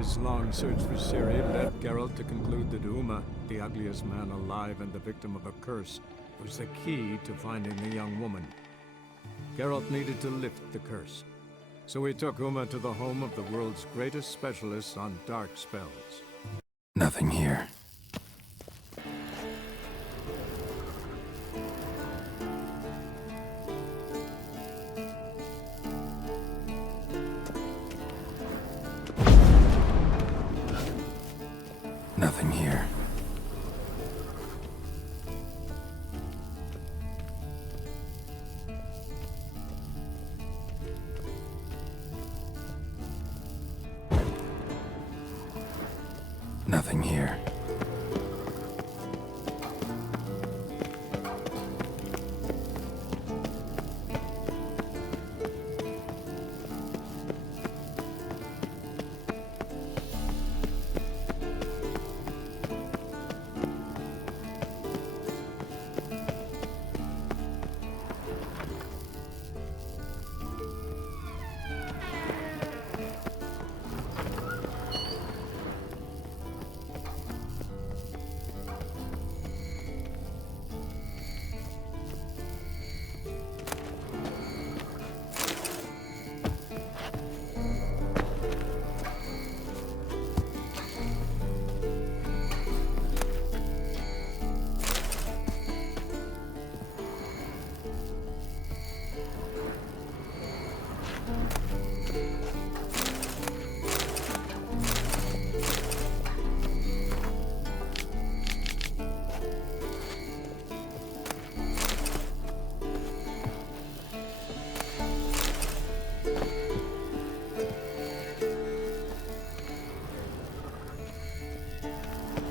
His long search for Ciri led Geralt to conclude that Uma, the ugliest man alive and the victim of a curse, was the key to finding the young woman. Geralt needed to lift the curse, so he took Uma to the home of the world's greatest specialist on dark spells. Nothing here. Nothing here. Nothing here.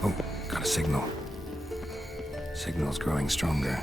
Oh, got a signal. Signal's growing stronger.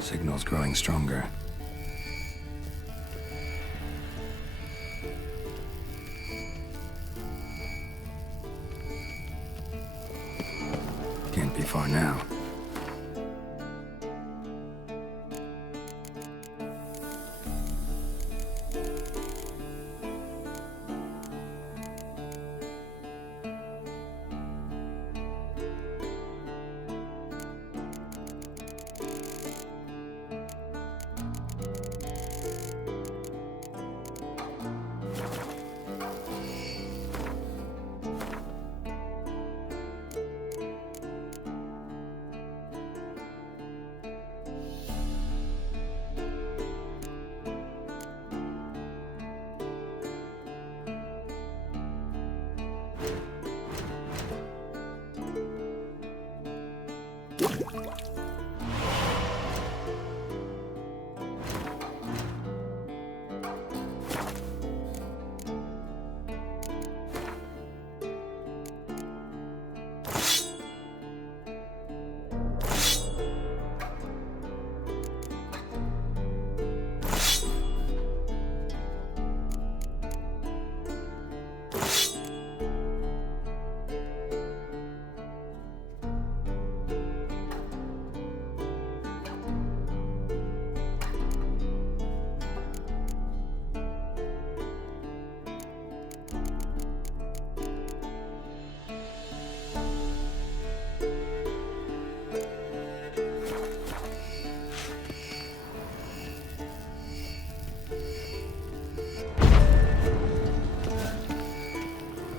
Signal's growing stronger. Can't be far now.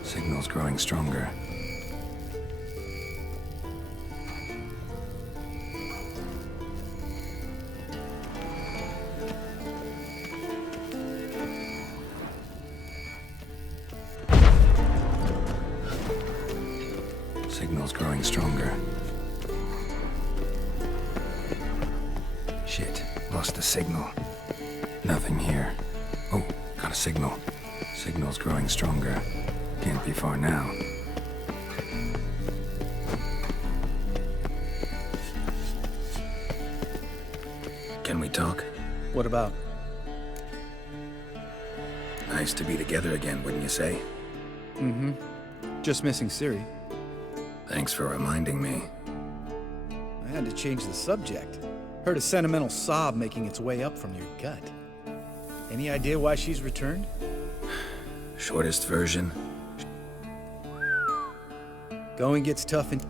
Signal's growing stronger. Signal's growing stronger. Shit, lost the signal. Nothing here. Oh, got a signal. Signal's growing stronger. Can't be far now. Can we talk? What about? Nice to be together again, wouldn't you say? Mm-hmm. Just missing Siri. Thanks for reminding me. I had to change the subject. Heard a sentimental sob making its way up from your gut. Any idea why she's returned? Shortest version? Going gets tough and...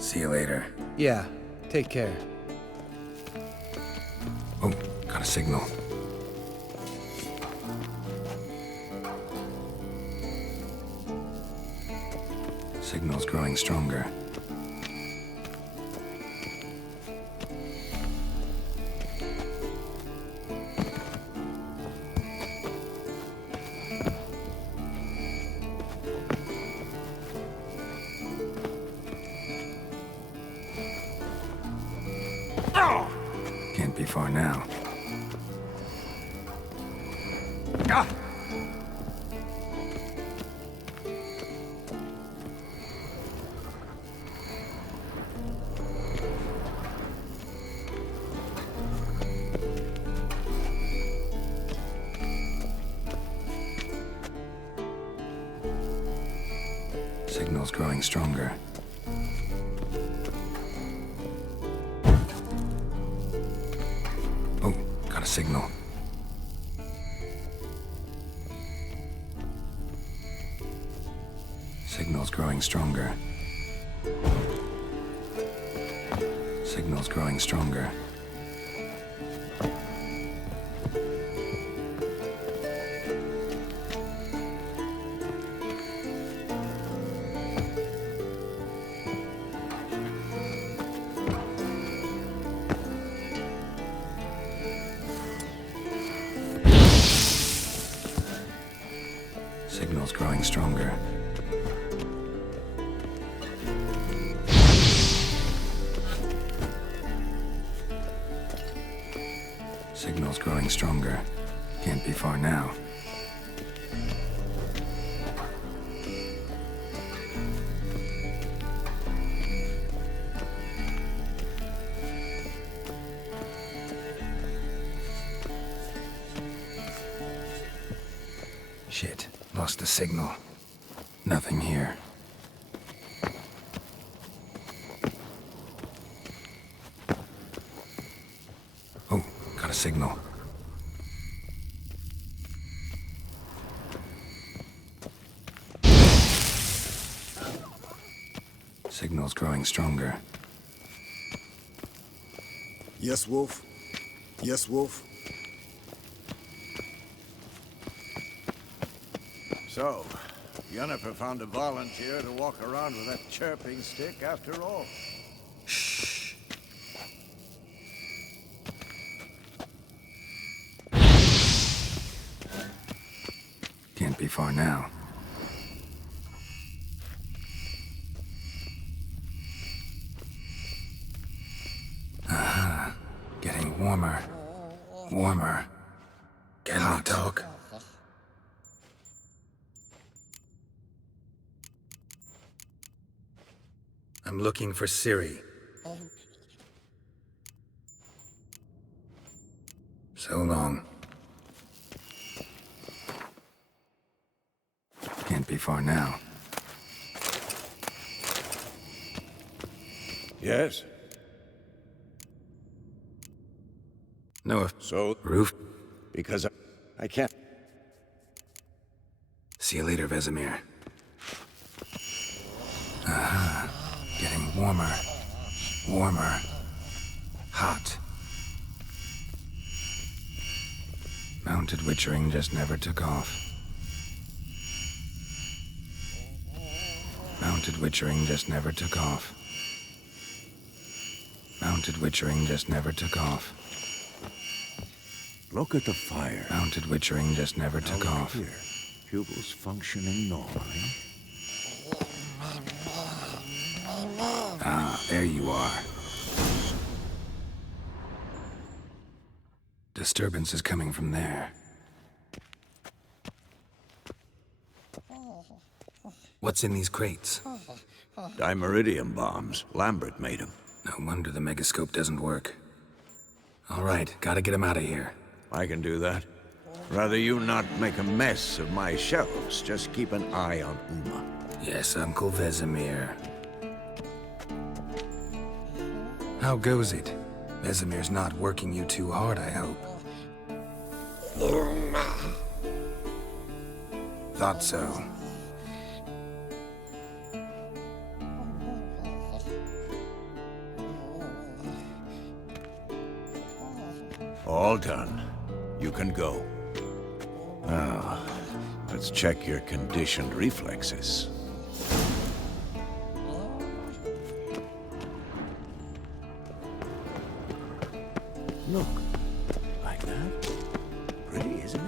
See you later. Yeah, take care. Oh, got a signal. Signal's growing stronger. Can't be far now. Signal's growing stronger. Oh, got a signal. Signal's growing stronger. Signal's growing stronger. Signal's growing stronger. Signal's growing stronger. Can't be far now. Shit, lost the signal. Nothing here. Oh, got a signal. Signal's growing stronger. Yes, Wolf? Yes, Wolf? So, Yennefer found a volunteer to walk around with that chirping stick after all. Shh. Can't be far now. Getting warmer. Warmer. Can we talk? I'm looking for Siri. So long. Can't be far now. Yes? No, So, roof. because I can't... See you later, Vesemir. Getting warmer. Warmer. Hot. Mounted witchering just never took off. Mounted witchering just never took off. Mounted witchering just never took off. Look at the fire. Mounted witchering just never took Now look off. here. Pupils functioning normally. Ah, there you are. disturbance is coming from there. What's in these crates? Dimeridium bombs. Lambert made them. No wonder the megascope doesn't work. All right, gotta get him out of here. I can do that. Rather you not make a mess of my shelves. Just keep an eye on Uma. Yes, Uncle Vesemir. How goes it? Vesemir's not working you too hard, I hope. Thought so. All done. You can go. Now, let's check your conditioned reflexes. Look. Like that? Pretty, isn't it?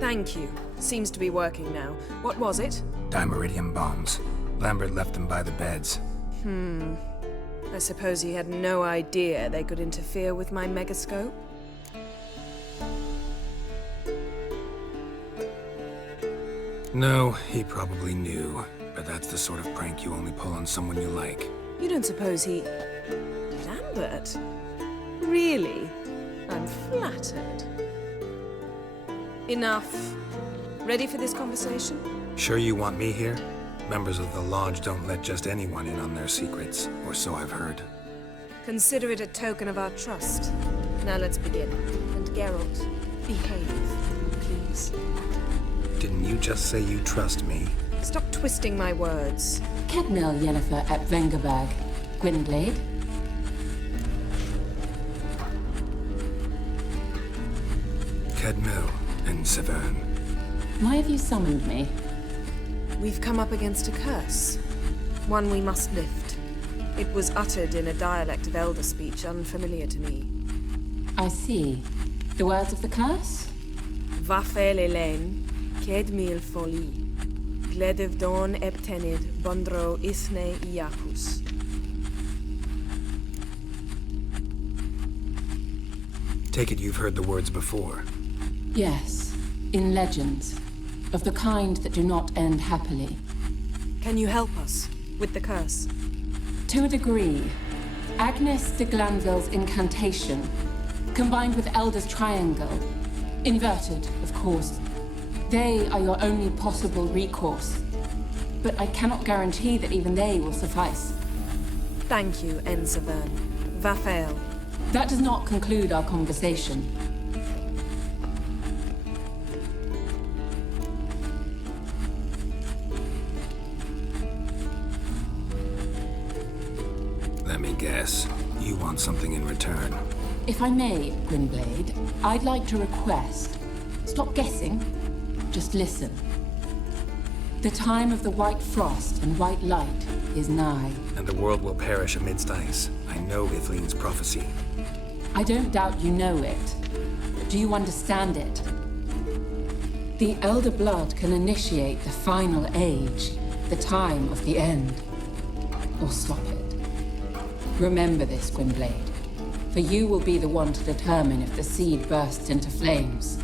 Thank you. Seems to be working now. What was it? Dimeridium bombs. Lambert left them by the beds. I suppose he had no idea they could interfere with my megascope? No, he probably knew. But that's the sort of prank you only pull on someone you like. You don't suppose he... Lambert? Really? I'm flattered. Enough. Ready for this conversation? Sure you want me here? Members of the Lodge don't let just anyone in on their secrets, or so I've heard. Consider it a token of our trust. Now let's begin. And Geralt, behave, please. Didn't you just say you trust me? Stop twisting my words. Kedmil Yennefer at Vengerberg. Gwynblade? Kedmil and Severn. Why have you summoned me? We've come up against a curse. One we must lift. It was uttered in a dialect of Elder speech unfamiliar to me. I see. The words of the curse? Vafel Elaine, Kedmil Foli, Gledev Don Eptenid, Bondro Isne Iacus. Take it you've heard the words before. Yes. In legends. Of the kind that do not end happily. Can you help us with the curse? To a degree. Agnes de Glanville's incantation, combined with Elder's triangle, inverted, of course. They are your only possible recourse. But I cannot guarantee that even they will suffice. Thank you, Ensevern. Vafel. That does not conclude our conversation. Let me guess. You want something in return. If I may, Gwynblade, I'd like to request. Stop guessing. Just listen. The time of the white frost and white light is nigh. And the world will perish amidst ice. I know Ithleen's prophecy. I don't doubt you know it. Do you understand it? The Elder Blood can initiate the final age, the time of the end. Or stop it. Remember this, Gwynblade. For you will be the one to determine if the seed bursts into flames.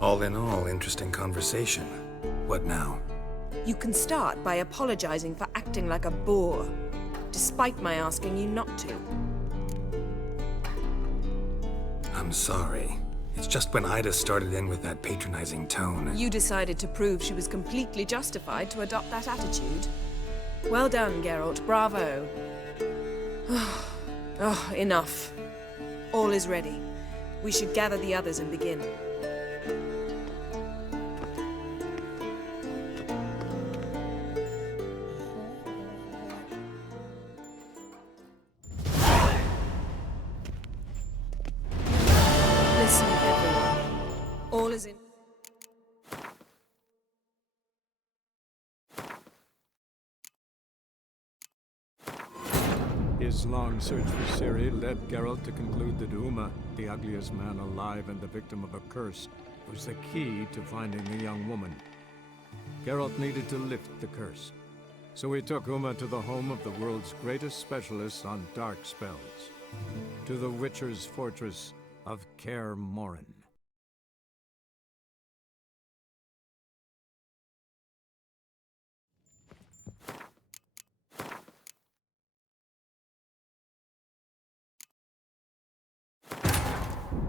All in all, interesting conversation. What now? You can start by apologizing for acting like a boor, despite my asking you not to. I'm sorry. It's just when Ida started in with that patronizing tone. You decided to prove she was completely justified to adopt that attitude. Well done, Geralt. Bravo. Oh, enough. All is ready. We should gather the others and begin. Listen, everyone. All is in... His long search for Ciri led Geralt to conclude that Uma, the ugliest man alive and the victim of a curse, was the key to finding the young woman. Geralt needed to lift the curse, so he took Uma to the home of the world's greatest specialists on dark spells, to the Witcher's fortress of Kaer Morhen.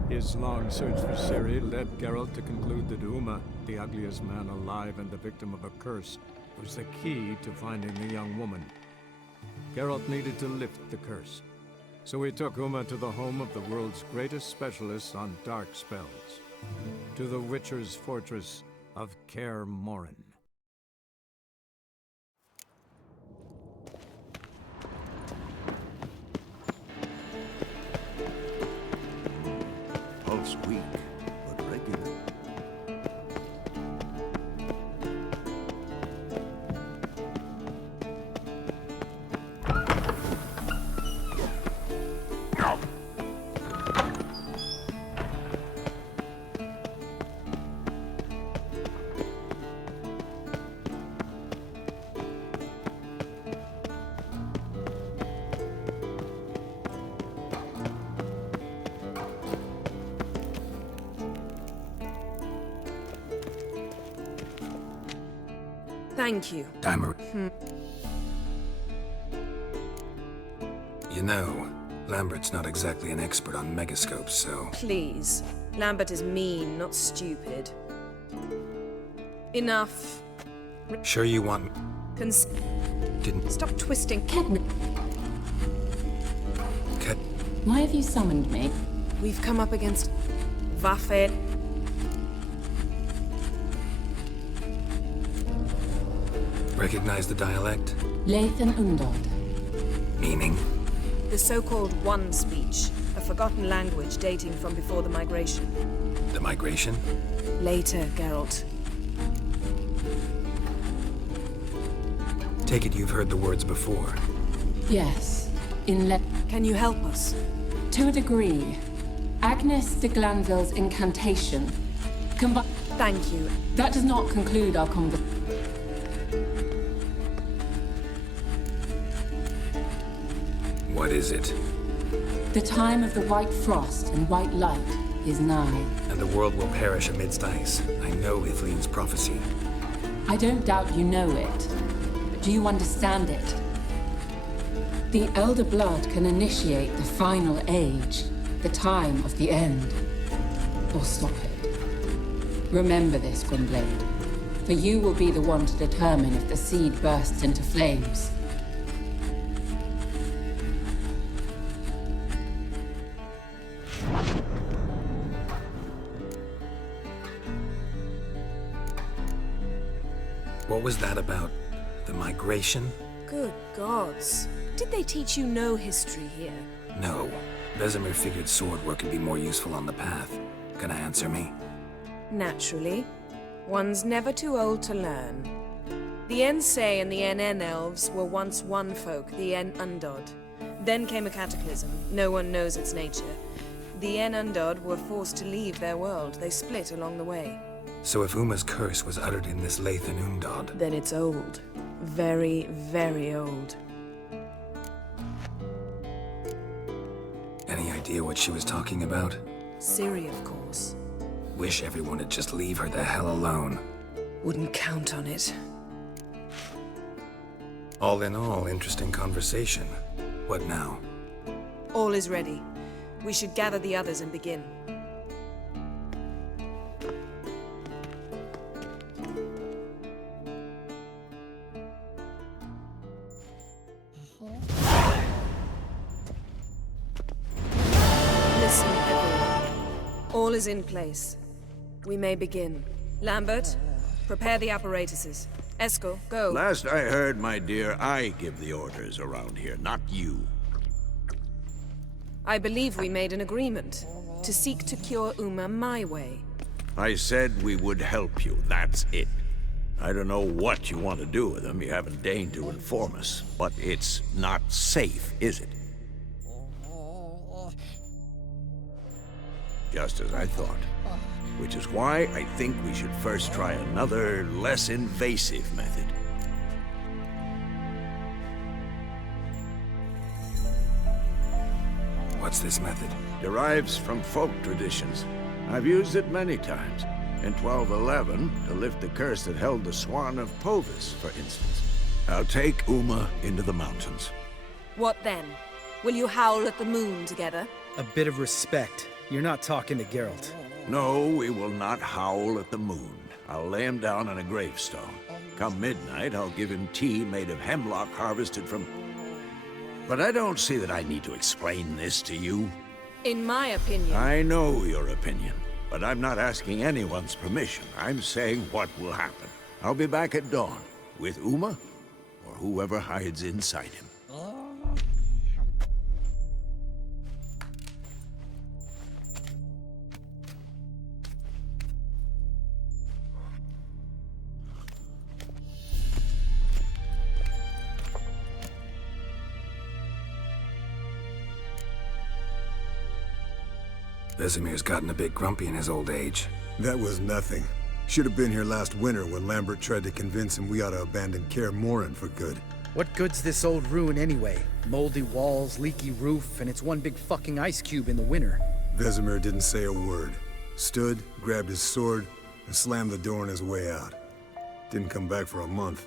His long search for Ciri led Geralt to conclude that Uma, the ugliest man alive and the victim of a curse, was the key to finding the young woman. Geralt needed to lift the curse, so he took Uma to the home of the world's greatest specialists on dark spells, to the Witcher's fortress of Kaer Morhen. Pulse weak, but regular. Thank you. Timer. You know, Lambert's not exactly an expert on megascopes, so... Please. Lambert is mean, not stupid. Enough. Sure you want... Didn't... Stop twisting. Kedn, Cat... why have you summoned me? We've come up against... Waffe. Recognize the dialect? Lathan Undod. Meaning? The so-called One speech, a forgotten language dating from before the migration. The migration? Later, Geralt. Take it you've heard the words before. Yes, in Can you help us? to a degree. Agnes de Glanville's incantation. Thank you. That does not conclude our conversation. What is it? The time of the white frost and white light is nigh. And the world will perish amidst ice. I know Ithleen's prophecy. I don't doubt you know it, but do you understand it? The Elder Blood can initiate the final age, the time of the end, or stop it. Remember this, Gwynblade, for you will be the one to determine if the seed bursts into flames. What was that about? The migration? Good gods. Did they teach you no history here? No. Vesemir figured sword work could be more useful on the path. Gonna answer me? Naturally. One's never too old to learn. The Ensei and the NN elves were once one folk, the En Undod. Then came a cataclysm. No one knows its nature. The En Undod were forced to leave their world. They split along the way. So if Uma's curse was uttered in this Lathan Undod... Then it's old. Very, very old. Any idea what she was talking about? Ciri, of course. Wish everyone would just leave her the hell alone. Wouldn't count on it. All in all, interesting conversation. What now? All is ready. We should gather the others and begin. is in place. We may begin. Lambert, prepare the apparatuses. Eskel, go. Last I heard, my dear, I give the orders around here, not you. I believe we made an agreement to seek to cure Uma my way. I said we would help you, that's it. I don't know what you want to do with them, you haven't deigned to inform us. But it's not safe, is it? Just as I thought. Which is why I think we should first try another, less invasive method. What's this method? Derives from folk traditions. I've used it many times. In 1211, to lift the curse that held the Swan of Povis, for instance. I'll take Uma into the mountains. What then? Will you howl at the moon together? A bit of respect. You're not talking to Geralt. No, we will not howl at the moon. I'll lay him down on a gravestone. Come midnight, I'll give him tea made of hemlock harvested from... But I don't see that I need to explain this to you. In my opinion... I know your opinion, but I'm not asking anyone's permission. I'm saying what will happen. I'll be back at dawn, with Uma, or whoever hides inside him. Vesemir's gotten a bit grumpy in his old age. That was nothing. Should have been here last winter when Lambert tried to convince him we ought to abandon Kaer Morhen for good. What good's this old ruin anyway? Moldy walls, leaky roof, and it's one big fucking ice cube in the winter. Vesemir didn't say a word. Stood, grabbed his sword, and slammed the door on his way out. Didn't come back for a month.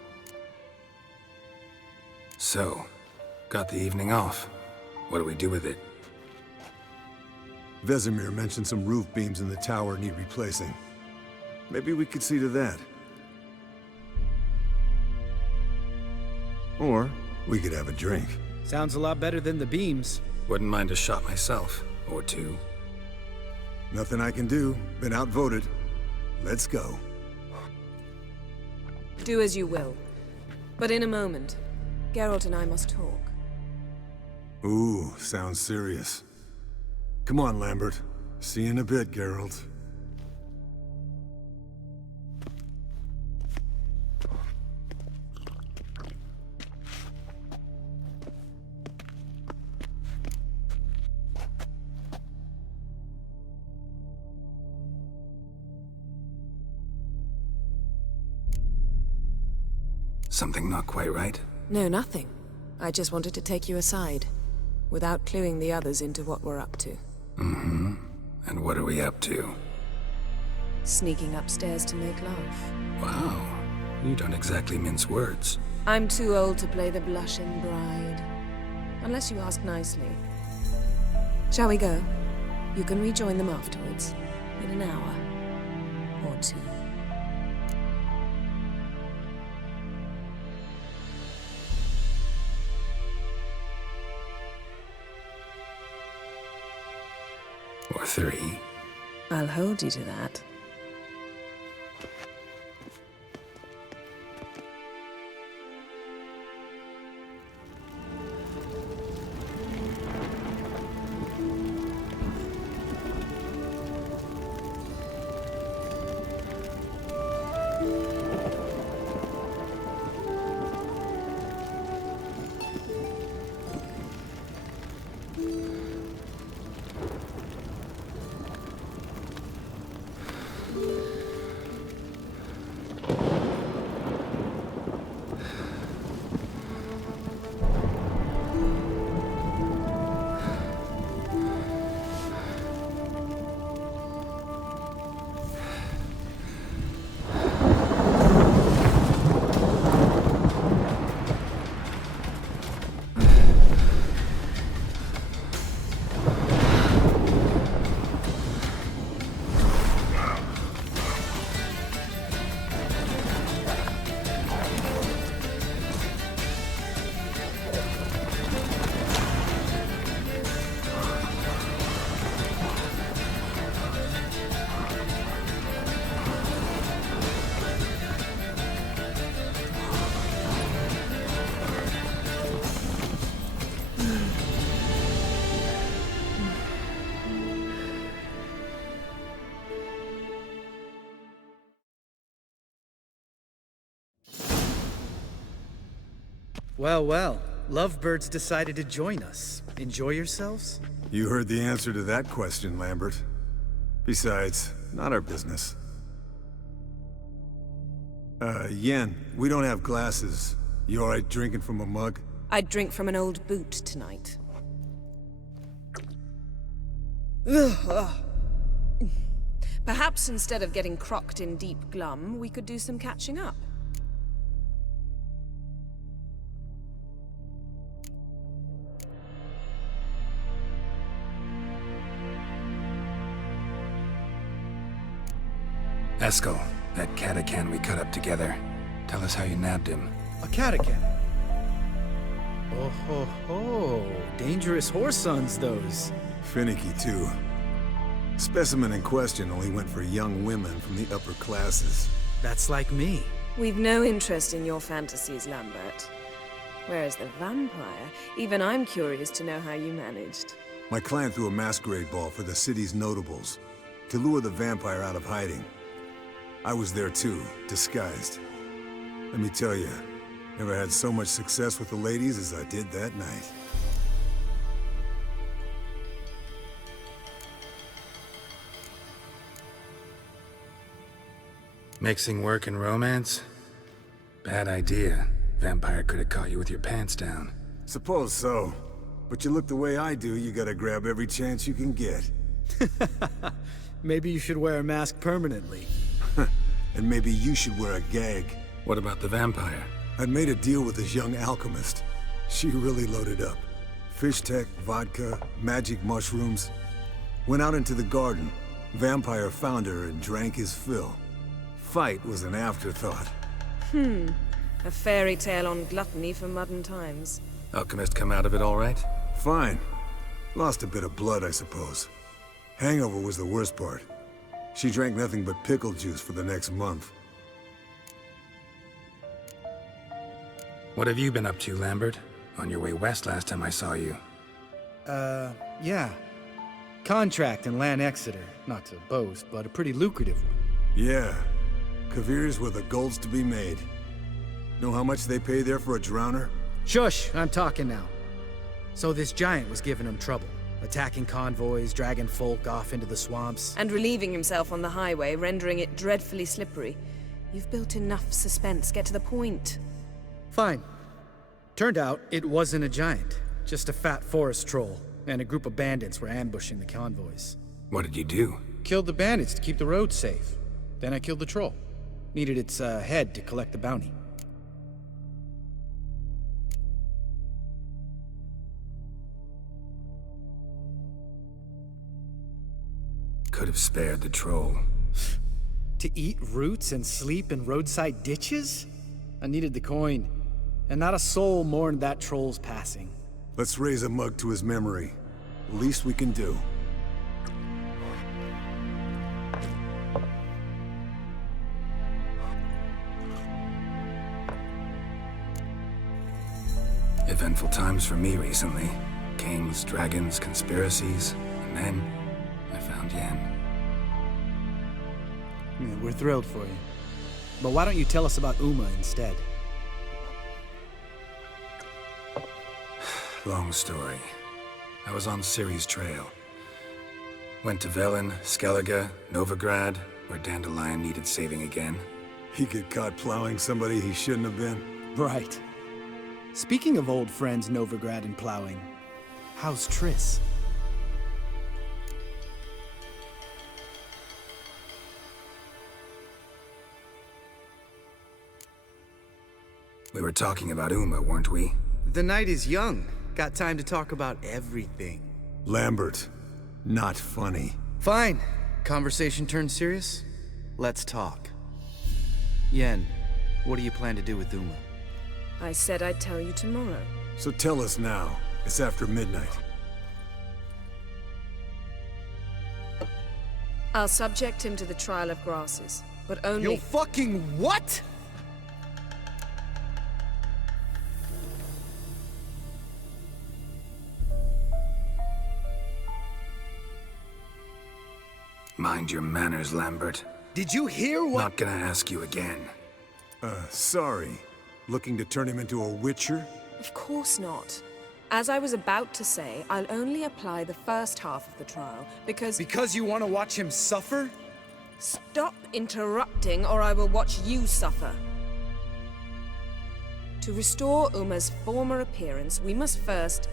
So, got the evening off. What do we do with it? Vesemir mentioned some roof beams in the tower need replacing. Maybe we could see to that. Or we could have a drink. Sounds a lot better than the beams. Wouldn't mind a shot myself, or two. Nothing I can do. Been outvoted. Let's go. Do as you will. But in a moment, Geralt and I must talk. Ooh, sounds serious. Come on, Lambert. See you in a bit, Geralt. Something not quite right? No, nothing. I just wanted to take you aside, without cluing the others into what we're up to. Mm-hmm. And what are we up to? Sneaking upstairs to make love. Wow. You don't exactly mince words. I'm too old to play the blushing bride. Unless you ask nicely. Shall we go? You can rejoin them afterwards. In an hour. Or two. Or three. I'll hold you to that. Well, well. Lovebirds decided to join us. Enjoy yourselves? You heard the answer to that question, Lambert. Besides, not our business. Yen, we don't have glasses. You alright drinking from a mug? I'd drink from an old boot tonight. Perhaps instead of getting crocked in deep glum, we could do some catching up. Eskel, that catacan we cut up together. Tell us how you nabbed him. A catacan? Oh ho ho. Dangerous horse sons, those. Finicky, too. Specimen in question only went for young women from the upper classes. That's like me. We've no interest in your fantasies, Lambert. Whereas the vampire, even I'm curious to know how you managed. My clan threw a masquerade ball for the city's notables, to lure the vampire out of hiding. I was there too, disguised. Let me tell you, never had so much success with the ladies as I did that night. Mixing work and romance? Bad idea. Vampire could have caught you with your pants down. Suppose so. But you look the way I do, you gotta grab every chance you can get. Maybe you should wear a mask permanently. And maybe you should wear a gag. What about the vampire? I'd made a deal with this young alchemist. She really loaded up. Fish tech, vodka, magic mushrooms. Went out into the garden. Vampire found her and drank his fill. Fight was an afterthought. A fairy tale on gluttony for modern times. Alchemist come out of it all right? Fine. Lost a bit of blood, I suppose. Hangover was the worst part. She drank nothing but pickle juice for the next month. What have you been up to, Lambert? On your way west last time I saw you. Yeah. Contract in Lan Exeter. Not to boast, but a pretty lucrative one. Yeah. Kavir's where the gold's to be made. Know how much they pay there for a drowner? Shush! I'm talking now. So this giant was giving him trouble. Attacking convoys, dragging folk off into the swamps. And relieving himself on the highway, rendering it dreadfully slippery. You've built enough suspense. Get to the point. Fine. Turned out, it wasn't a giant. Just a fat forest troll. And a group of bandits were ambushing the convoys. What did you do? Killed the bandits to keep the road safe. Then I killed the troll. Needed its head to collect the bounty. Could have spared the troll. To eat roots and sleep in roadside ditches? I needed the coin. And not a soul mourned that troll's passing. Let's raise a mug to his memory. The least we can do. Eventful times for me recently. Kings, dragons, conspiracies, and then I found Yen. Yeah, we're thrilled for you. But why don't you tell us about Uma instead? Long story. I was on Ciri's trail. Went to Velen, Skellige, Novigrad, where Dandelion needed saving again. He get caught plowing somebody he shouldn't have been. Right. Speaking of old friends Novigrad and plowing, how's Triss? We were talking about Uma, weren't we? The night is young. Got time to talk about everything. Lambert, not funny. Fine. Conversation turned serious? Let's talk. Yen, what do you plan to do with Uma? I said I'd tell you tomorrow. So tell us now. It's after midnight. I'll subject him to the trial of grasses, but only— You fucking what?! Mind your manners, Lambert. Did you hear what— Not gonna ask you again. Sorry. Looking to turn him into a witcher? Of course not. As I was about to say, I'll only apply the first half of the trial, because... Because you want to watch him suffer? Stop interrupting, or I will watch you suffer. To restore Uma's former appearance, we must first...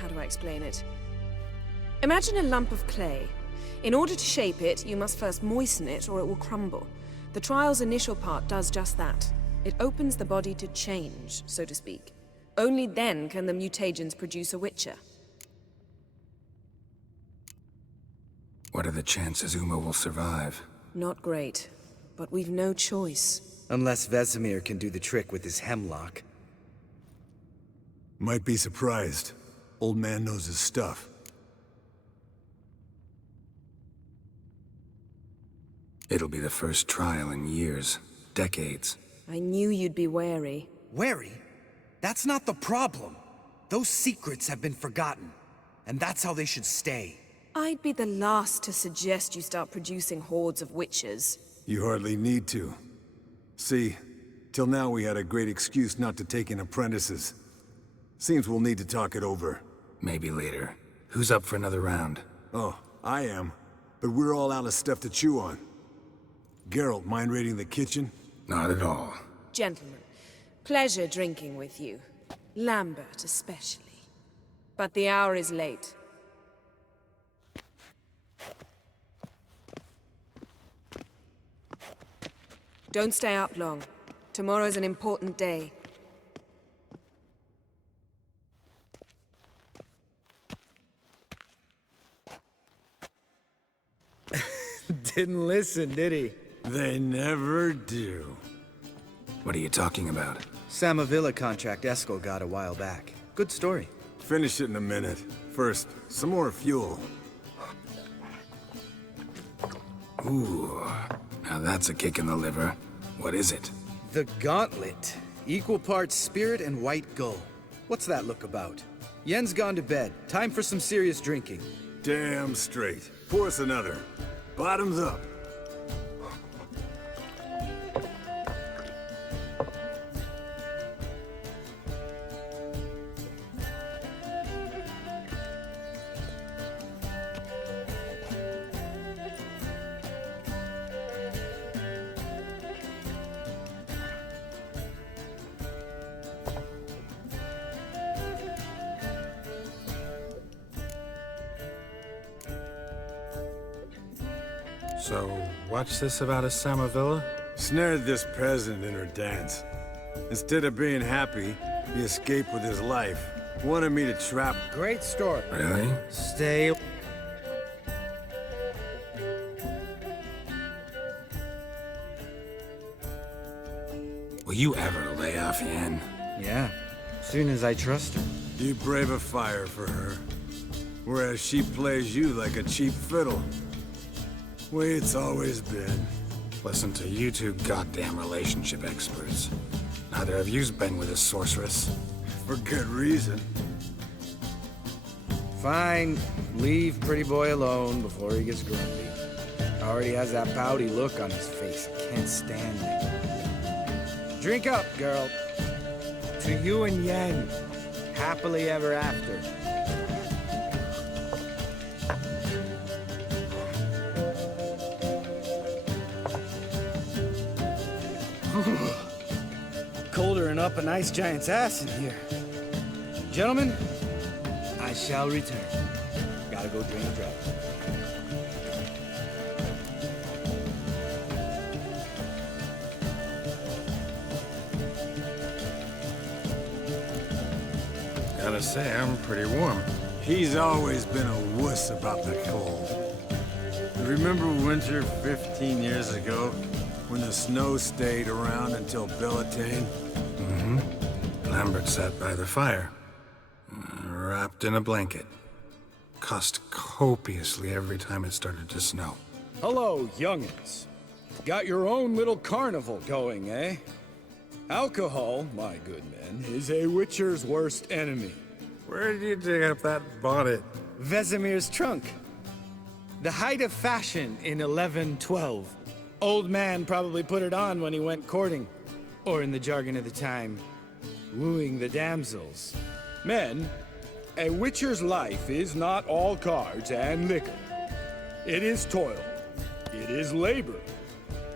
How do I explain it? Imagine a lump of clay. In order to shape it, you must first moisten it, or it will crumble. The trial's initial part does just that. It opens the body to change, so to speak. Only then can the mutagens produce a Witcher. What are the chances Uma will survive? Not great, but we've no choice. Unless Vesemir can do the trick with his hemlock. Might be surprised. Old man knows his stuff. It'll be the first trial in years, decades. I knew you'd be wary. Wary? That's not the problem. Those secrets have been forgotten, and that's how they should stay. I'd be the last to suggest you start producing hordes of witches. You hardly need to. See, till now we had a great excuse not to take in apprentices. Seems we'll need to talk it over. Maybe later. Who's up for another round? Oh, I am. But we're all out of stuff to chew on. Geralt, mind raiding the kitchen? Not at all. Gentlemen, pleasure drinking with you. Lambert especially. But the hour is late. Don't stay up long. Tomorrow's an important day. Didn't listen, did he? They never do. What are you talking about? Samavilla contract Eskel got a while back. Good story. Finish it in a minute. First, some more fuel. Ooh, now that's a kick in the liver. What is it? The Gauntlet. Equal parts spirit and white gull. What's that look about? Yen's gone to bed. Time for some serious drinking. Damn straight. Pour us another. Bottoms up. So, what's this about a Samavilla? Snared this peasant in her dance. Instead of being happy, he escaped with his life. Wanted me to trap... Great story. Really? Stay... Will you ever lay off Yen? Yeah. Soon as I trust her. You brave a fire for her. Whereas she plays you like a cheap fiddle. Way it's always been. Listen to you two goddamn relationship experts. Neither of you's been with a sorceress. For good reason. Fine. Leave pretty boy alone before he gets grumpy. Already has that pouty look on his face. Can't stand it. Drink up, girl. To you and Yen. Happily ever after. Colder than up an ice giant's ass in here. Gentlemen, I shall return. Gotta go drain a drop. Gotta say, I'm pretty warm. He's always been a wuss about the cold. Remember winter 15 years ago? When the snow stayed around until Bellatane? Mm-hmm. Lambert sat by the fire, wrapped in a blanket. Cussed copiously every time it started to snow. Hello, young'uns. Got your own little carnival going, eh? Alcohol, my good men, is a witcher's worst enemy. Where did you dig up that bonnet? Vesemir's trunk. The height of fashion in 1112. Old man probably put it on when he went courting. Or in the jargon of the time, wooing the damsels. Men, a witcher's life is not all cards and liquor. It is toil. It is labor.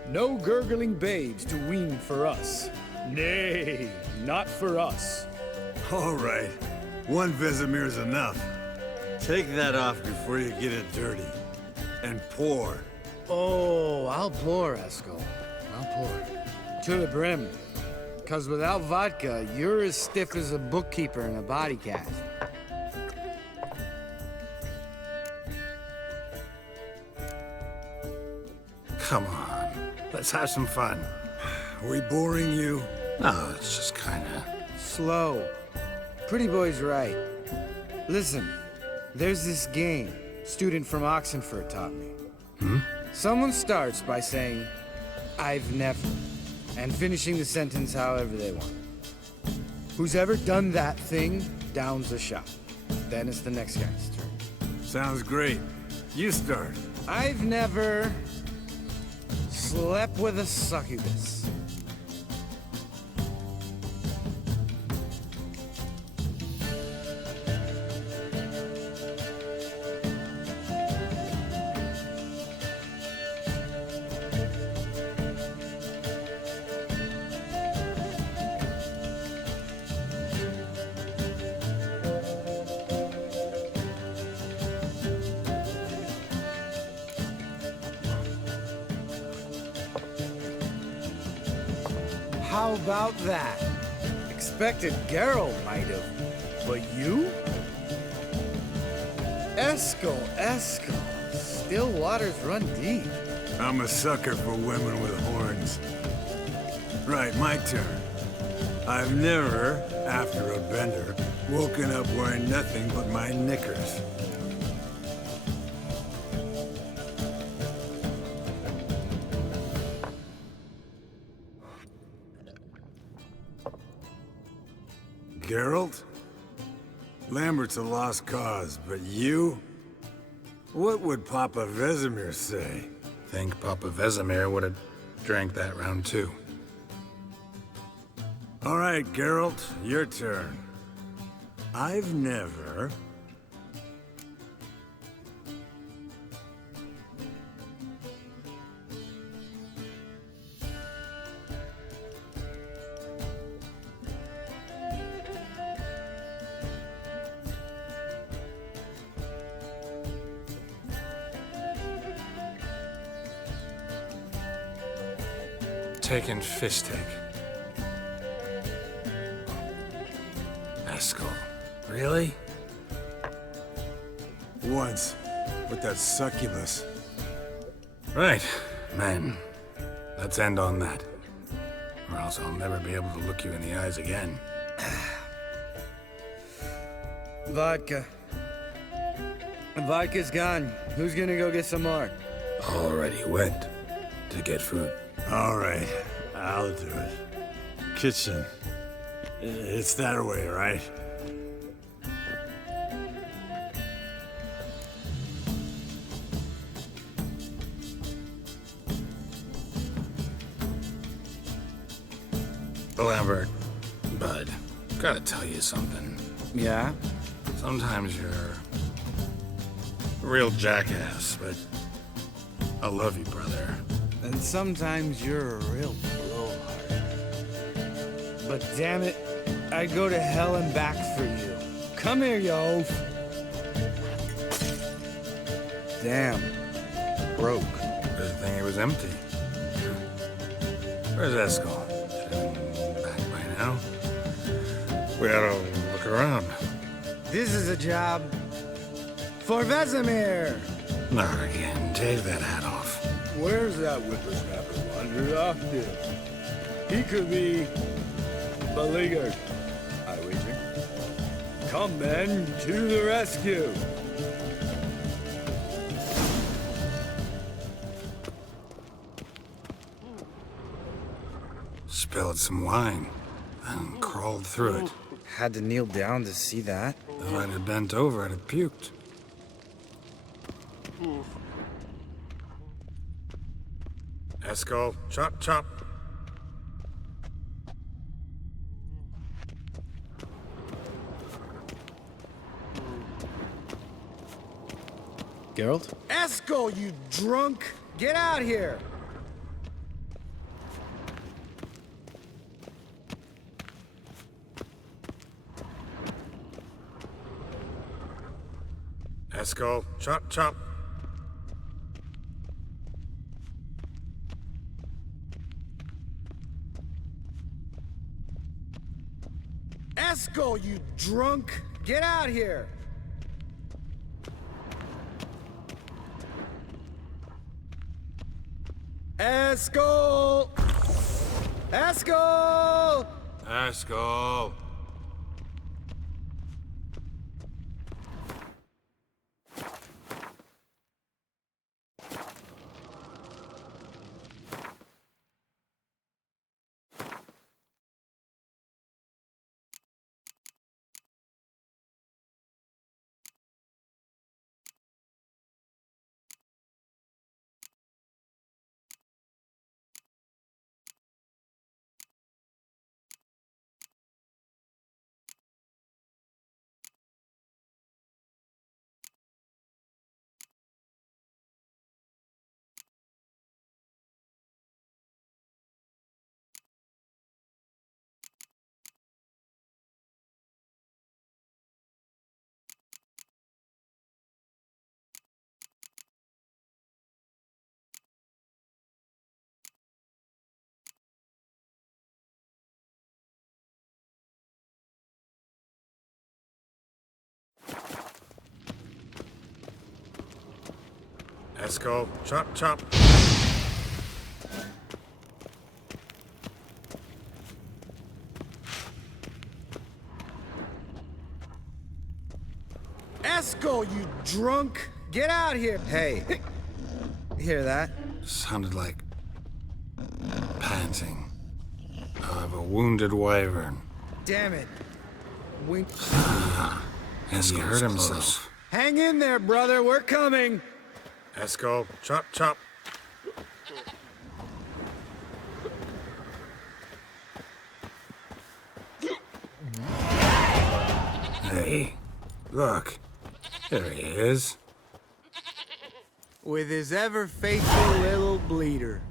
No gurgling babes to wean for us. Nay, not for us. All right. One Vesemir's enough. Take that off before you get it dirty. And pour. Oh, I'll pour, Eskel. I'll pour. To the brim. 'Cause without vodka, you're as stiff as a bookkeeper in a body cast. Come on, let's have some fun. Are we boring you? No, it's just kinda... Slow. Pretty boy's right. Listen, there's this game student from Oxenford taught me. Someone starts by saying, I've never, and finishing the sentence however they want. Who's ever done that thing downs a shot. Then it's the next guy's turn. Sounds great. You start. I've never slept with a succubus. How about that? Expected Geralt might have, but you? Eskel. Still waters run deep. I'm a sucker for women with horns. Right, my turn. I've never, after a bender, woken up wearing nothing but my knickers. Geralt? Lambert's a lost cause, but you? What would Papa Vesemir say? Think Papa Vesemir would have drank that round too. All right, Geralt, your turn. I've never... Taken Fistek. Eskel. Really? Once, with that succubus. Right, men. Let's end on that. Or else I'll never be able to look you in the eyes again. Vodka. Vodka's gone. Who's gonna go get some more? Already went to get food. All right, I'll do it. Kitchen. It's that way, right? Lambert, bud, gotta tell you something. Yeah? Sometimes you're a real jackass, but I love you, brother. And sometimes you're a real blowhard. But damn it, I'd go to hell and back for you. Come here, you oaf. Damn. Broke. Good thing it was empty. Where's Eskel? Should have been back by now. We ought to look around. This is a job for Vesemir. Not again. Take that hat off. Where's that whippersnapper wandered off to? He could be beleaguered, I wager. Come, men, to the rescue! Spilled some wine and crawled through it. Had to kneel down to see that. If I'd have bent over, I'd have puked. Eskel, chop, chop. Geralt? Eskel, you drunk! Get out here! Eskel, chop, chop. Eskel, you drunk! Get out here! Eskel! Eskel! Eskel! Eskel, chop, chop. Eskel, you drunk! Get out here! Hey, hear that? Sounded like panting of a wounded wyvern. Damn it. We... Eskel hurt himself. Hang in there, brother. We're coming. Eskel, chop, chop. Hey, look. There he is. With his ever-faithful little bleeder.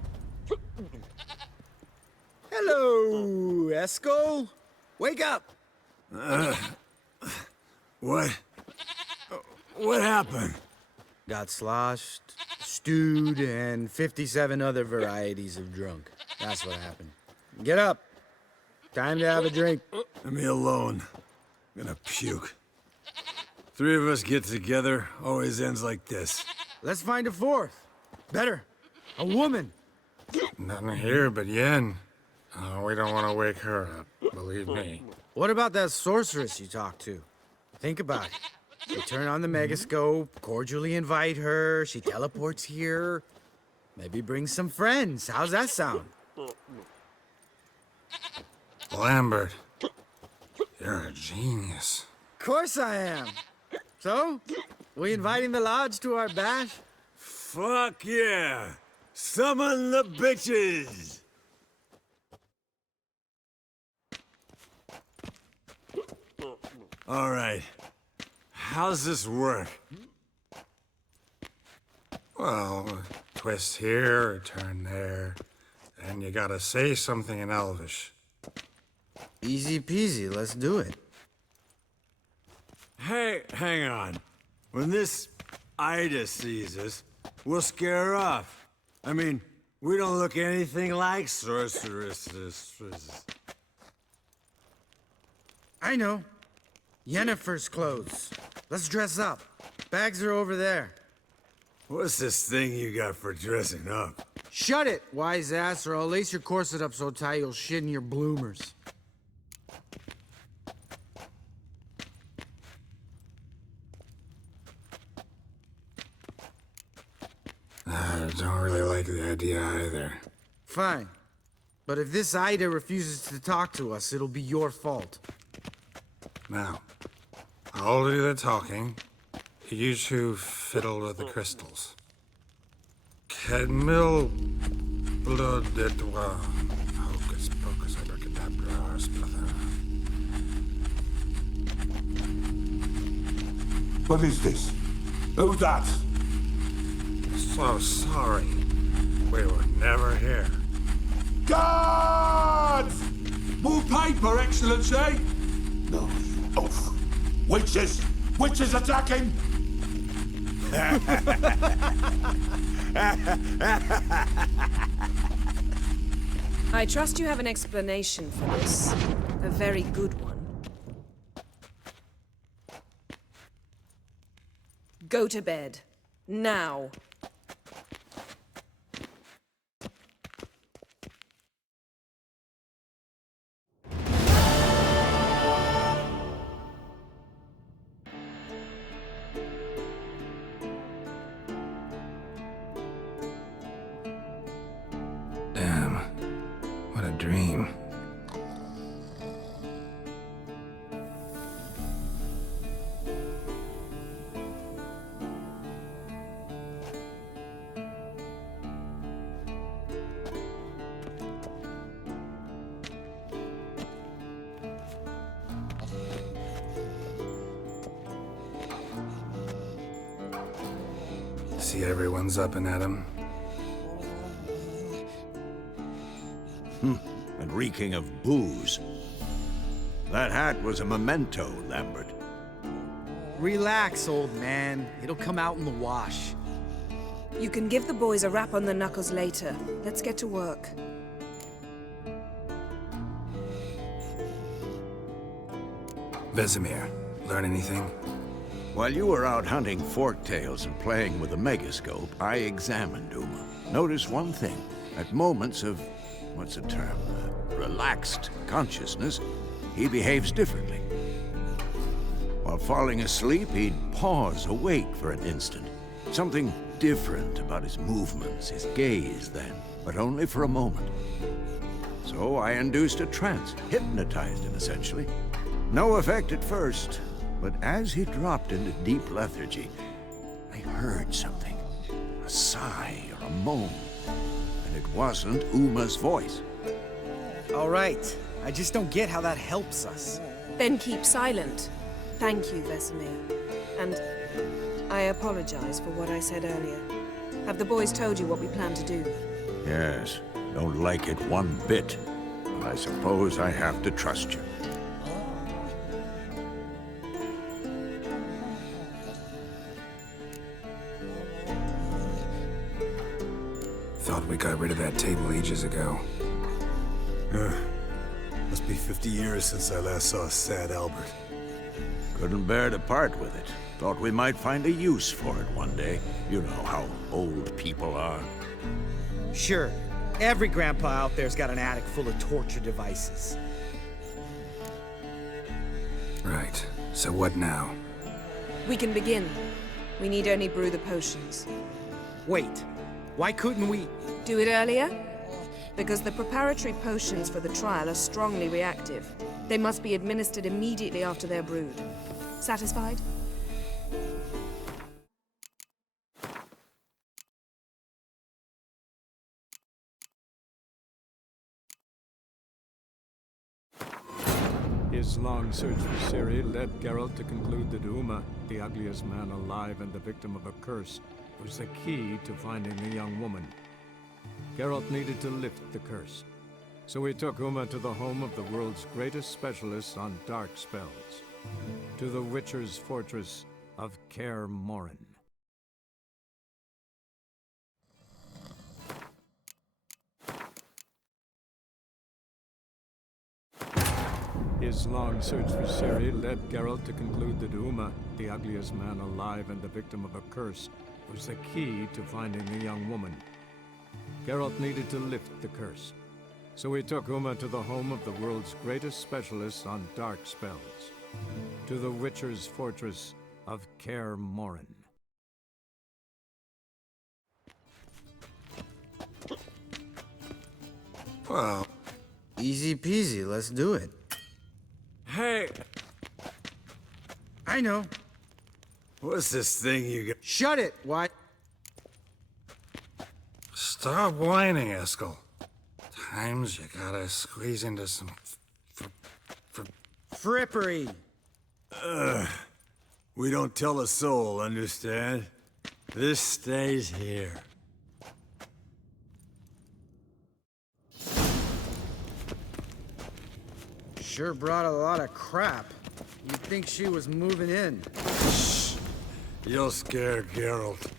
Hello, Eskel. Wake up. What? What happened? Got sloshed, stewed, and 57 other varieties of drunk. That's what happened. Get up. Time to have a drink. Leave me alone. I'm gonna puke. Three of us get together, always ends like this. Let's find a fourth. Better. A woman. Nothing here but Yen. Oh, we don't want to wake her up, believe me. What about that sorceress you talked to? Think about it. We turn on the megascope, cordially invite her, she teleports here. Maybe bring some friends. How's that sound? Lambert, you're a genius. Of course I am. So, we inviting the lodge to our bash? Fuck yeah! Summon the bitches! All right. How's this work? Well, twist here, or turn there, and you gotta say something in Elvish. Easy peasy, let's do it. Hey, hang on. When this Ida sees us, we'll scare her off. I mean, we don't look anything like sorceresses. I know. Yennefer's clothes. Let's dress up. Bags are over there. What's this thing you got for dressing up? Shut it, wise ass, or I'll lace your corset up so tight you'll shit in your bloomers. I don't really like the idea either. Fine. But if this Ida refuses to talk to us, it'll be your fault. Now, I'll do the talking. You two fiddle with the crystals. Kedmil blood et wa. Hocus pocus abracadabra splather. What is this? Who's that? So sorry. We were never here. Guards! More paper, Excellency! No. Oh. Witches! Witches attacking! I trust you have an explanation for this. A very good one. Go to bed. Now. Damn. What a dream. See everyone's up and at 'em. And reeking of booze. That hat was a memento, Lambert. Relax, old man. It'll come out in the wash. You can give the boys a rap on the knuckles later. Let's get to work. Vesemir, learn anything? While you were out hunting forktails and playing with the megascope, I examined Uma. Notice one thing. At moments of, what's the term, relaxed consciousness, he behaves differently. While falling asleep, he'd pause, awake for an instant. Something different about his movements, his gaze then, but only for a moment. So I induced a trance, hypnotized him essentially. No effect at first, but as he dropped into deep lethargy, I heard something. A sigh or a moan. And it wasn't Uma's voice. All right. I just don't get how that helps us. Then keep silent. Thank you, Vesemir. And I apologize for what I said earlier. Have the boys told you what we plan to do? Yes, don't like it one bit. But I suppose I have to trust you. Thought we got rid of that table ages ago. Must be 50 years since I last saw sad Albert. Couldn't bear to part with it. Thought we might find a use for it one day. You know how old people are. Sure. Every grandpa out there's got an attic full of torture devices. Right. So what now? We can begin. We need only brew the potions. Wait. Why couldn't we? Do it earlier? Because the preparatory potions for the trial are strongly reactive. They must be administered immediately after they're brewed. Satisfied? His long search for Ciri led Geralt to conclude that Uma, the ugliest man alive and the victim of a curse, was the key to finding the young woman. Geralt needed to lift the curse. So he took Uma to the home of the world's greatest specialists on dark spells. To the Witcher's fortress of Kaer Morhen. His long search for Ciri led Geralt to conclude that Uma, the ugliest man alive and the victim of a curse, was the key to finding the young woman. Geralt needed to lift the curse. So he took Uma to the home of the world's greatest specialists on dark spells. To the Witcher's fortress of Kaer Morhen. Well, easy peasy, let's do it. Hey! I know. What's this thing you got? Shut it, what? Stop whining, Eskel. Times you gotta squeeze into some Frippery. We don't tell a soul, understand? This stays here. Sure brought a lot of crap. You'd think she was moving in. Shh. You'll scare Geralt.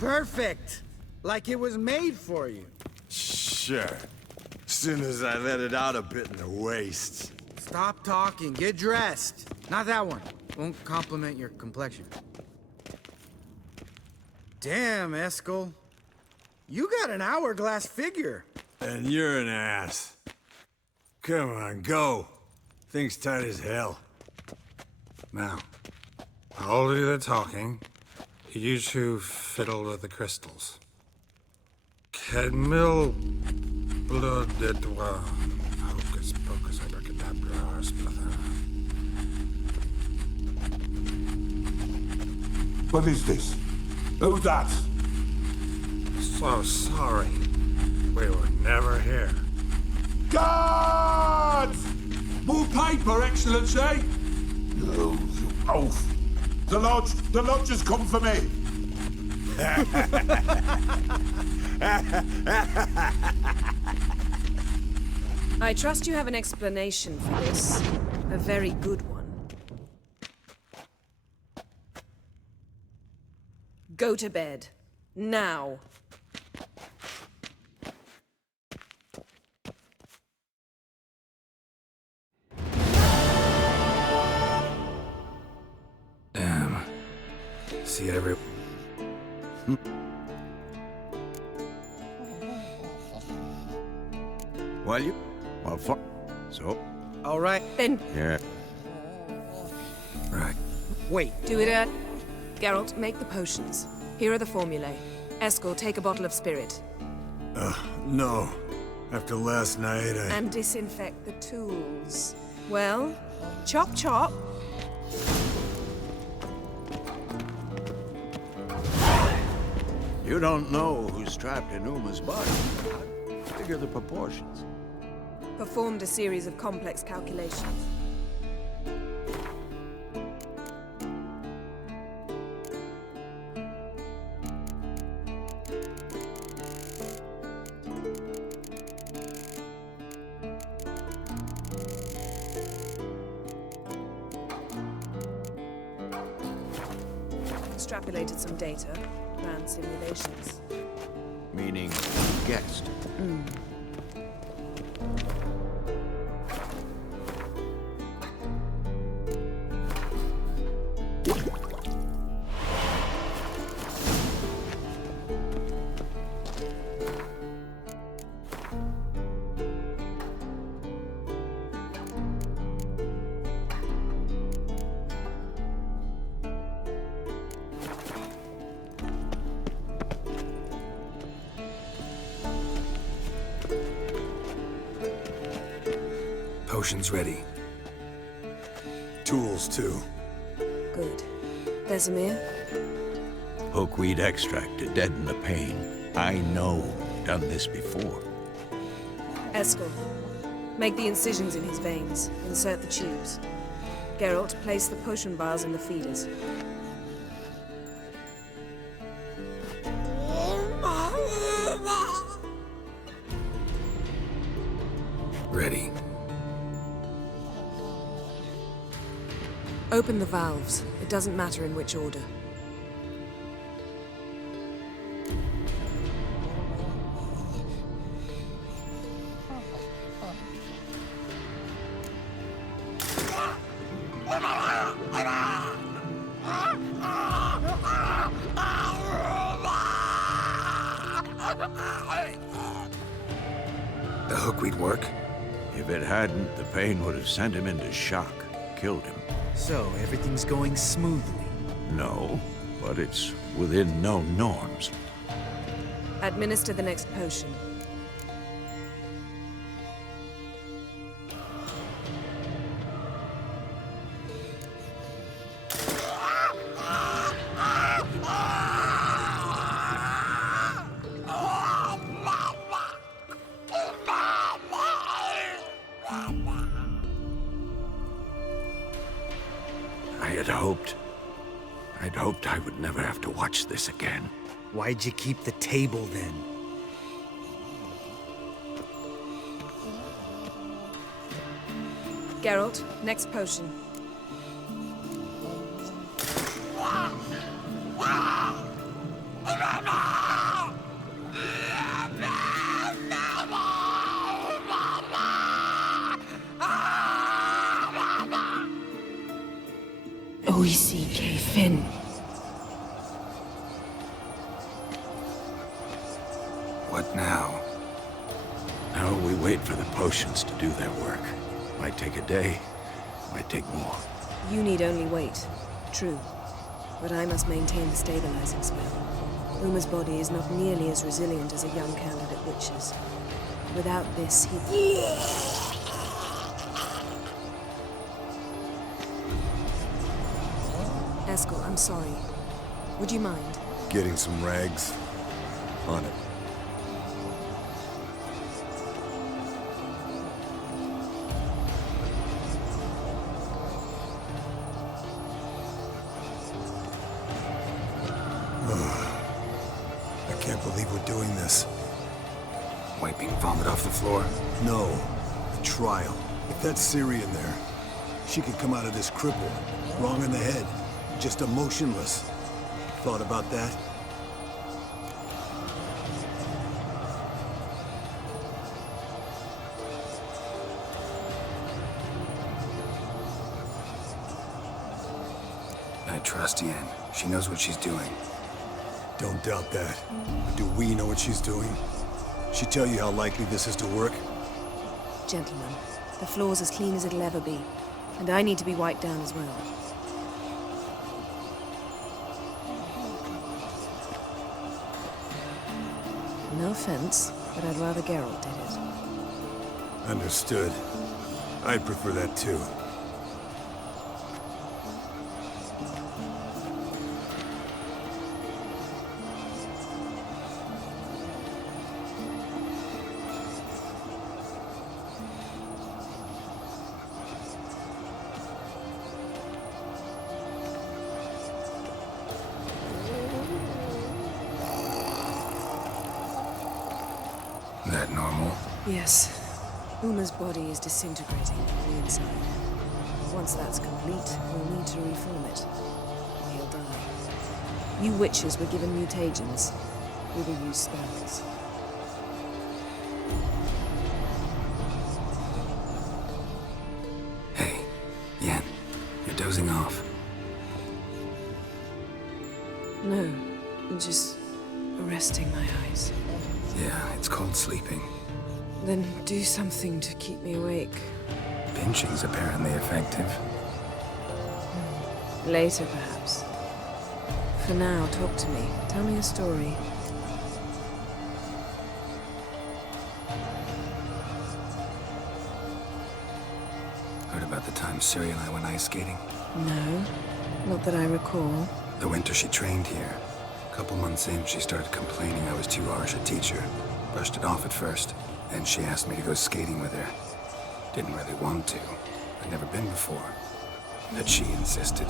Perfect! Like it was made for you. Sure. Soon as I let it out a bit in the wastes. Stop talking, get dressed. Not that one. Won't compliment your complexion. Damn, Eskel. You got an hourglass figure. And you're an ass. Come on, go. Thing's tight as hell. Now, I'll do the talking. You two fiddle with the crystals. Cadmil blood de toi. Hocus pocus abracadabra splather. What is this? Who's that? So sorry. We were never here. Guards! More paper, Excellency! No, you oaf. The lodge has come for me. I trust you have an explanation for this. A very good one. Go to bed. Now. Damn. See every... Well, fuck. So? All right. Then Yeah. Right. Wait. do it, Geralt, make the potions. Here are the formulae. Eskel, take a bottle of spirit. No. After last night, And disinfect the tools. Well, chop chop. You don't know who's trapped in Uma's body. Figure the proportions. Performed a series of complex calculations. Extrapolated some data, ran simulations. Meaning, guessed. potions ready. Tools, too. Good. Vesemir? Hookweed extract to deaden the pain. I know. Done this before. Eskel. Make the incisions in his veins. Insert the tubes. Geralt, place the potion vials in the feeders. Ready. Open the valves. It doesn't matter in which order. The hookweed work? If it hadn't, the pain would have sent him into shock. killed him. So, everything's going smoothly. No, but it's within known norms. Administer the next potion. I'd hoped I would never have to watch this again. Why'd you keep the table then? Geralt, next potion. O-E-C-K, Finn. What now? Now we wait for the potions to do their work. Might take a day, might take more. You need only wait. True. But I must maintain the stabilizing spell. Uma's body is not nearly as resilient as a young candidate witch's. Without this, he... Eskel, I'm sorry. Would you mind? Getting some rags? On it. I can't believe we're doing this. Wiping vomit off the floor? No. The trial. If that's Ciri in there, she could come out of this crippled, wrong in the head, just emotionless. Thought about that? I trust Yen. She knows what she's doing. Don't doubt that. But do we know what she's doing? She tell you how likely this is to work? Gentlemen, the floor's as clean as it'll ever be. And I need to be wiped down as well. No offense, but I'd rather Geralt did it. Understood. I'd prefer that too. That normal? Yes. Uma's body is disintegrating from the inside. Once that's complete, we'll need to reform it. Or he'll die. You witches were given mutagens. We will use spells. Hey, Yen, you're dozing off. No, I'm just resting my eyes. Yeah, it's called sleeping. Then do something to keep me awake. Pinching's apparently effective. Later, perhaps. For now, talk to me. Tell me a story. Heard about the time Ciri and I went ice skating? No, not that I recall. The winter she trained here. A couple months in, she started complaining I was too harsh a teacher. Brushed it off at first. Then she asked me to go skating with her. Didn't really want to. I'd never been before. But she insisted.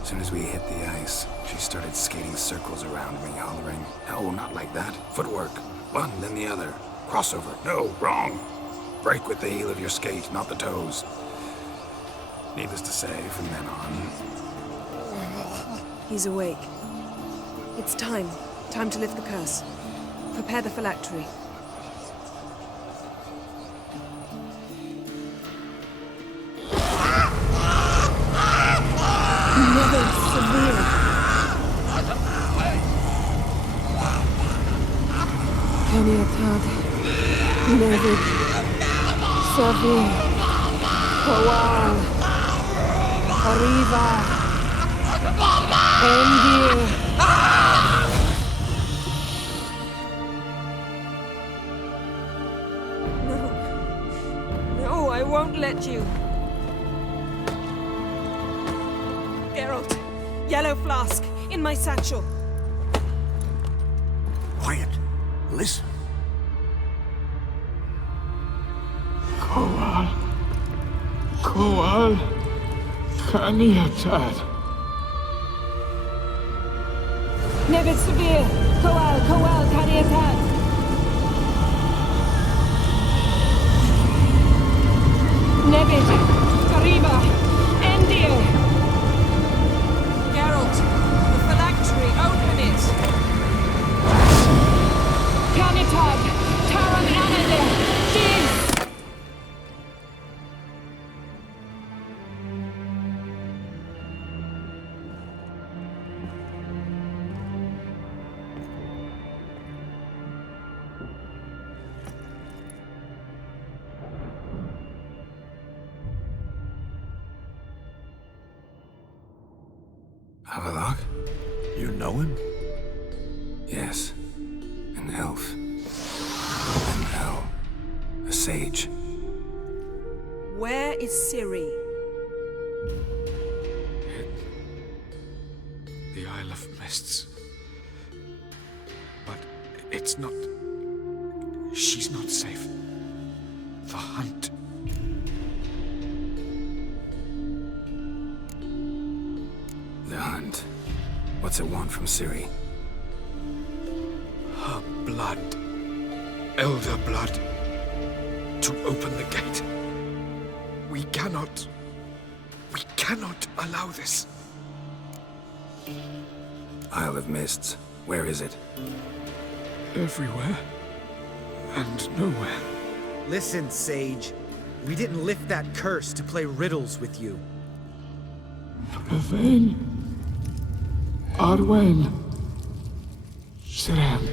As soon as we hit the ice, she started skating circles around me, hollering, "No, not like that. Footwork. One, then the other. Crossover. No, wrong. Break with the heel of your skate, not the toes." Needless to say, from then on... He's awake. It's time. Time to lift the curse. Prepare the phylactery. Never severe. Kaniatad. Never severe. Kawal. Arriva. Endir. No, I won't let you. Geralt, yellow flask, in my satchel. Quiet. Listen. Koal. Kaniatad. Nevid Severe. Koal, Kadiatad. Nevid. Arriba. Endir. Geralt, the phylactery, open it. Kanitad. Taran Anadir. Diz. Havelock? You know him? Yes. An elf. An elf. A sage. Where is Ciri? The Isle of Mists. But it's not... She's not safe. The hunt. The hunt. What's it want from Ciri? Her blood. Elder blood. To open the gate. We cannot allow this. Isle of Mists. Where is it? Everywhere. And nowhere. Listen, Sage. We didn't lift that curse to play riddles with you. Yvain. Arwen. Siran.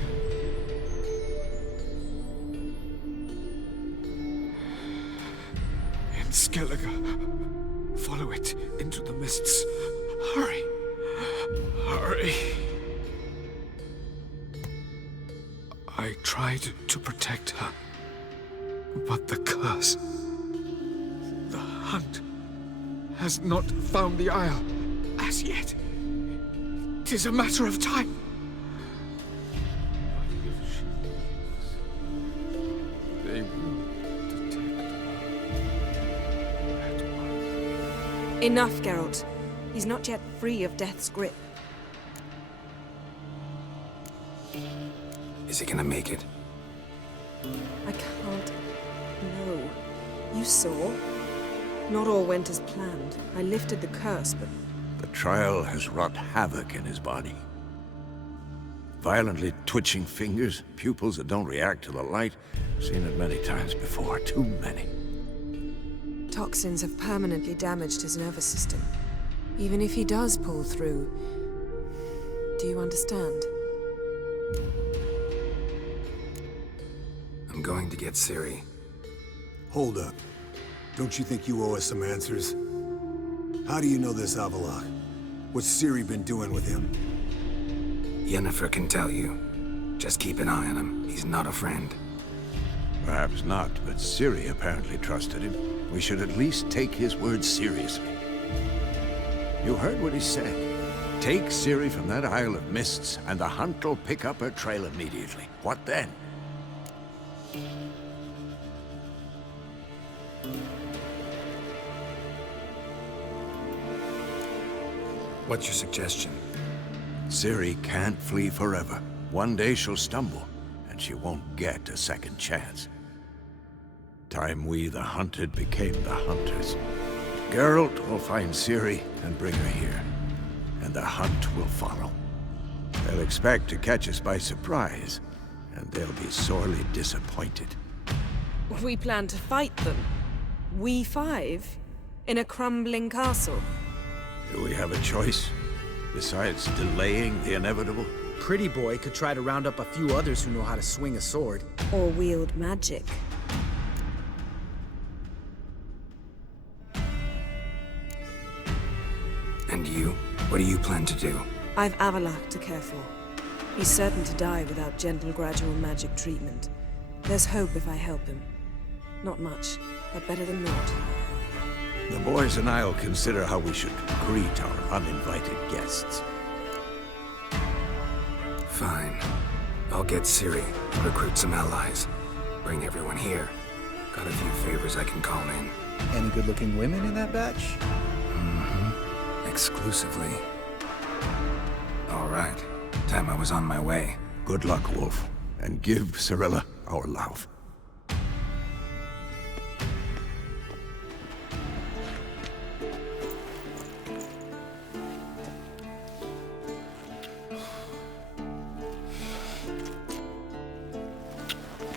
In Skellige. Follow it into the mists. Hurry. Hurry. I tried to protect her. But the curse... The hunt... has not found the Isle as yet. 'Tis a matter of time. They will detect her. Enough, Geralt. He's not yet free of death's grip. Is he gonna make it? I can't. No. You saw? Not all went as planned. I lifted the curse, but... The trial has wrought havoc in his body. Violently twitching fingers, pupils that don't react to the light. Seen it many times before, too many. Toxins have permanently damaged his nervous system. Even if he does pull through... Do you understand? I'm going to get Ciri. Hold up. Don't you think you owe us some answers? How do you know this Havelock? What's Ciri been doing with him? Yennefer can tell you. Just keep an eye on him. He's not a friend. Perhaps not, but Ciri apparently trusted him. We should at least take his words seriously. You heard what he said. Take Ciri from that Isle of Mists, and the hunt will pick up her trail immediately. What then? What's your suggestion? Ciri can't flee forever. One day she'll stumble, and she won't get a second chance. Time we, the hunted, became the hunters. Geralt will find Ciri and bring her here, and the hunt will follow. They'll expect to catch us by surprise, and they'll be sorely disappointed. We plan to fight them. We five? In a crumbling castle? Do we have a choice? Besides delaying the inevitable? Pretty Boy could try to round up a few others who know how to swing a sword. Or wield magic. What do you plan to do? I've Avalok to care for. He's certain to die without gentle, gradual magic treatment. There's hope if I help him. Not much, but better than not. The boys and I'll consider how we should greet our uninvited guests. Fine. I'll get Ciri, recruit some allies. Bring everyone here. Got a few favors I can call in. Any good-looking women in that batch? Mm-hmm. Exclusively. All right. Time I was on my way. Good luck, Wolf. And give Cirilla our love.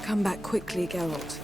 Come back quickly, Geralt.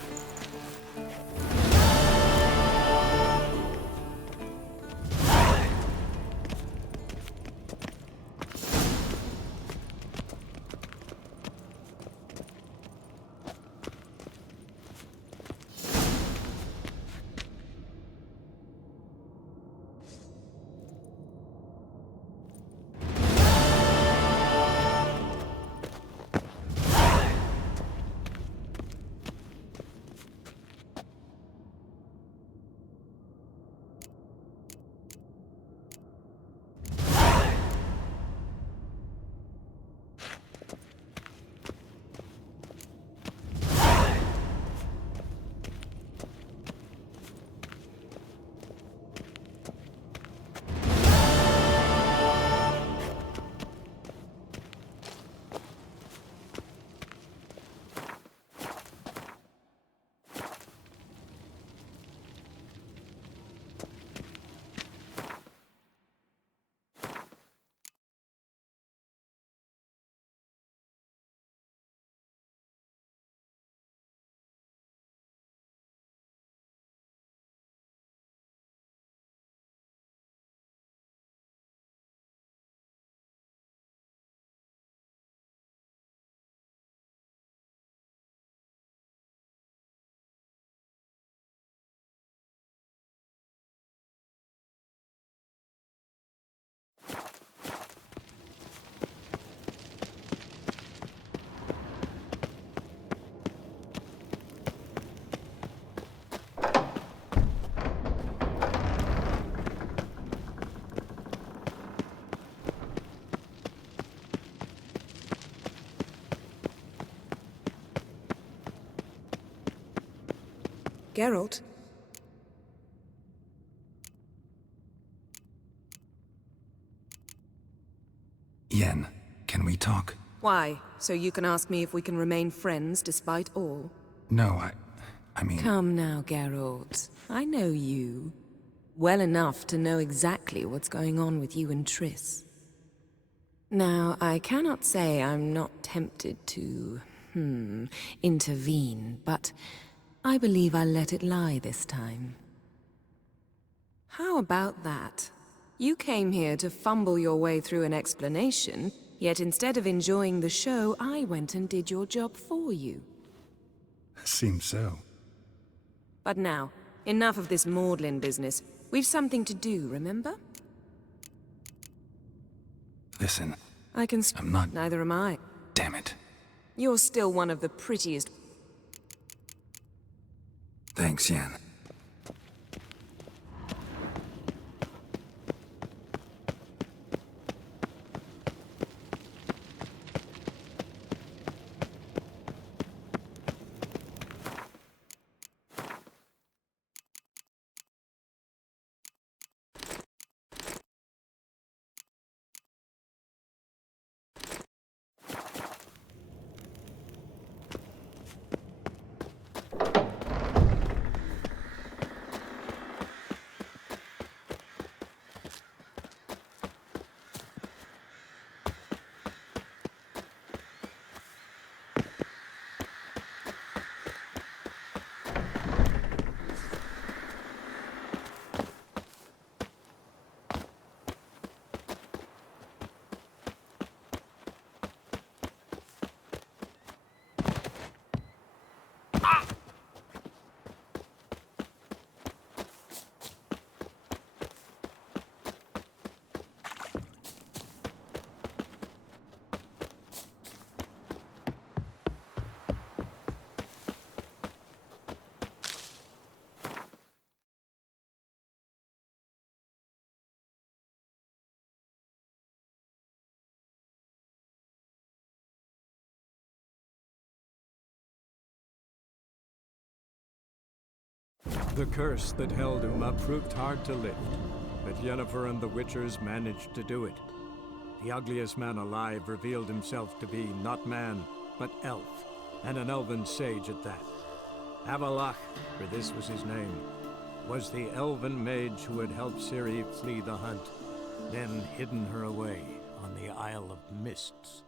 Geralt? Yen, can we talk? Why? So you can ask me if we can remain friends despite all? No, I mean... Come now, Geralt. I know you. Well enough to know exactly what's going on with you and Triss. Now, I cannot say I'm not tempted to, intervene, but I believe I'll let it lie this time. How about that? You came here to fumble your way through an explanation, yet instead of enjoying the show, I went and did your job for you. Seems so. But now, enough of this maudlin business. We've something to do, remember? Listen, I can I'm not... Neither am I. Damn it. You're still one of the prettiest... Thanks, Yen. The curse that held Uma proved hard to lift, but Yennefer and the Witchers managed to do it. The ugliest man alive revealed himself to be not man, but elf, and an elven sage at that. Avalach, for this was his name, was the elven mage who had helped Ciri flee the hunt, then hidden her away on the Isle of Mists.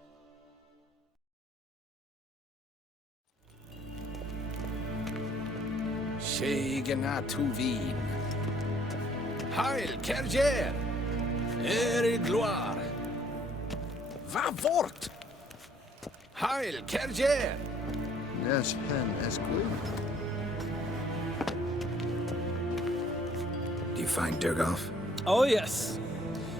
Tuvin. Heil, Kerger! Eri gloire! Va fort! Heil, Kerger! Yes, hen esquid. Do you find Durgoff? Oh, yes.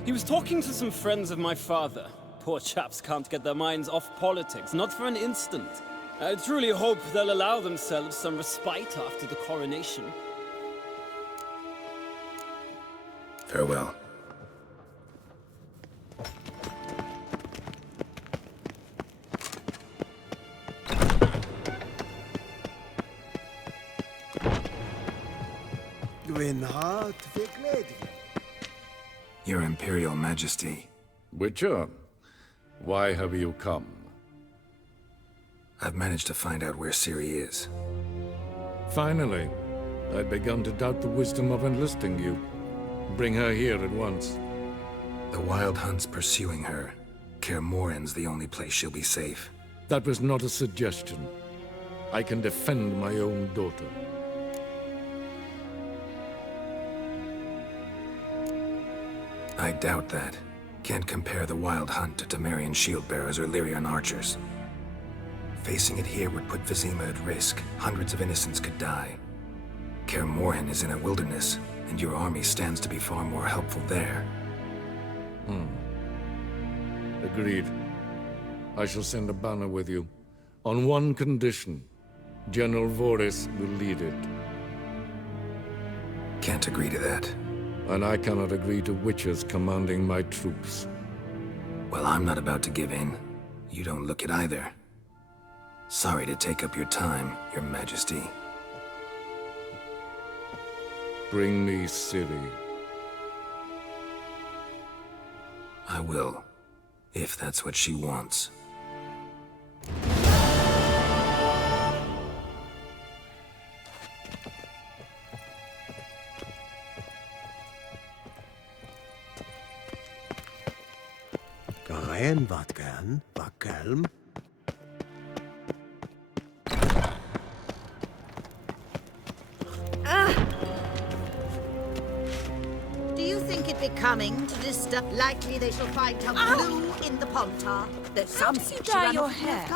He was talking to some friends of my father. Poor chaps can't get their minds off politics, not for an instant. I truly hope they'll allow themselves some respite after the coronation. Farewell. Your Imperial Majesty. Witcher, why have you come? I've managed to find out where Ciri is. Finally. I'd begun to doubt the wisdom of enlisting you. Bring her here at once. The Wild Hunt's pursuing her. Kaer Morhen's the only place she'll be safe. That was not a suggestion. I can defend my own daughter. I doubt that. Can't compare the Wild Hunt to Temerian shield-bearers or Lyrian archers. Facing it here would put Vizima at risk. Hundreds of innocents could die. Kaer Morhen is in a wilderness, and your army stands to be far more helpful there. Agreed. I shall send a banner with you. On one condition. General Voris will lead it. Can't agree to that. And I cannot agree to Witchers commanding my troops. Well, I'm not about to give in. You don't look it either. Sorry to take up your time, Your Majesty. Bring me Ciri. I will, if that's what she wants. Karen wat gern, Wackelm. Do you think it becoming to disturb? Likely they shall find her blue in the pontar. There's some How do you dye your hair?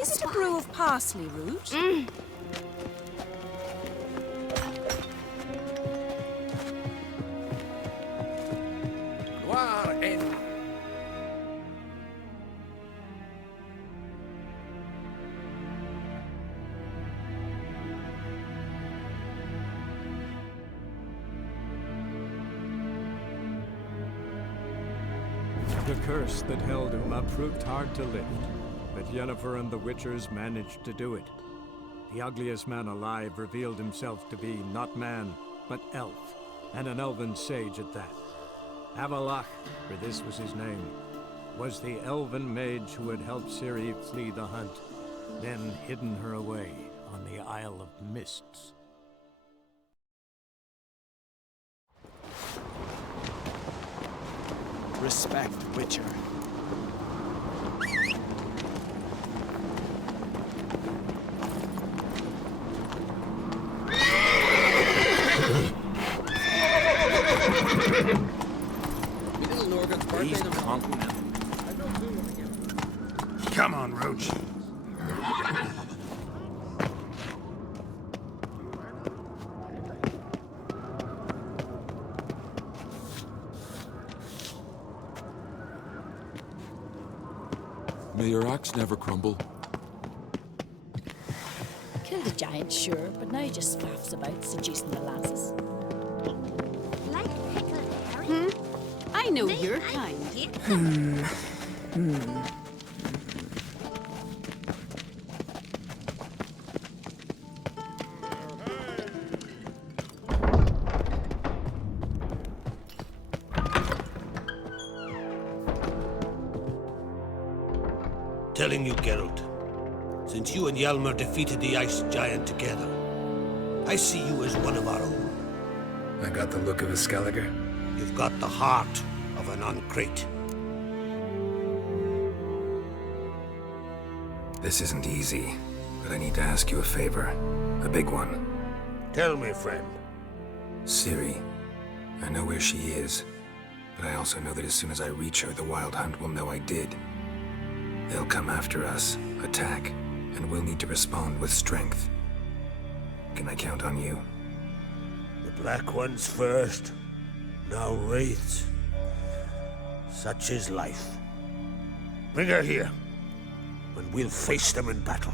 Is it a brew of parsley root? Gloire and... The curse that held Uma proved hard to lift, but Yennefer and the Witchers managed to do it. The ugliest man alive revealed himself to be not man, but elf, and an elven sage at that. Avalach, for this was his name, was the elven mage who had helped Ciri flee the hunt, then hidden her away on the Isle of Mists. Respect, Witcher. Come on, Roach. May your axe never crumble. Killed a giant, sure, but now he just faffs about seducing the lasses. Like pickled herring? I know your kind. Telling you, Geralt, since you and Hjalmar defeated the Ice Giant together, I see you as one of our own. I got the look of a Skelliger. You've got the heart of an Uncrate. This isn't easy, but I need to ask you a favor. A big one. Tell me, friend. Ciri. I know where she is, but I also know that as soon as I reach her, the Wild Hunt will know I did. They'll come after us, attack, and we'll need to respond with strength. Can I count on you? The Black Ones first, now Wraiths. Such is life. Bring her here, and we'll face them in battle.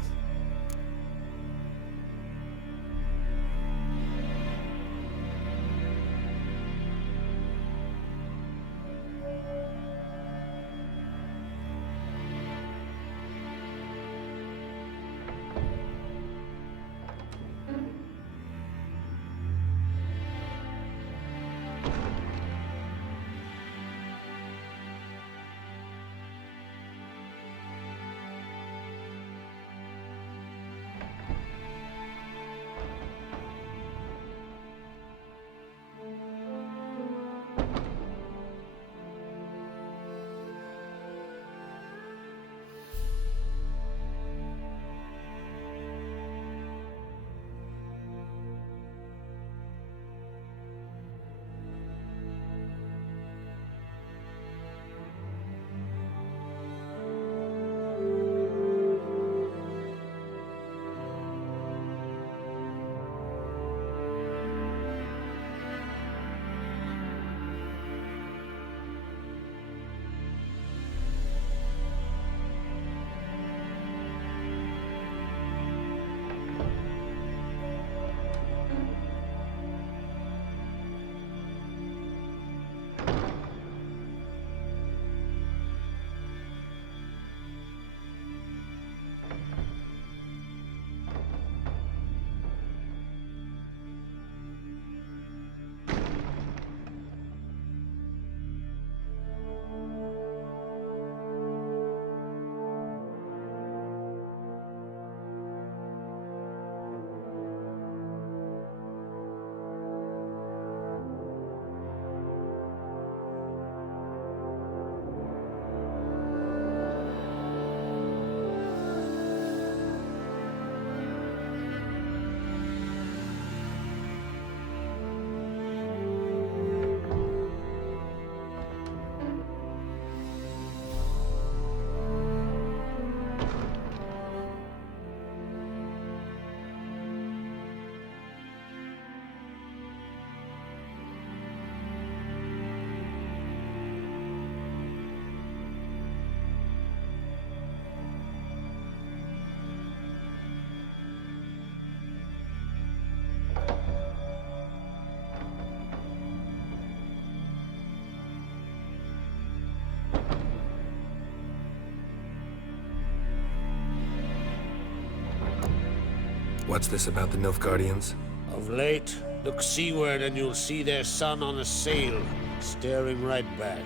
What's this about the Nilfgaardians? Of late, look seaward and you'll see their sun on a sail, staring right back.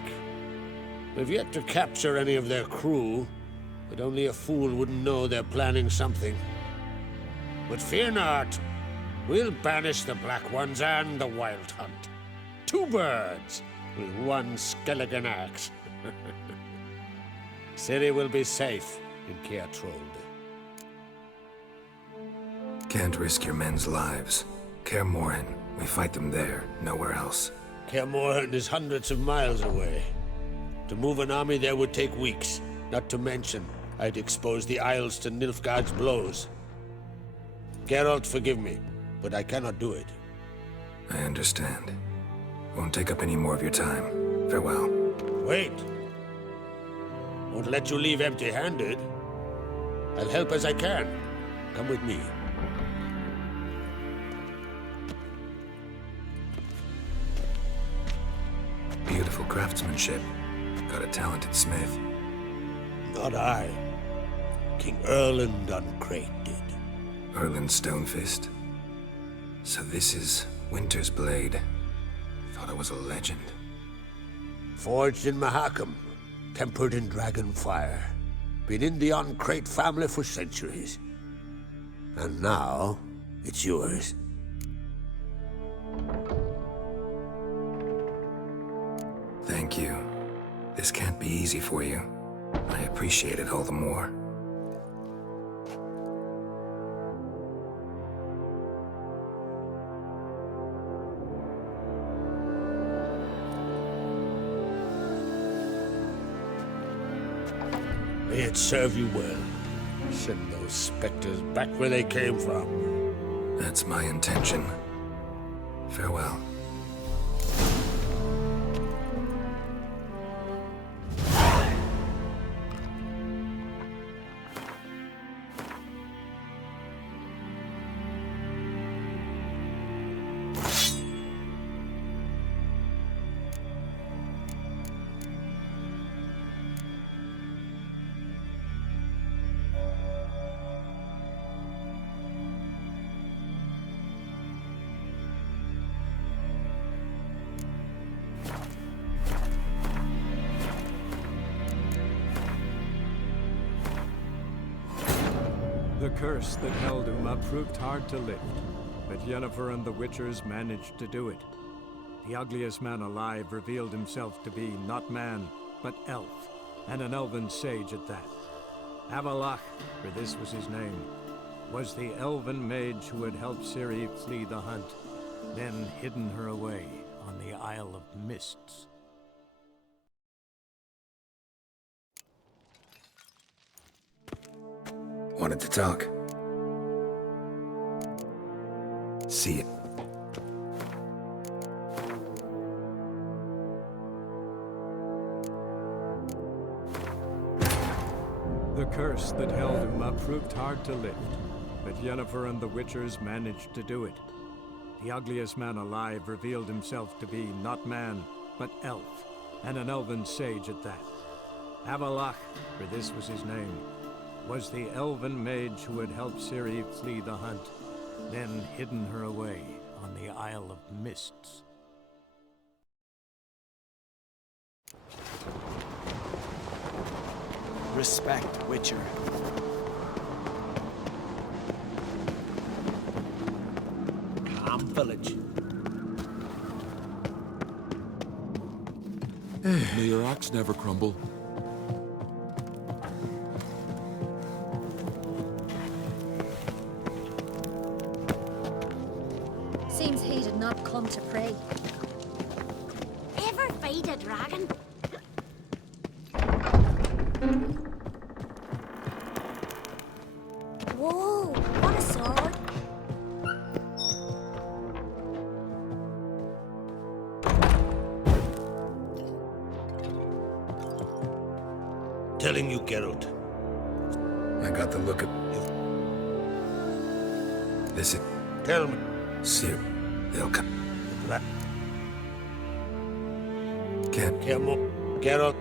We've yet to capture any of their crew, but only a fool wouldn't know they're planning something. But fear not, we'll banish the Black Ones and the Wild Hunt. 2 birds with 1 skeleton axe. Ciri will be safe in Kaer Trolde. Can't risk your men's lives. Kaer Morhen, we fight them there, nowhere else. Kaer Morhen is hundreds of miles away. To move an army there would take weeks. Not to mention, I'd expose the Isles to Nilfgaard's blows. Geralt, forgive me, but I cannot do it. I understand. Won't take up any more of your time. Farewell. Wait. Won't let you leave empty-handed. I'll help as I can. Come with me. Beautiful craftsmanship. Got a talented smith. Not I. King Erland Uncrate did. Erland Stonefist? So this is Winter's Blade. Thought I was a legend. Forged in Mahakam. Tempered in dragon fire. been in the Uncrate family for centuries. And now, it's yours. Thank you. This can't be easy for you. I appreciate it all the more. May it serve you well. Send those specters back where they came from. That's my intention. Farewell. The curse that held Uma proved hard to lift, but Yennefer and the Witchers managed to do it. The ugliest man alive revealed himself to be not man, but elf, and an elven sage at that. Avalach, for this was his name, was the elven mage who had helped Ciri flee the hunt, then hidden her away on the Isle of Mists. Wanted to talk. See it. The curse that held Uma proved hard to lift, but Yennefer and the Witchers managed to do it. The ugliest man alive revealed himself to be not man, but elf, and an elven sage at that. Avalach, for this was his name, was the elven mage who had helped Ciri flee the hunt, then hidden her away on the Isle of Mists. Respect, Witcher. Calm village. May your axe never crumble. Seems he did not come to pray. Ever fight a dragon? Whoa, what a sword! Telling you, Geralt. I got the look of... This is... Tell me. Ciri. They'll come. Can't... Geralt.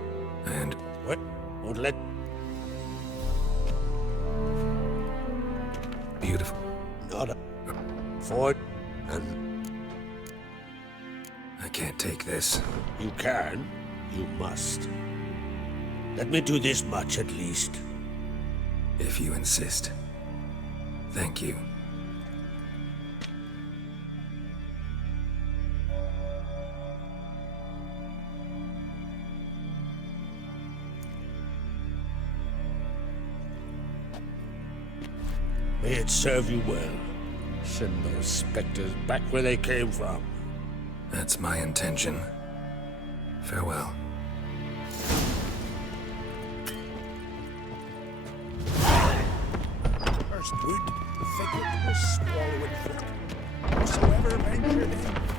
And... What? Won't let... Beautiful. Not a... Ford. And... I can't take this. You can. You must. Let me do this much at least. If you insist. Thank you. May it serve you well. Send those specters back where they came from. That's my intention. Farewell. First wood, thicket, or swallowing foot. Whosoever ventured in,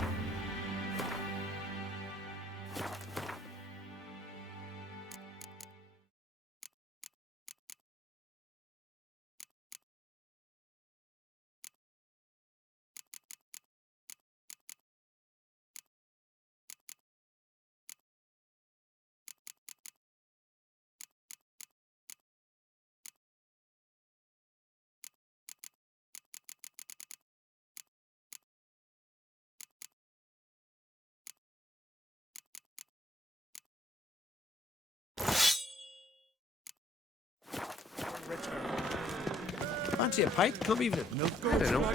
Fancy a pint? Come even at milk. I don't know.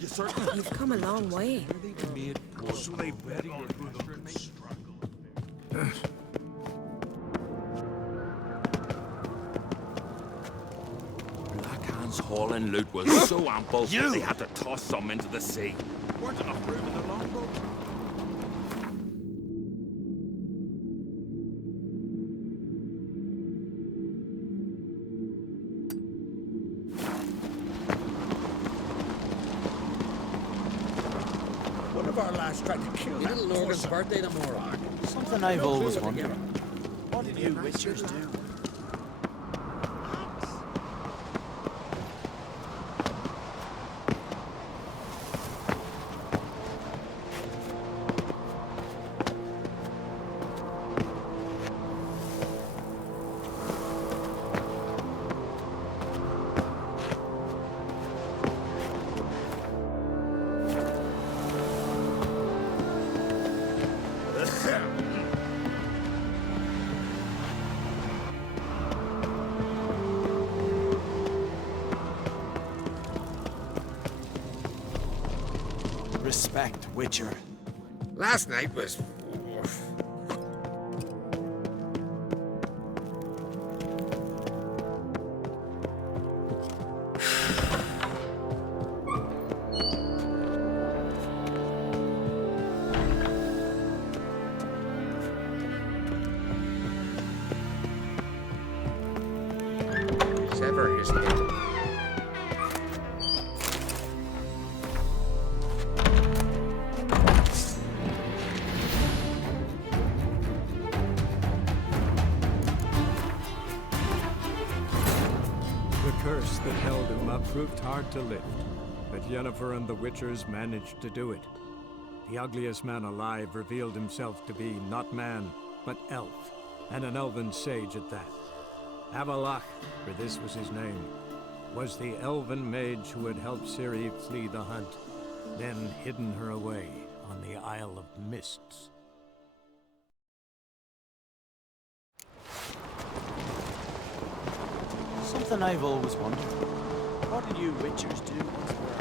You certainly. You've come a long way. So they bet on Black Hand's haul and loot was so ample they had to toss some into the sea. Weren't enough room in the longboat. One of our lads tried to kill that Little Lorgan's birthday tomorrow. Something I've always wondered. What did you witchers do? Respect, Witcher. Last night was... Sever his head. The curse that held him up proved hard to lift, but Yennefer and the Witchers managed to do it. The ugliest man alive revealed himself to be not man, but elf, and an elven sage at that. Avalach, for this was his name, was the elven mage who had helped Ciri flee the hunt, then hidden her away on the Isle of Mists. Something I've always wondered. What did you witchers do once we're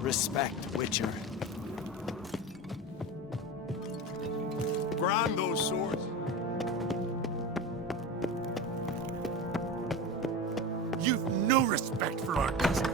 Respect, Witcher. Grind those swords. You've no respect for our customs.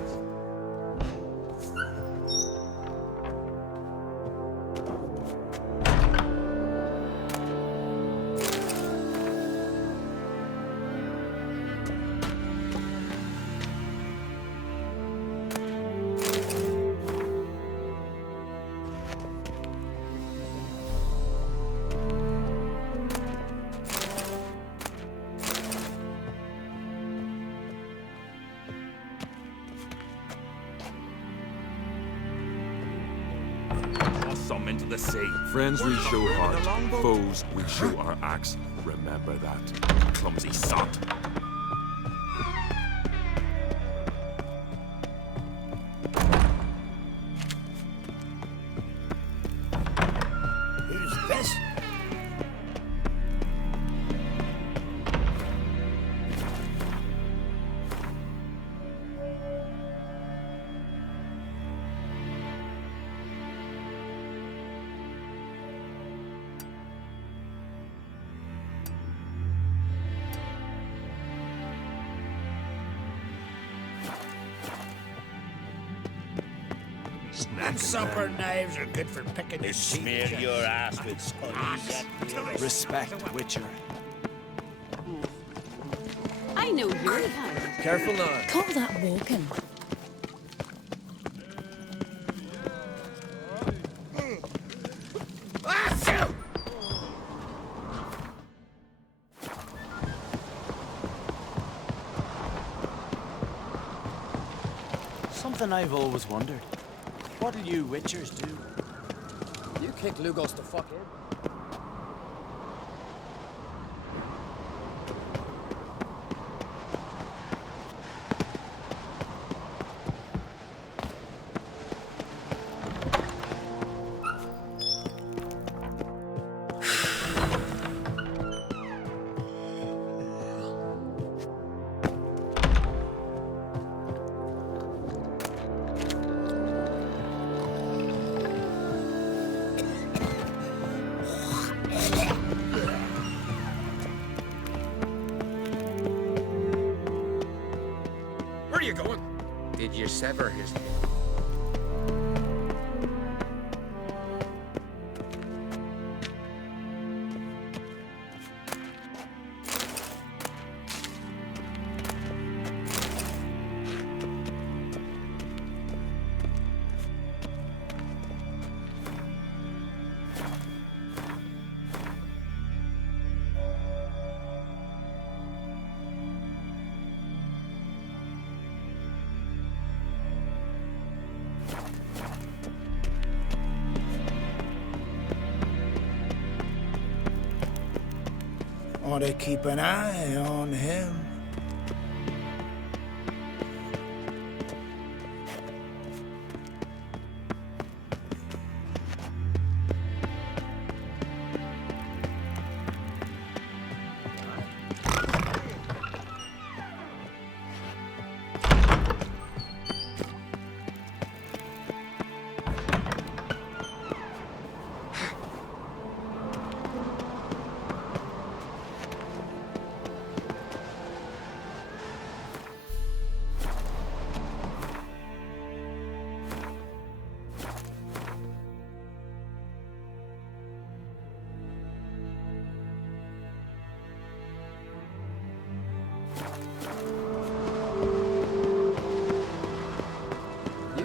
Some into the sea. Friends we show heart, foes we show our axe. Remember that, clumsy sot. Who's this? Them supper knives are good for picking your Smear teeth. your ass with scotty. Respect, Witcher. I know your kind. Careful now. Call that walking. Something I've always wondered. What do you witchers do? You kick Lugos the fuck in. sever his head. Ought to keep an eye on him.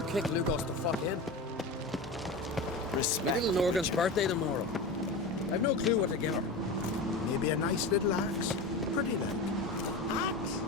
Kick Lugos to fuck in. Respect. My little Norgan's birthday tomorrow. I've no clue what to give her. Maybe a nice little axe. Pretty like. Axe?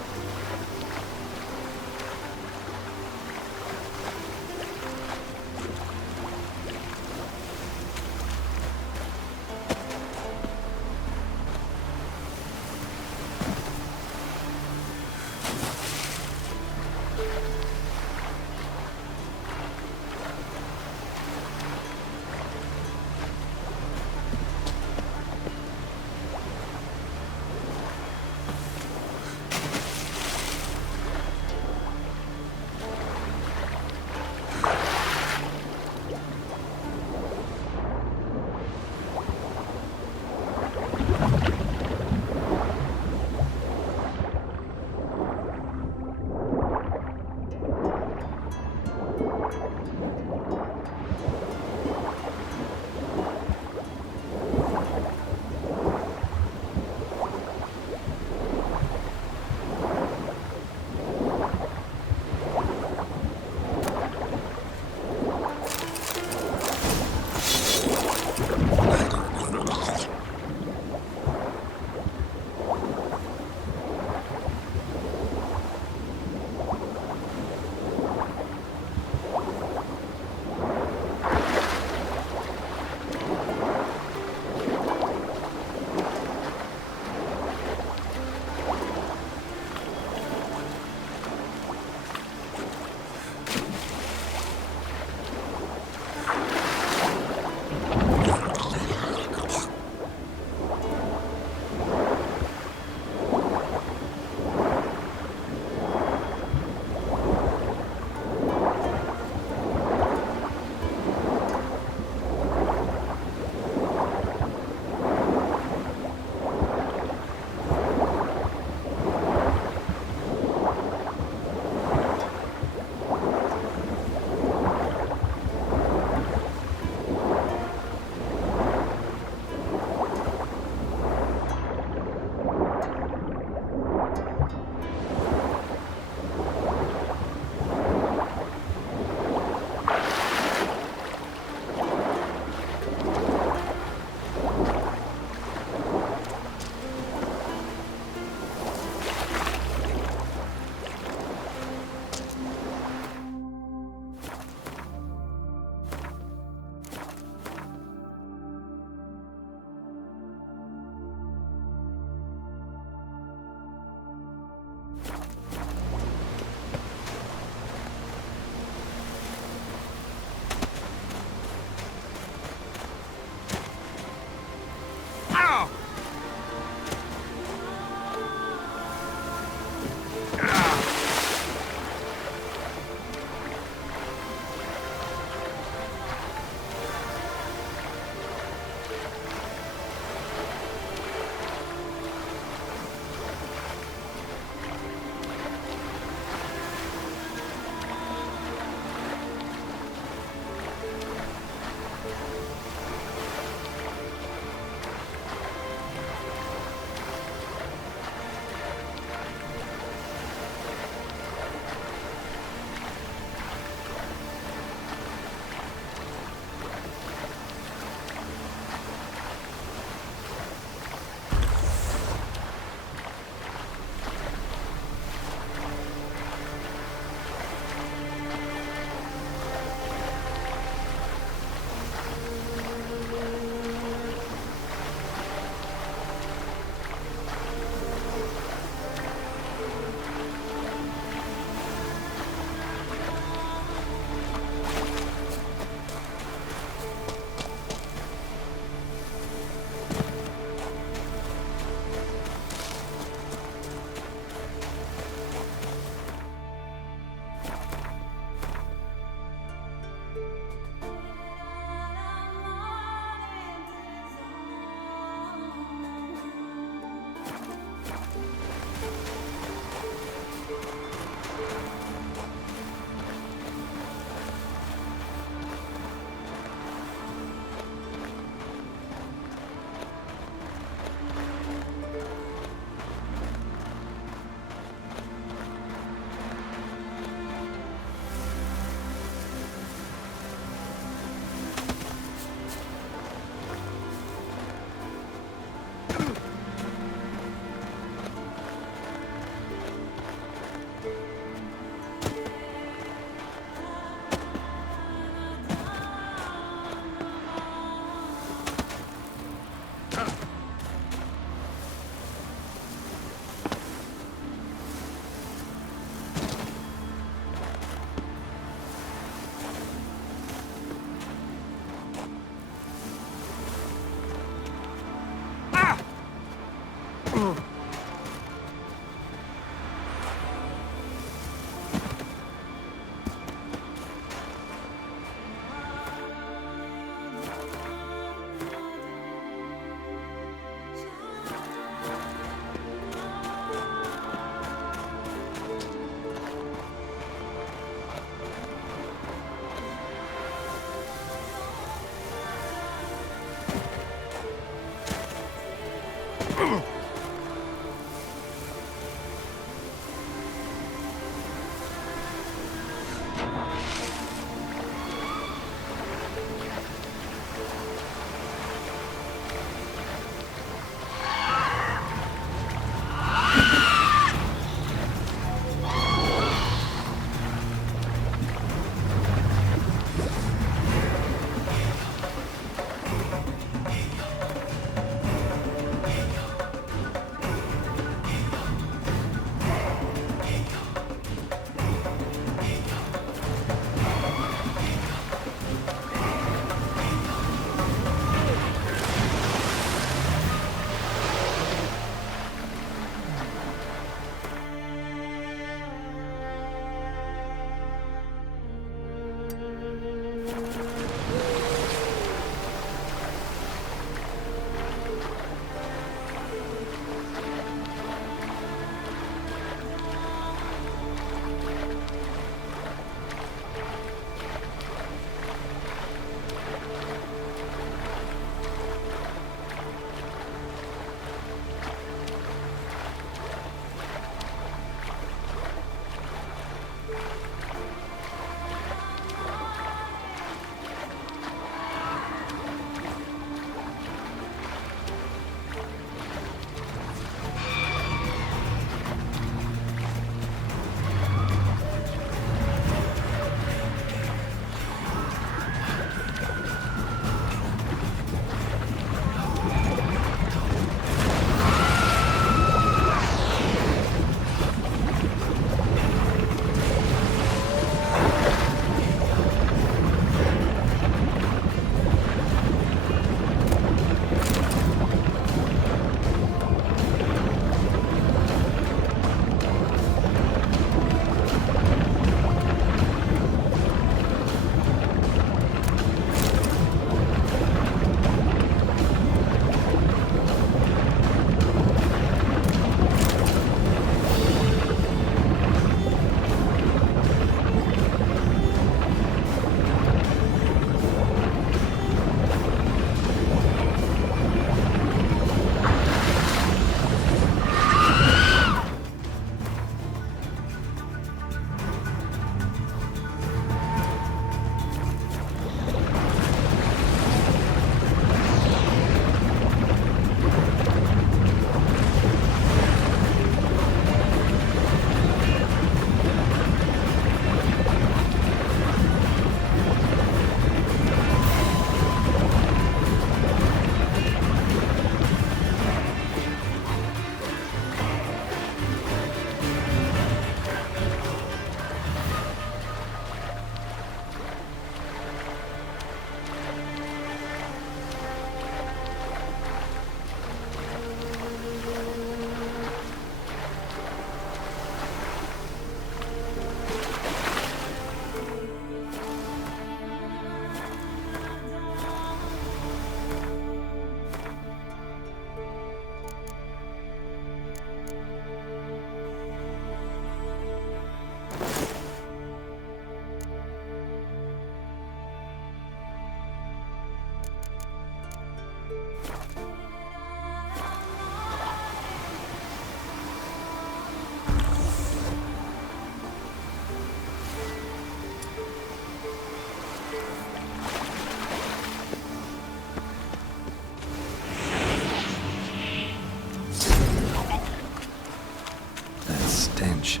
stench.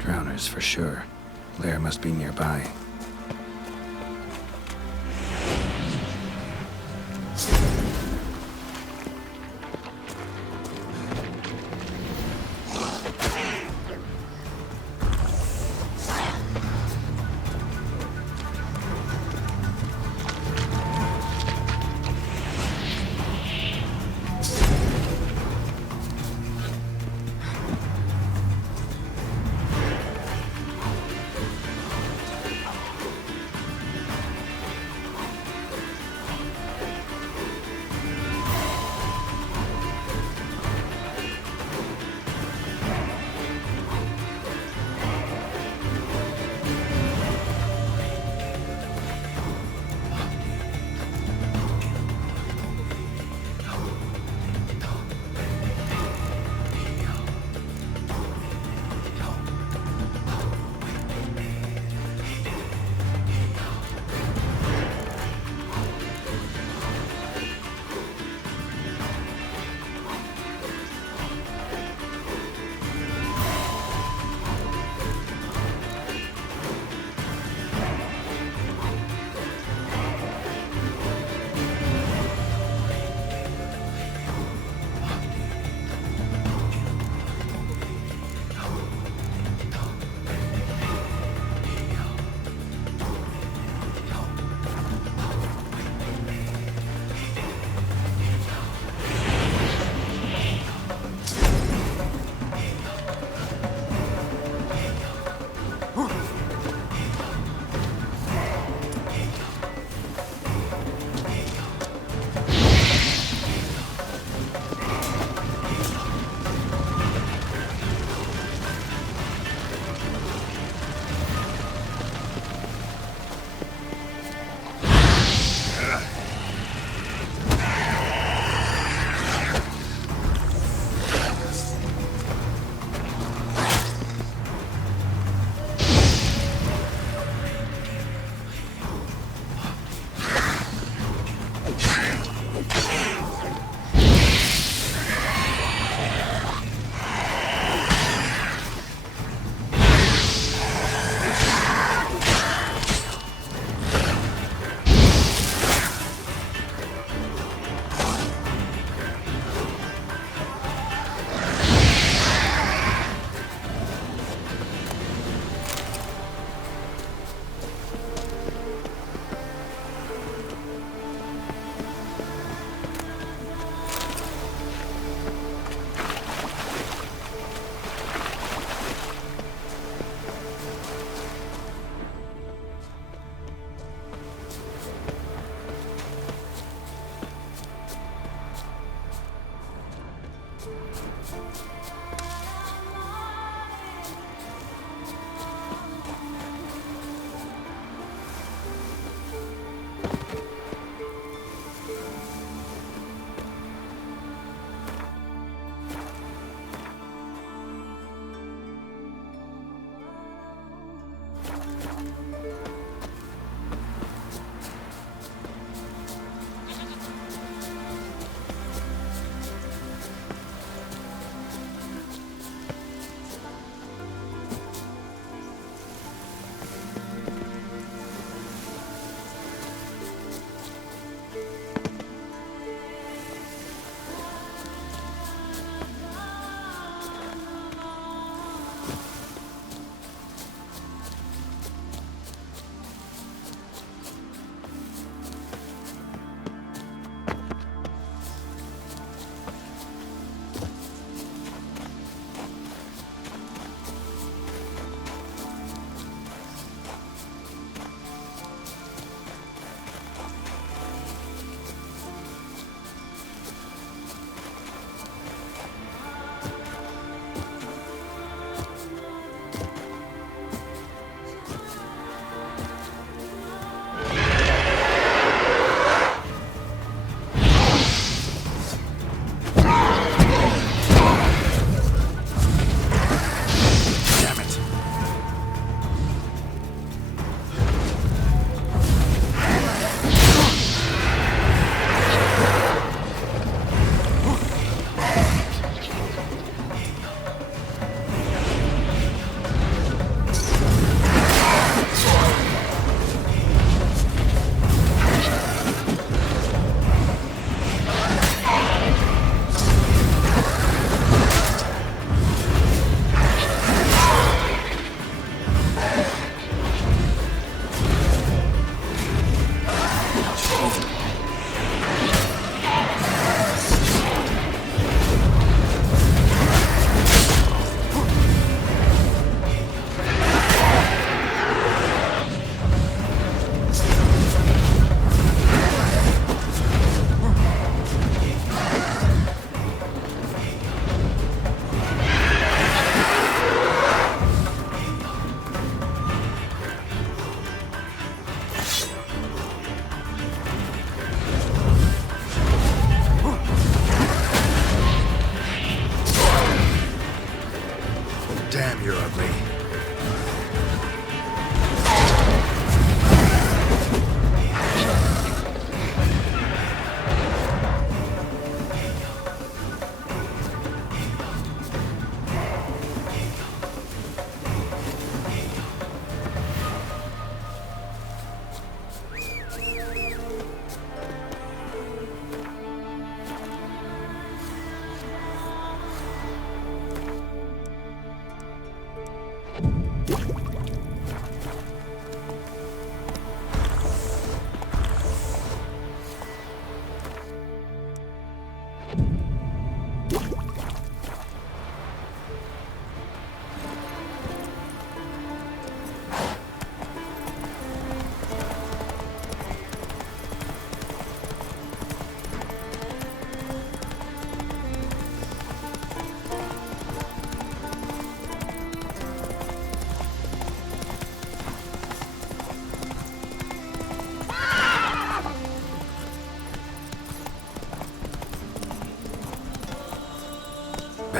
Drowners for sure. Lair must be nearby.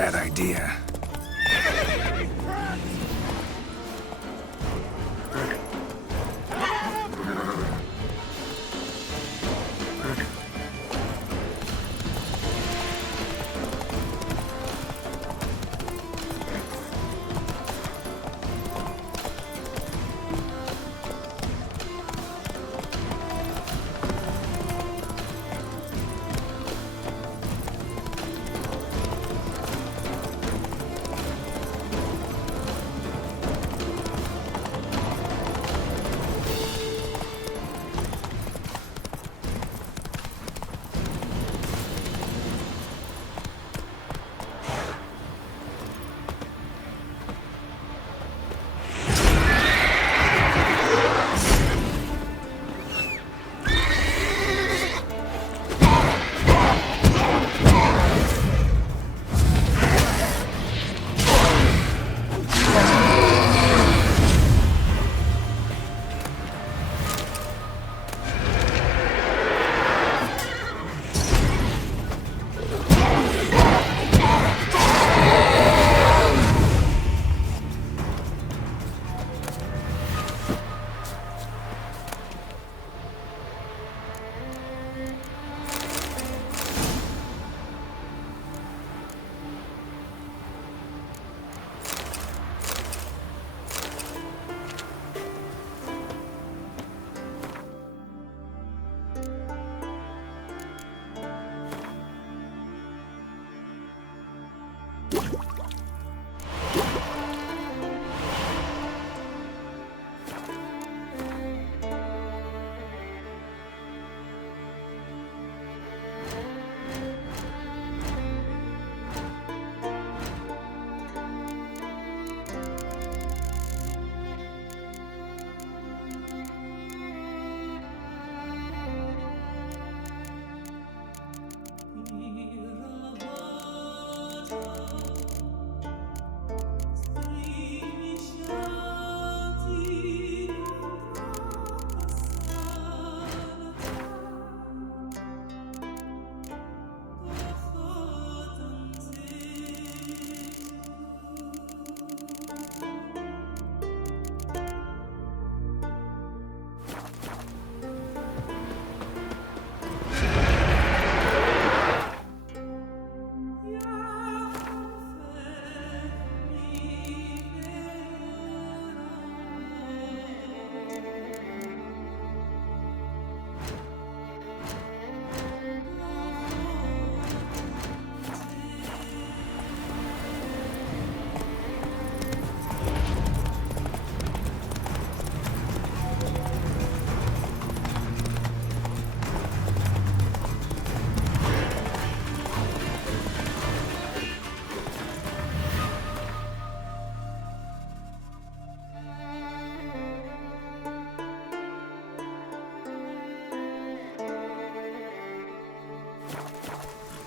bad idea.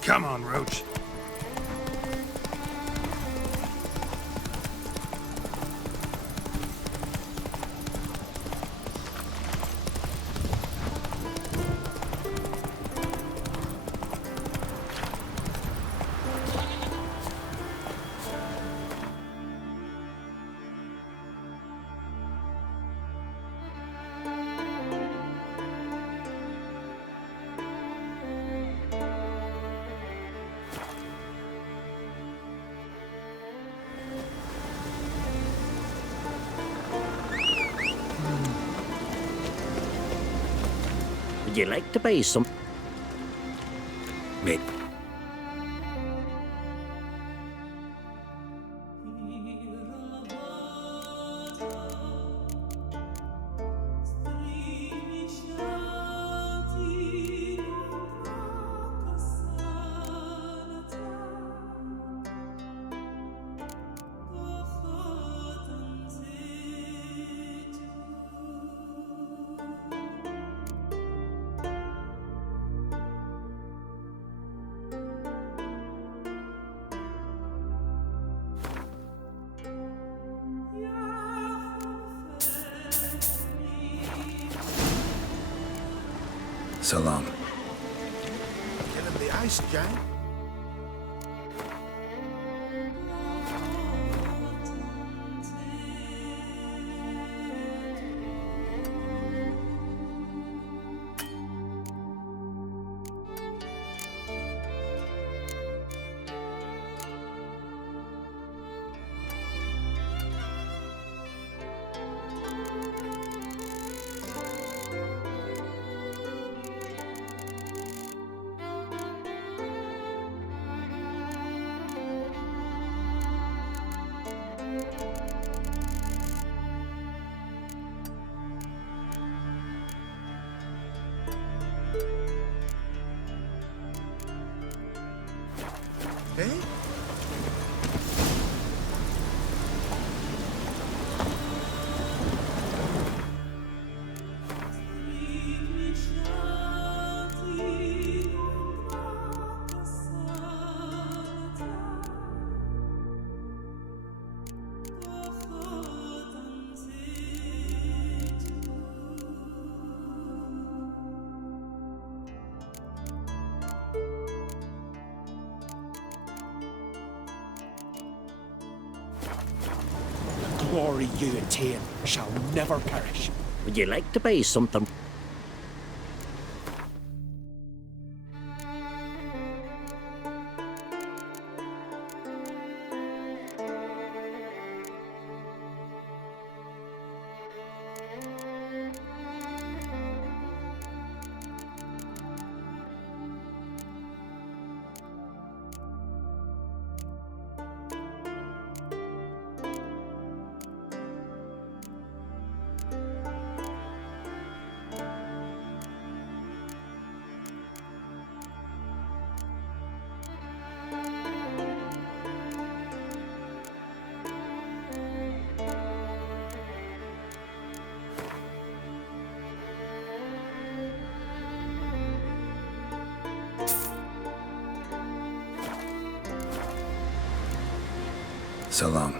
Come on, Roach. Would you like to buy some? Me. So long. Get in the ice, Jane. Eh? Glory you attain shall never perish. Would you like to buy something? So long.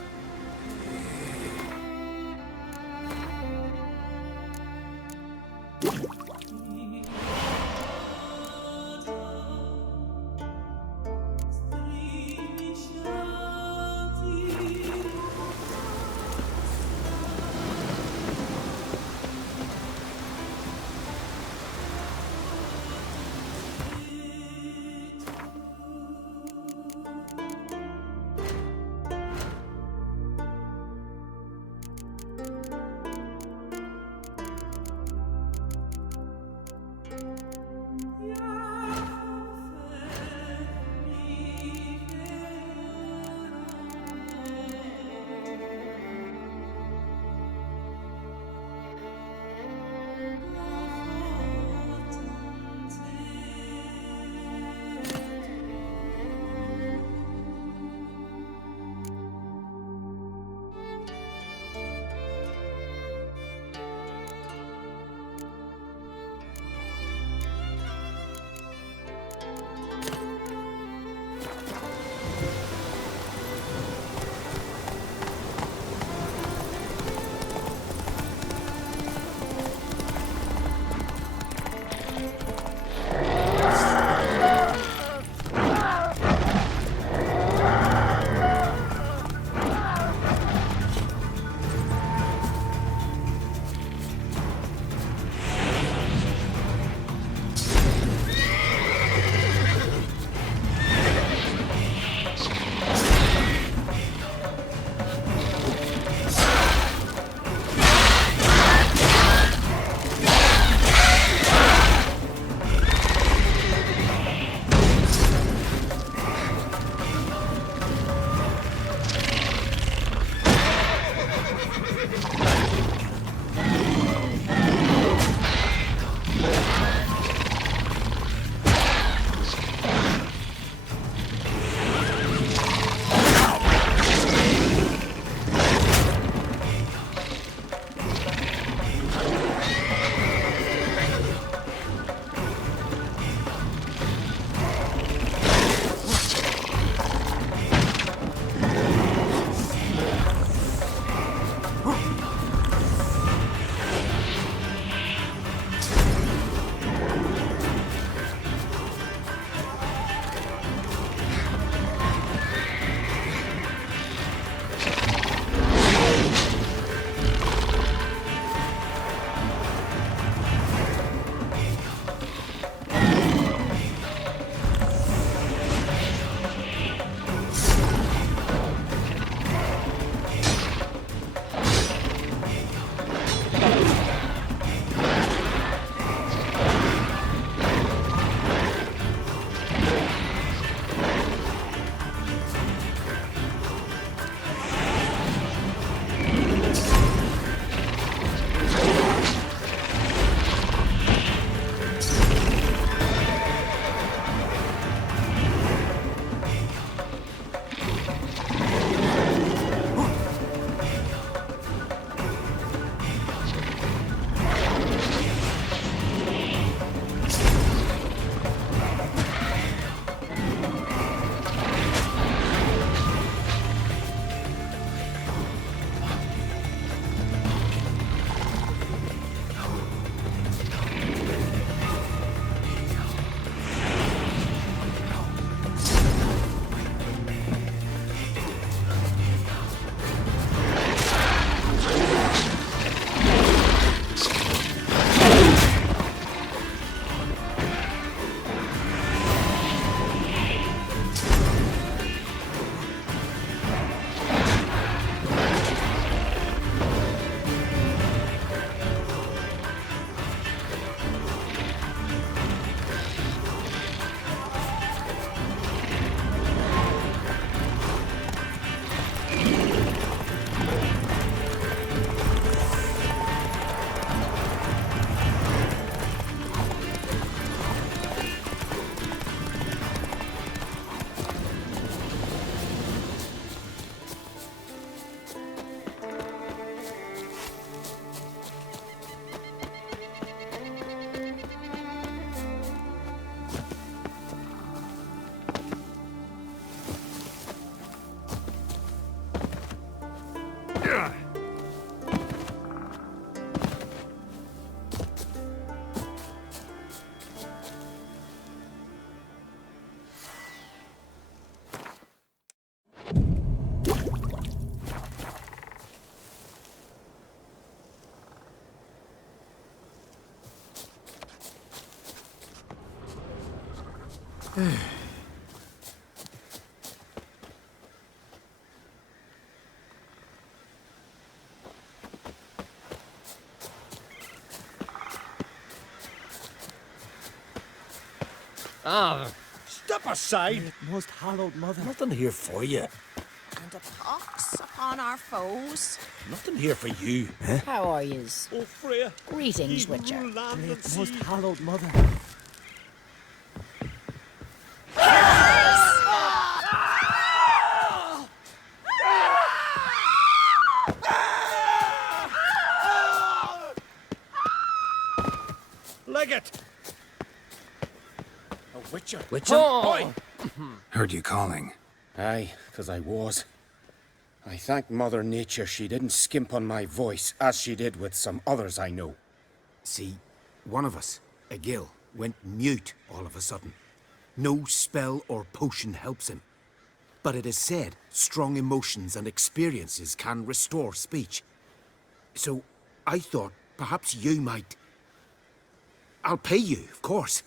Step aside! Most hallowed mother. Nothing here for you. And a pox upon our foes. Nothing here for you. Huh? How are yous? Oh, Freya. Greetings, Witcher. Most hallowed mother. Leggett! A Witcher. Witcher? Boy! Heard you calling. Aye, 'cause I was. I thank Mother Nature she didn't skimp on my voice, as she did with some others I know. See, one of us, a gill, went mute all of a sudden. No spell or potion helps him. But it is said strong emotions and experiences can restore speech. So I thought perhaps you might... I'll pay you, of course.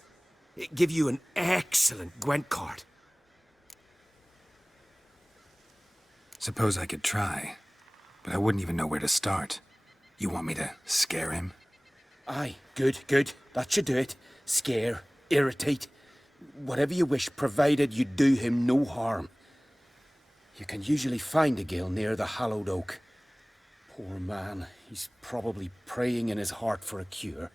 Give you an excellent Gwent card. Suppose I could try, but I wouldn't even know where to start. You want me to scare him? Aye, good, good. That should do it. Scare, irritate, whatever you wish, provided you do him no harm. You can usually find a gill near the hallowed oak. Poor man, he's probably praying in his heart for a cure.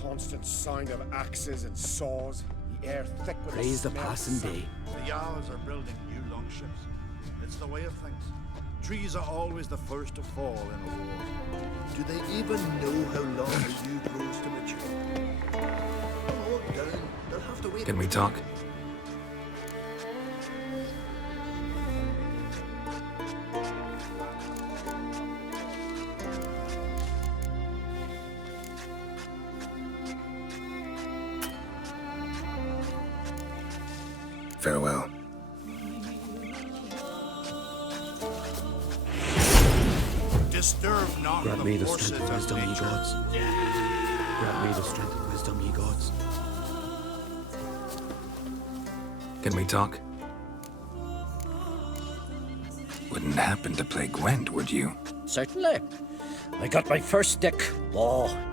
Constant sound of axes and saws, the air thick with Praise the smell of passing sun. day. The Jarls are building new longships. It's the way of things. Trees are always the first to fall in a war. Do they even know how long a yew grows to mature? Hold down. They'll have to wait. Can we talk? Farewell. Disturb not Grant me the forces strength and wisdom, ye nature. gods. Grant me the strength and wisdom, ye gods. Can we talk? Wouldn't happen to play Gwent, would you? Certainly. I got my first stick,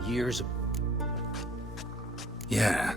years ago. Yeah.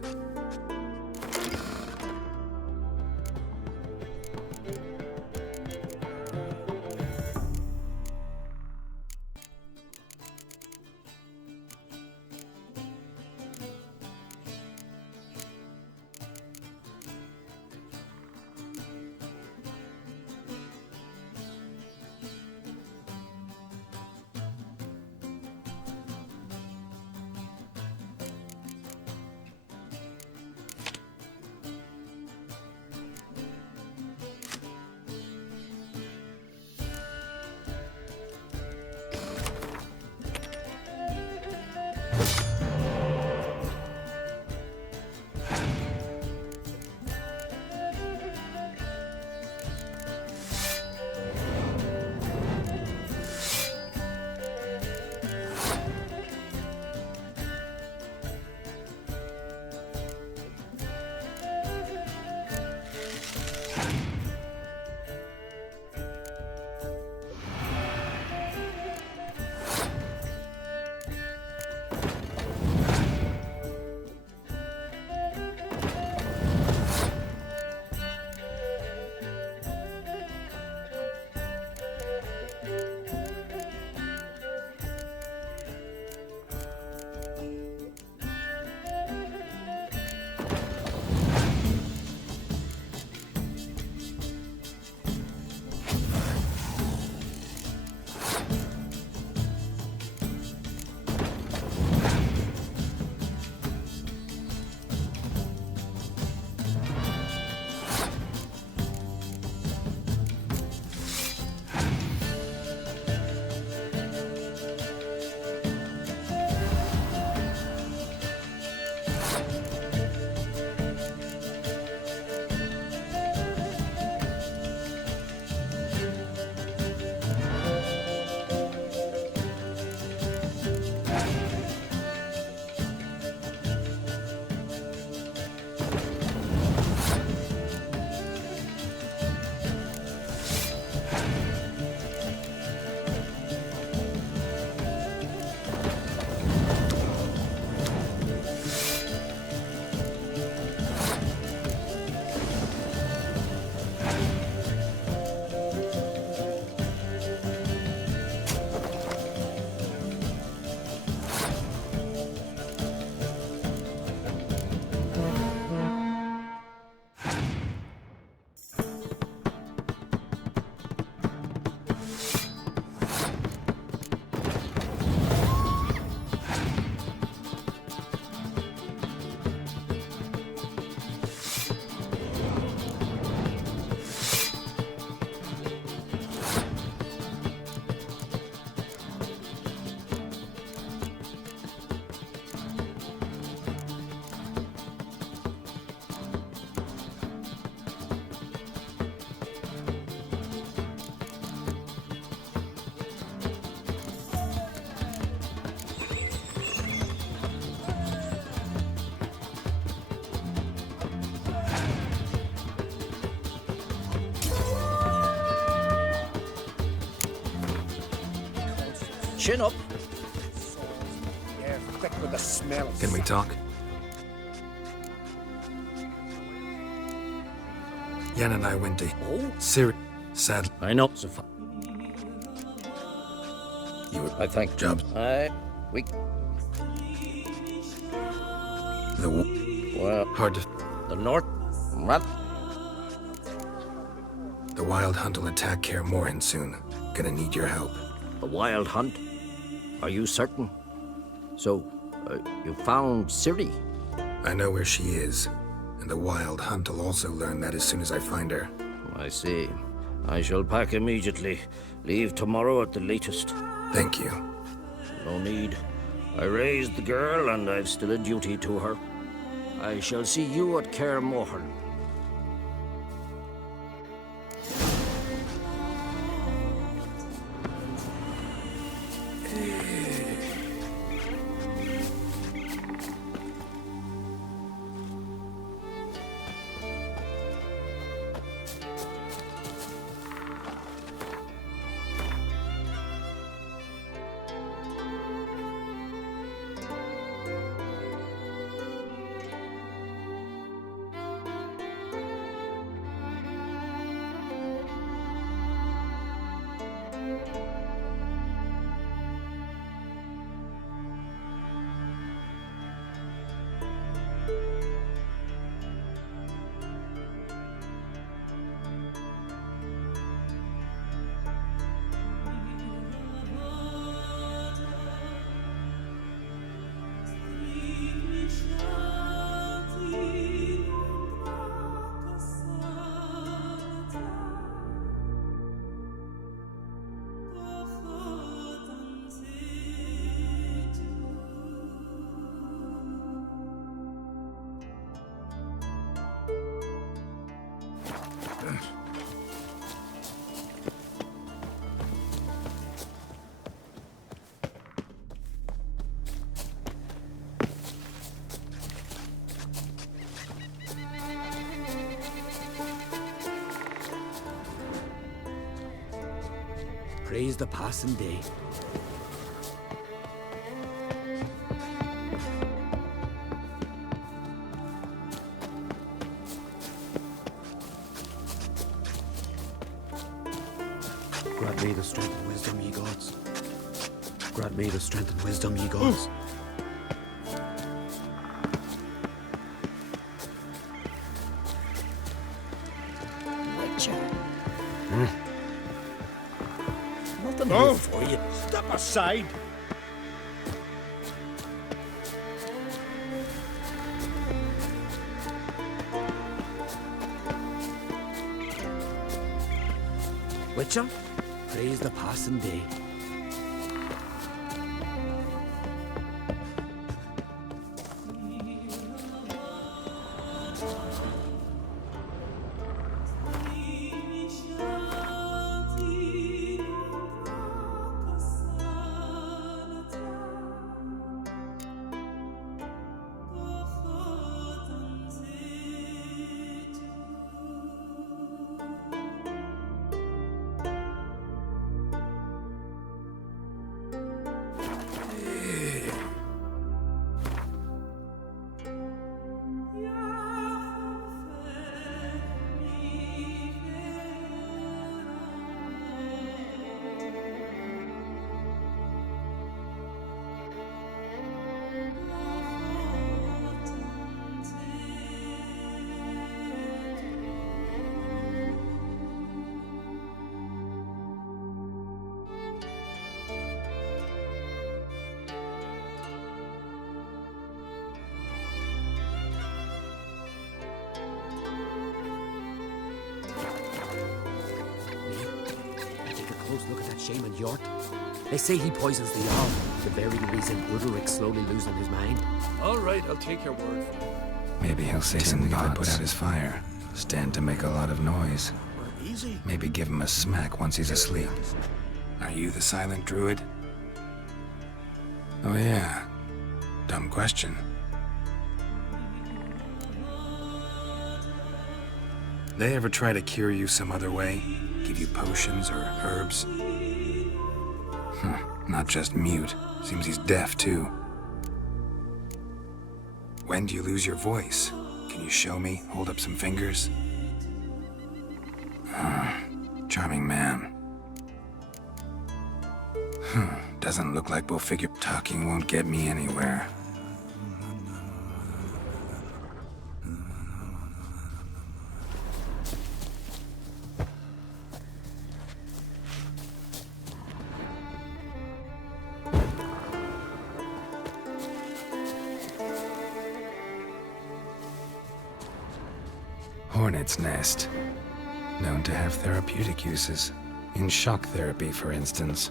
Chin up. Yeah, thick with the smell. Can we talk? Yen and I went to Syria. Sadly. I know. I think jobs. We. Well, hard to. The north. What? The wild hunt will attack Kaer Morhen soon. Gonna need your help. The wild hunt? Are you certain? So, you found Ciri? I know where she is, and the wild hunt will also learn that as soon as I find her. I see. I shall pack immediately. Leave tomorrow at the latest. Thank you. No need. I raised the girl, and I've still a duty to her. I shall see you at Kaer Morhen. Praise the passing day. Grant me the strength and wisdom, ye gods. Grant me the strength and wisdom, ye gods. Witcher. Nothing here for you. Step aside. Witcher, praise the passing day. Look at that shaman Yort. They say he poisons the Jarl, the very reason Udric's slowly losing his mind. All right, I'll take your word for it. Maybe he'll say something to put out his fire. Stand to make a lot of noise. Maybe give him a smack once he's asleep. Are you the silent druid? Oh yeah. Dumb question. They ever try to cure you some other way? Give you potions or herbs? Not just mute. Seems he's deaf, too. When do you lose your voice? Can you show me? Hold up some fingers? Charming man. Doesn't look like we'll figure talking won't get me anywhere. Hornet's nest. Known to have therapeutic uses. In shock therapy, for instance.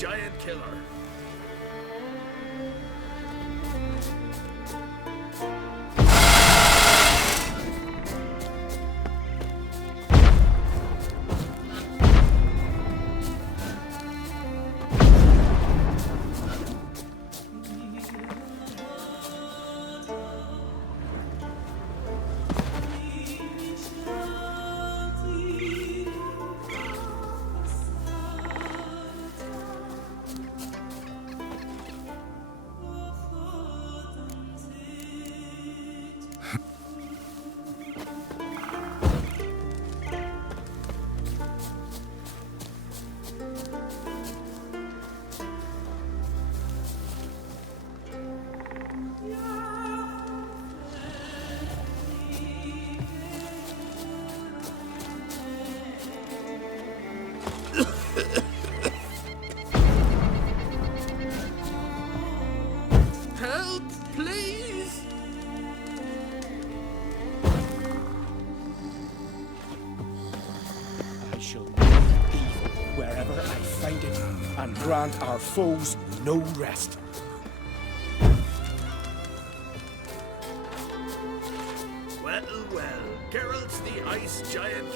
giant killer. wherever I find it, and grant our foes no rest. Well, well, Geralt's the ice giant.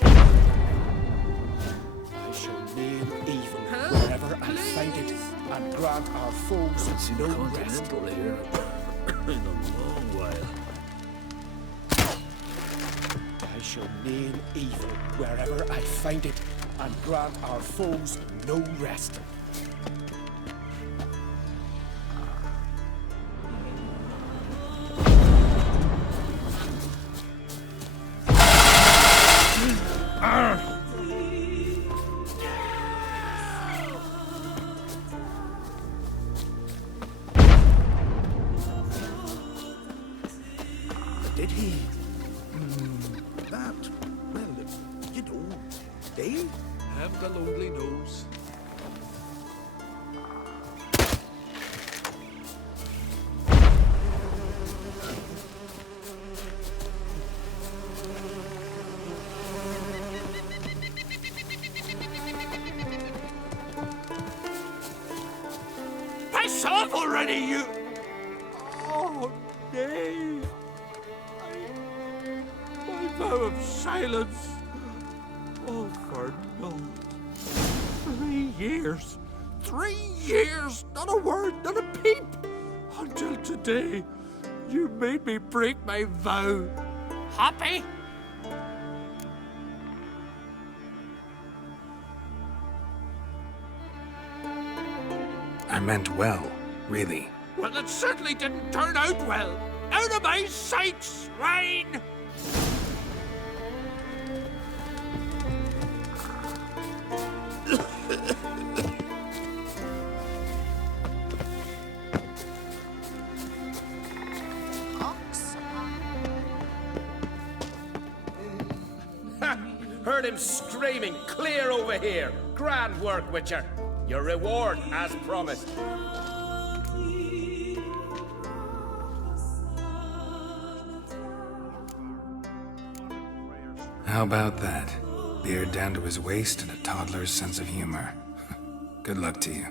I shall name evil wherever I find it, and grant our foes no rest. Here in a long while. I shall name evil wherever I find it, and grant our foes no rest. Did he? That, well, you know, eh? Have the lonely nose. Piss off already, you! Oh, nay. My vow of silence. Oh, for no. 3 years. 3 years! Not a word, not a peep! Until today, you made me break my vow. Happy? I meant well, really. Well, it certainly didn't turn out well. Out of my sight, swine! Heard him screaming, clear over here. Grand work, Witcher. Your reward, as promised. How about that? Beard down to his waist and a toddler's sense of humor. Good luck to you.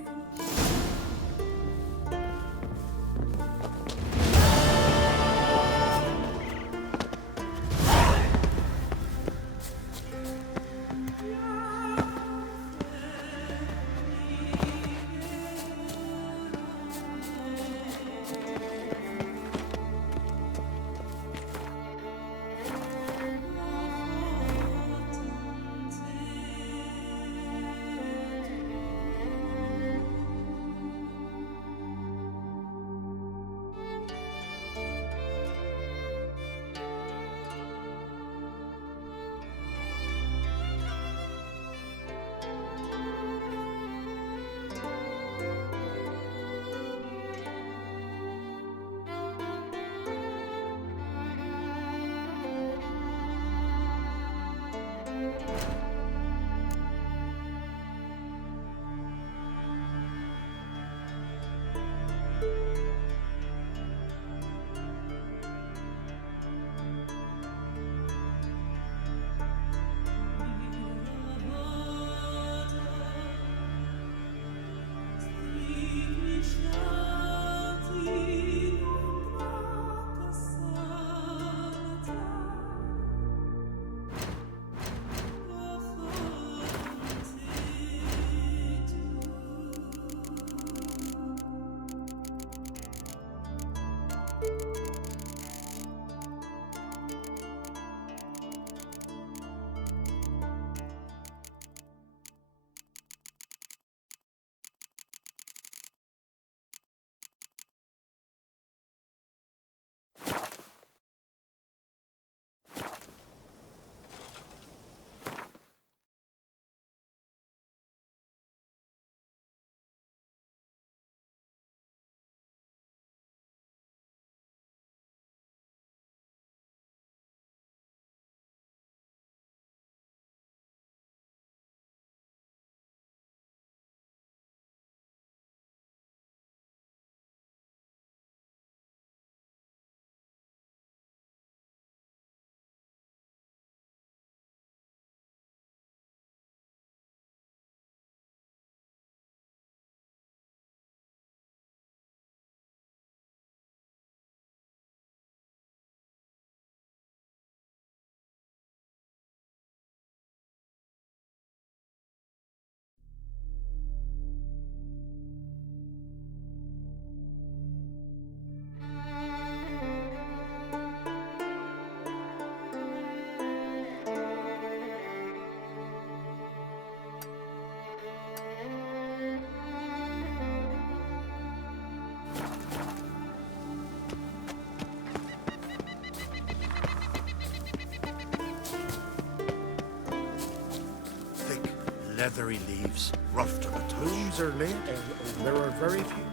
leathery leaves, rough to the touch. Blooms are late, and there are very few.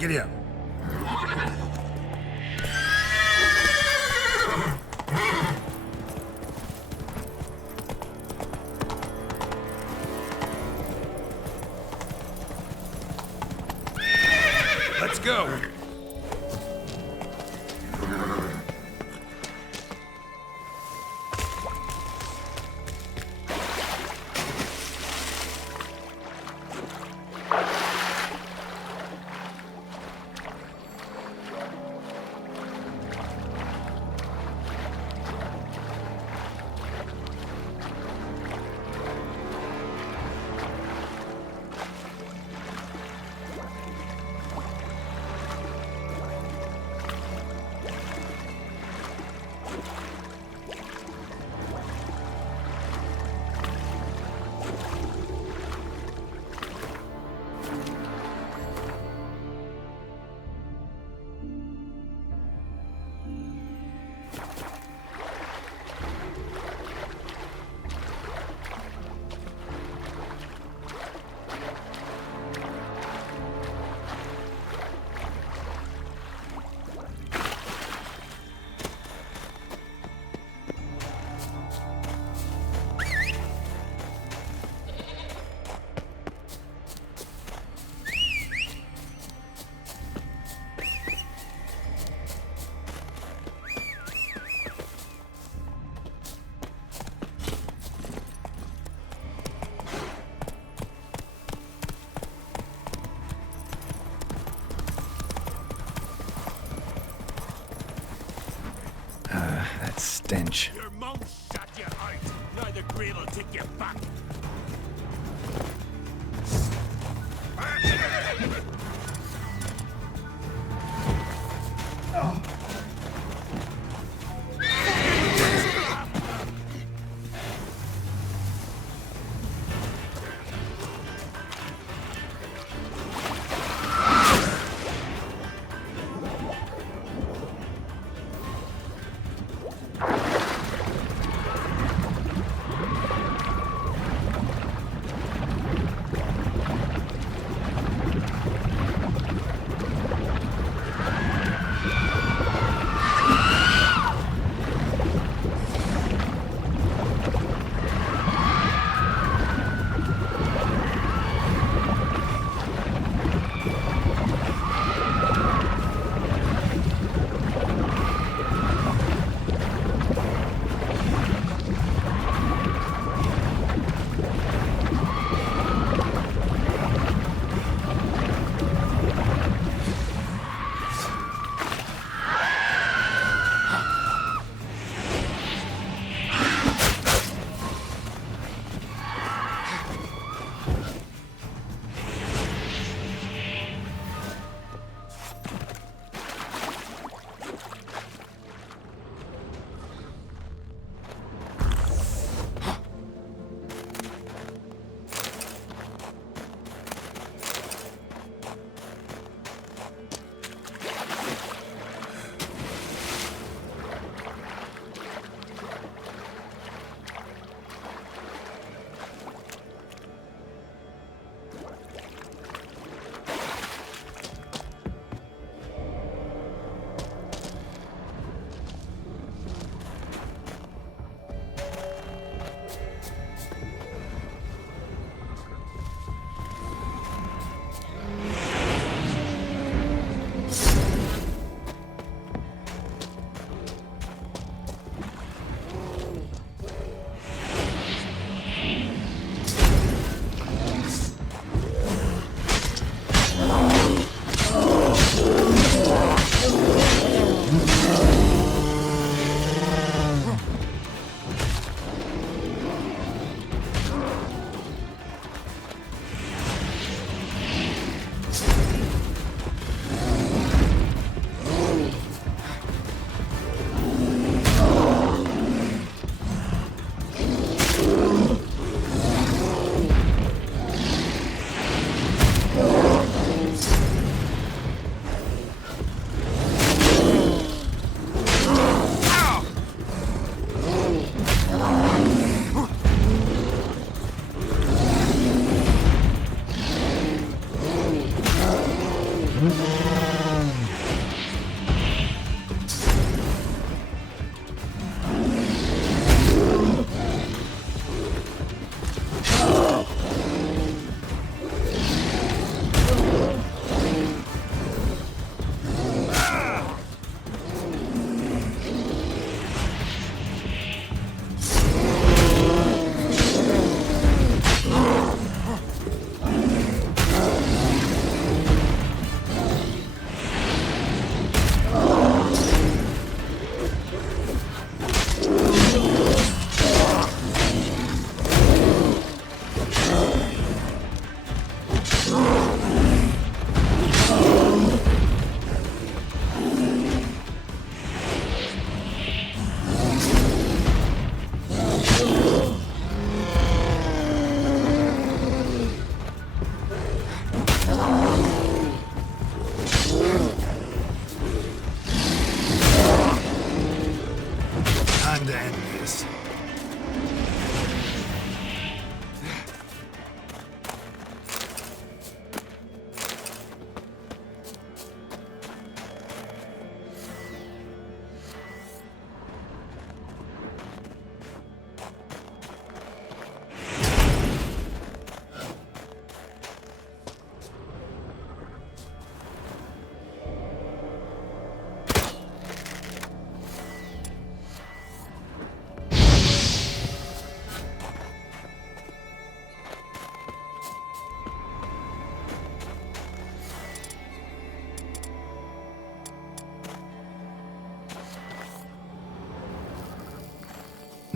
Giddy up. Let's go. That stench. Your mouth shut you out. Now the grave will take you back.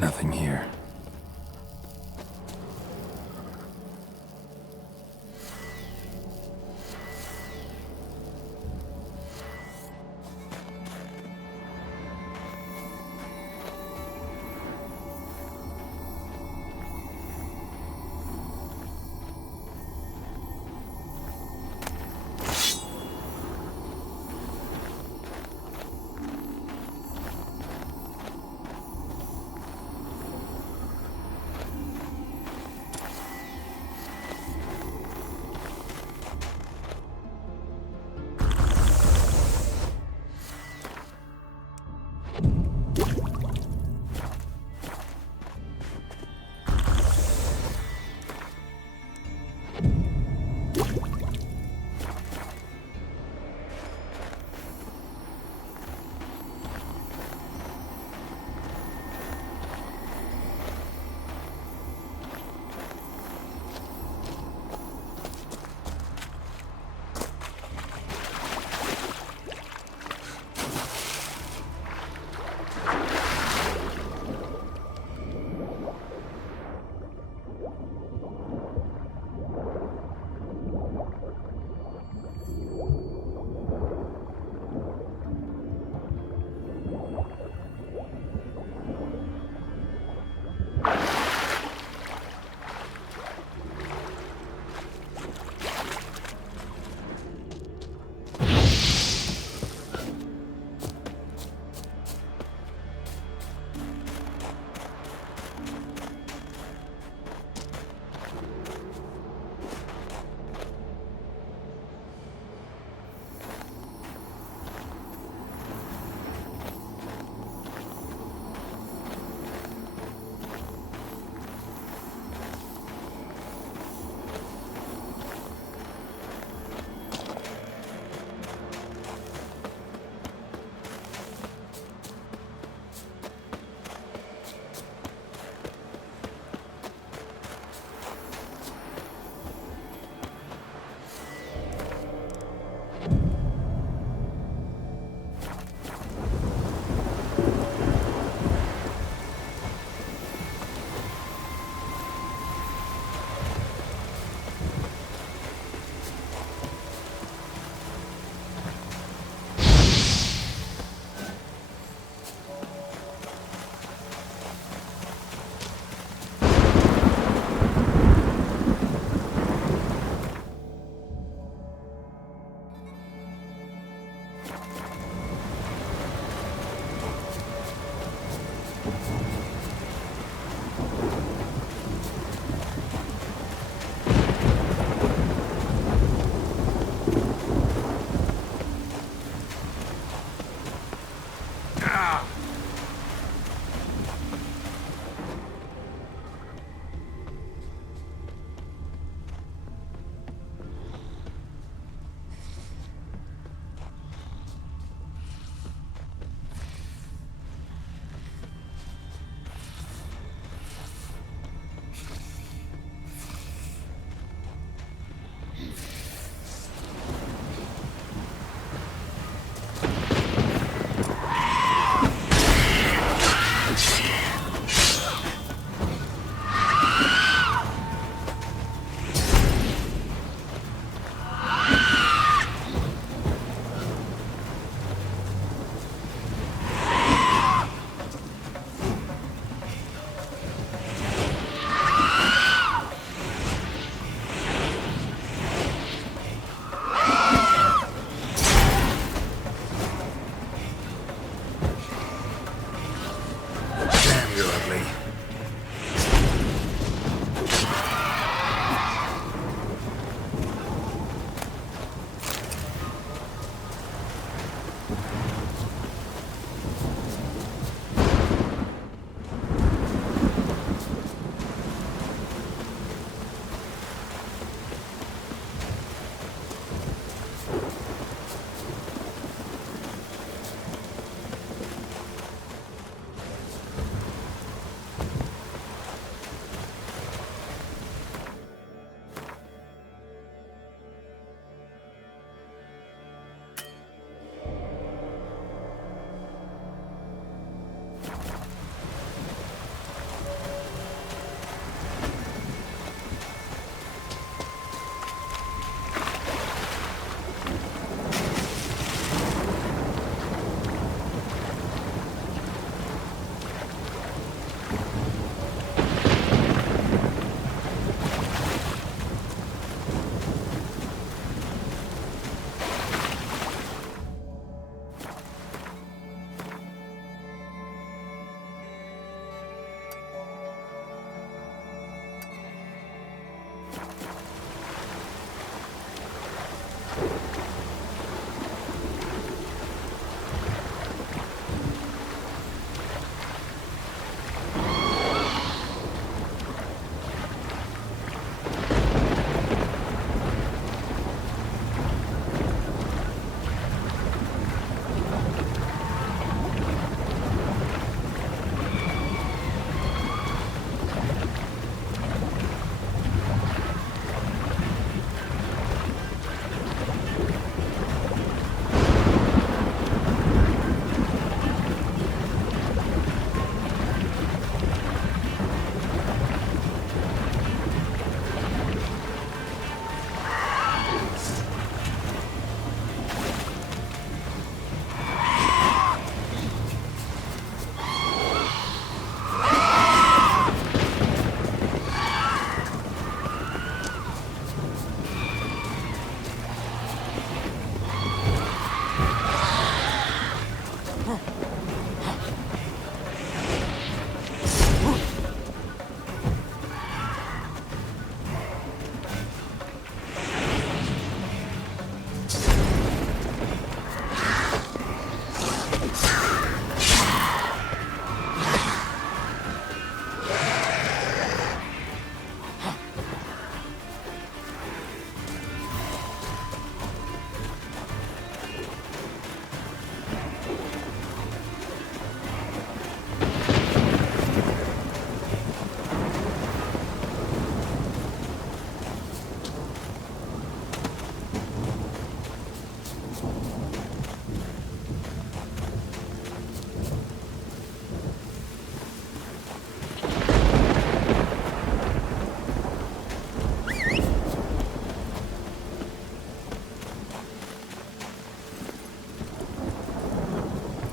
Nothing here.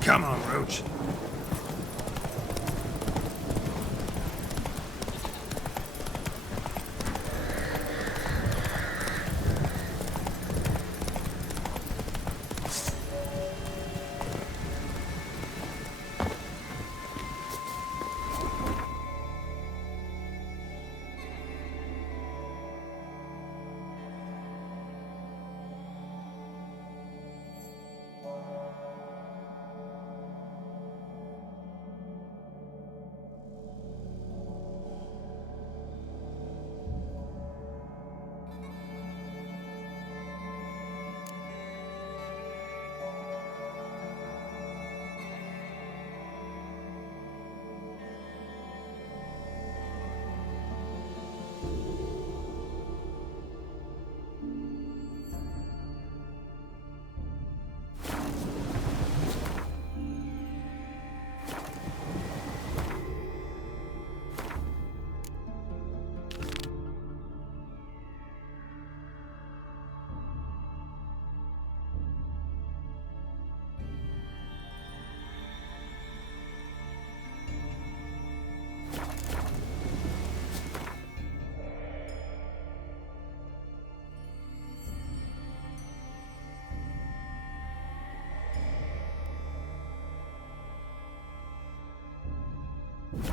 Come on, Roach.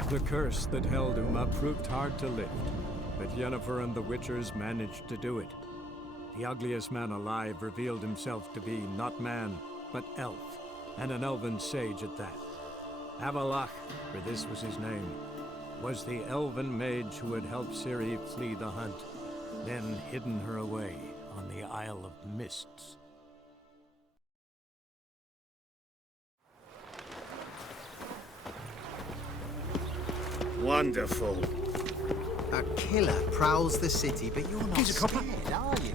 The curse that held Uma proved hard to lift, but Yennefer and the Witchers managed to do it. The ugliest man alive revealed himself to be not man, but elf, and an elven sage at that. Avalach, for this was his name, was the elven mage who had helped Ciri flee the hunt, then hidden her away on the Isle of Mists. Wonderful. A killer prowls the city, but you're not He's a copper. scared, are you?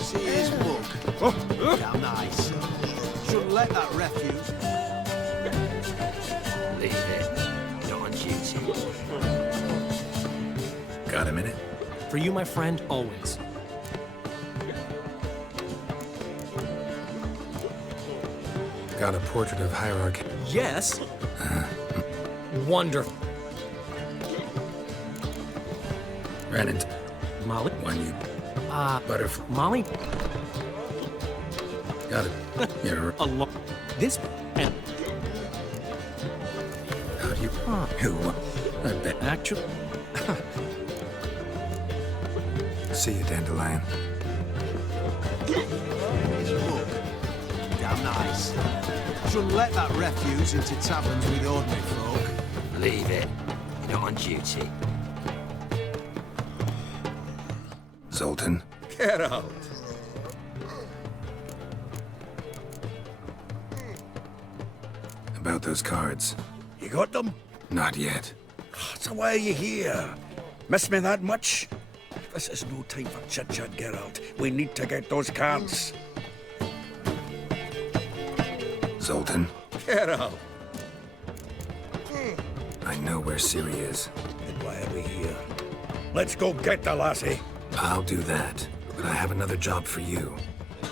See his walk. Damn nice. Shouldn't let that refuse. Leave it. Not on duty. Got a minute? For you, my friend, always. Got a portrait of hierarchy. Yes. Wonderful. Ran into Molly. one you butterfly. Molly. Got it. You're This and how do you who? I bet. actually. See you, Dandelion. His walk. Damn nice. Shouldn't let that refuse into taverns with ordinary folk. Leave it. You're not on duty. Zoltan. Get out. About those cards. You got them? Not yet. So why are you here? Miss me that much? This is no time for chit-chat, Geralt. We need to get those cards. Zoltan. Get out. I know where Ciri is. Then why are we here? Let's go get the lassie. I'll do that. But I have another job for you.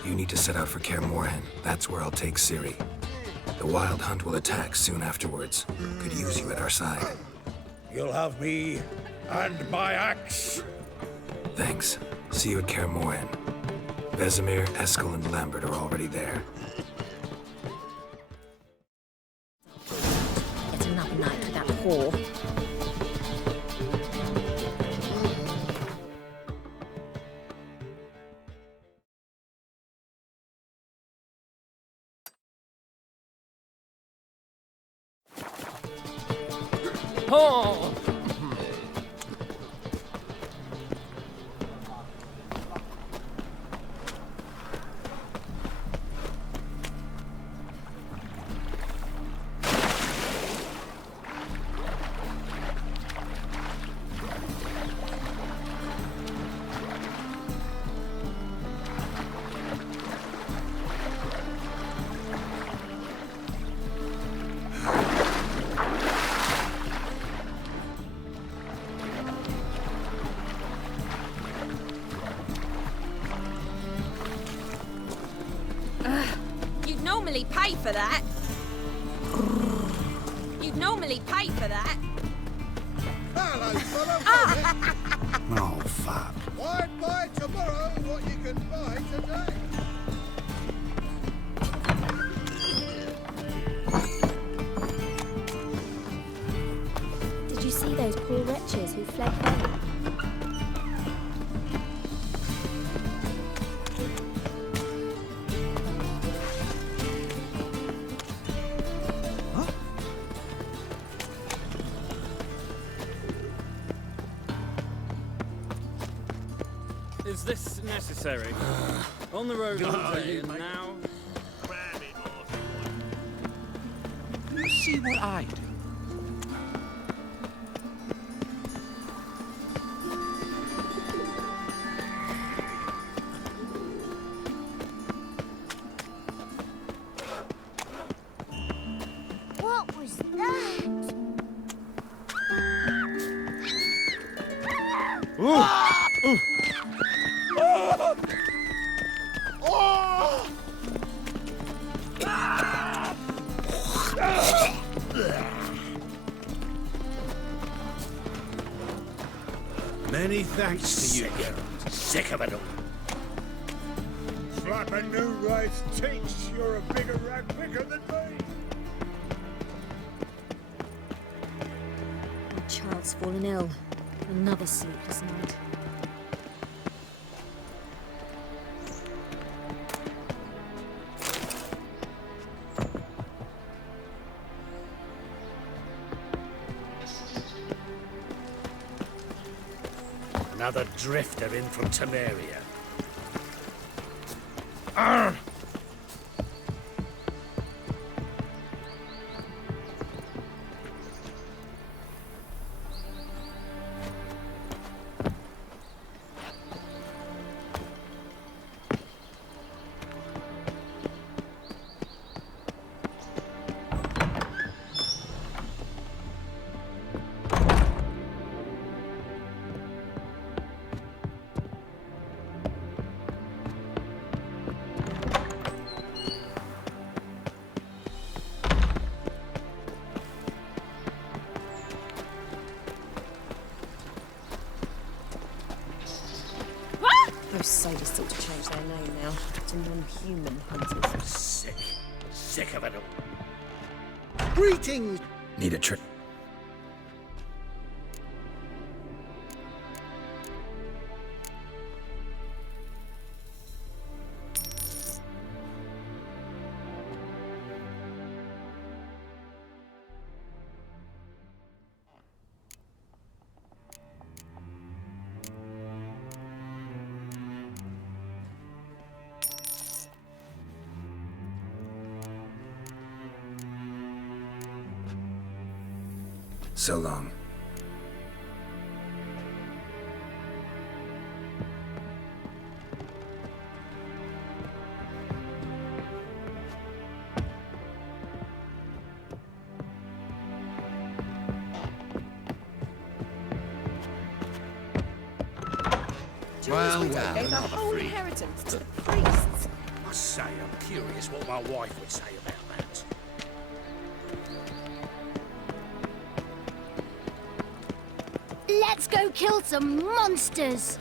You need to set out for Kaer Morhen. That's where I'll take Ciri. The Wild Hunt will attack soon afterwards. Could use you at our side. You'll have me and my axe. Thanks. See you at Kaer Morhen. Vesemir, Eskel, and Lambert are already there. It's another night with that whore. Oh. normally pay for that. You'd normally pay for that. Hello, fella. Oh, fuck. Why buy tomorrow what you can buy today? Did you see those poor wretches who fled home? Is this necessary? On the road all day and now... You see what I do? What was that? Many thanks to you, Geralt. Sick of it all. Slap a new rice teach. You're a bigger rag picker than me. My child's fallen ill. Another sleepless night. Another drifter in from Temeria. Arr! Those sadists ought to change their name now to non-human hunters. Sick of it all. Greetings. Need a trick. So long. Well, gave our whole inheritance to the priests. I say, I'm curious what my wife would say about that. Let's go kill some monsters!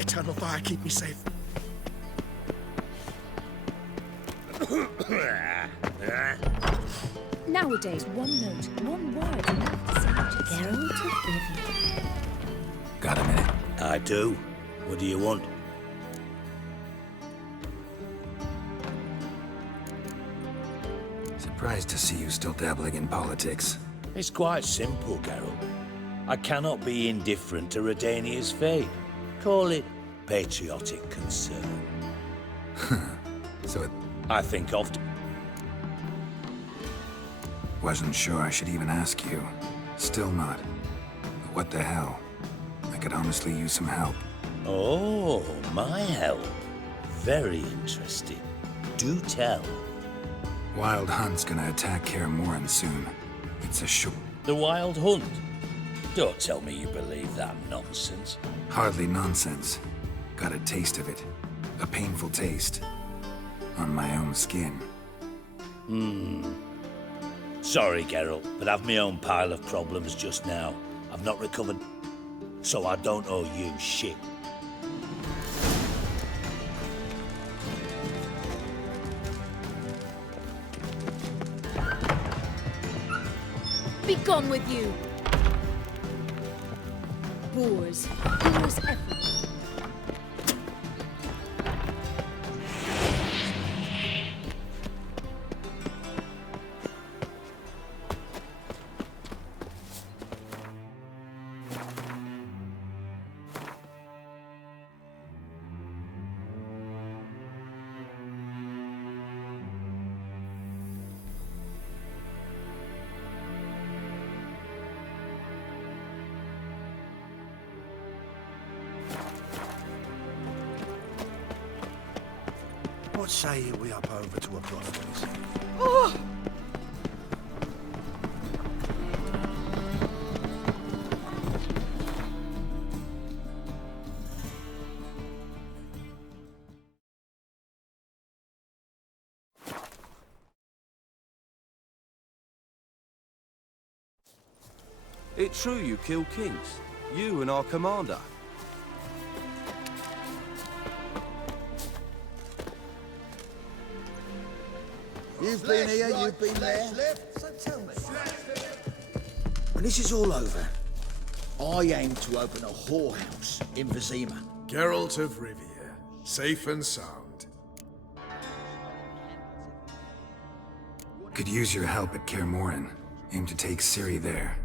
Eternal fire, keep me safe. Nowadays, one note, one word enough to say it. Geralt of Rivia. Got a minute? I do. What do you want? Surprised to see you still dabbling in politics. It's quite simple, Geralt. I cannot be indifferent to Redania's fate. Call it patriotic concern. So I think often. Wasn't sure I should even ask you. Still not. But what the hell? I could honestly use some help. Oh, my help. Very interesting. Do tell. Wild Hunt's gonna attack Kaer Morhen soon. It's a sure. The Wild Hunt? Don't tell me you believe that nonsense. Hardly nonsense. Got a taste of it. A painful taste. On my own skin. Sorry, Geralt, but I've my own pile of problems just now. I've not recovered, so I don't owe you shit. Be gone with you! Boars. Boars everywhere. What say you we up over to a brothels? Oh! It's true you killed kings. You and our commander. You've been here, you've been there. So tell me, when this is all over, I aim to open a whorehouse in Vizima. Geralt of Rivia, safe and sound. Could use your help at Kaer Morhen. Aim to take Ciri there.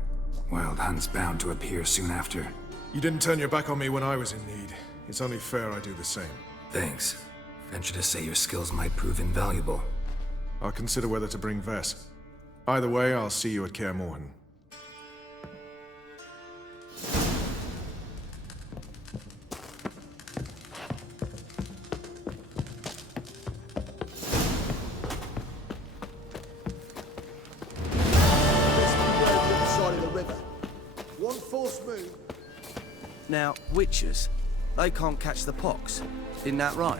Wild Hunt's bound to appear soon after. You didn't turn your back on me when I was in need. It's only fair I do the same. Thanks. Venture to say your skills might prove invaluable. I'll consider whether to bring Vess. Either way, I'll see you at Kaer Morhen. Now, witches, they can't catch the pox. Isn't that right?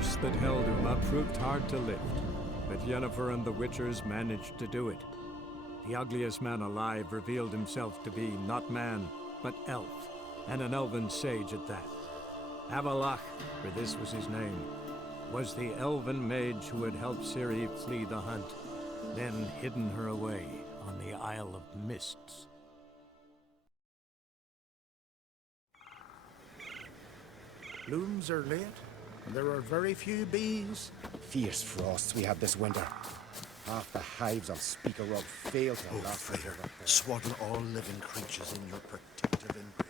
curse that held Uma proved hard to lift, but Yennefer and the Witchers managed to do it. The ugliest man alive revealed himself to be not man, but elf, and an elven sage at that. Avalach, for this was his name, was the elven mage who had helped Ciri flee the hunt, then hidden her away on the Isle of Mists. Blooms are late, and there are very few bees. Fierce frosts we had this winter. Half the hives on Speaker Rock failed to last. Freyr, swaddle all living creatures in your protective embrace.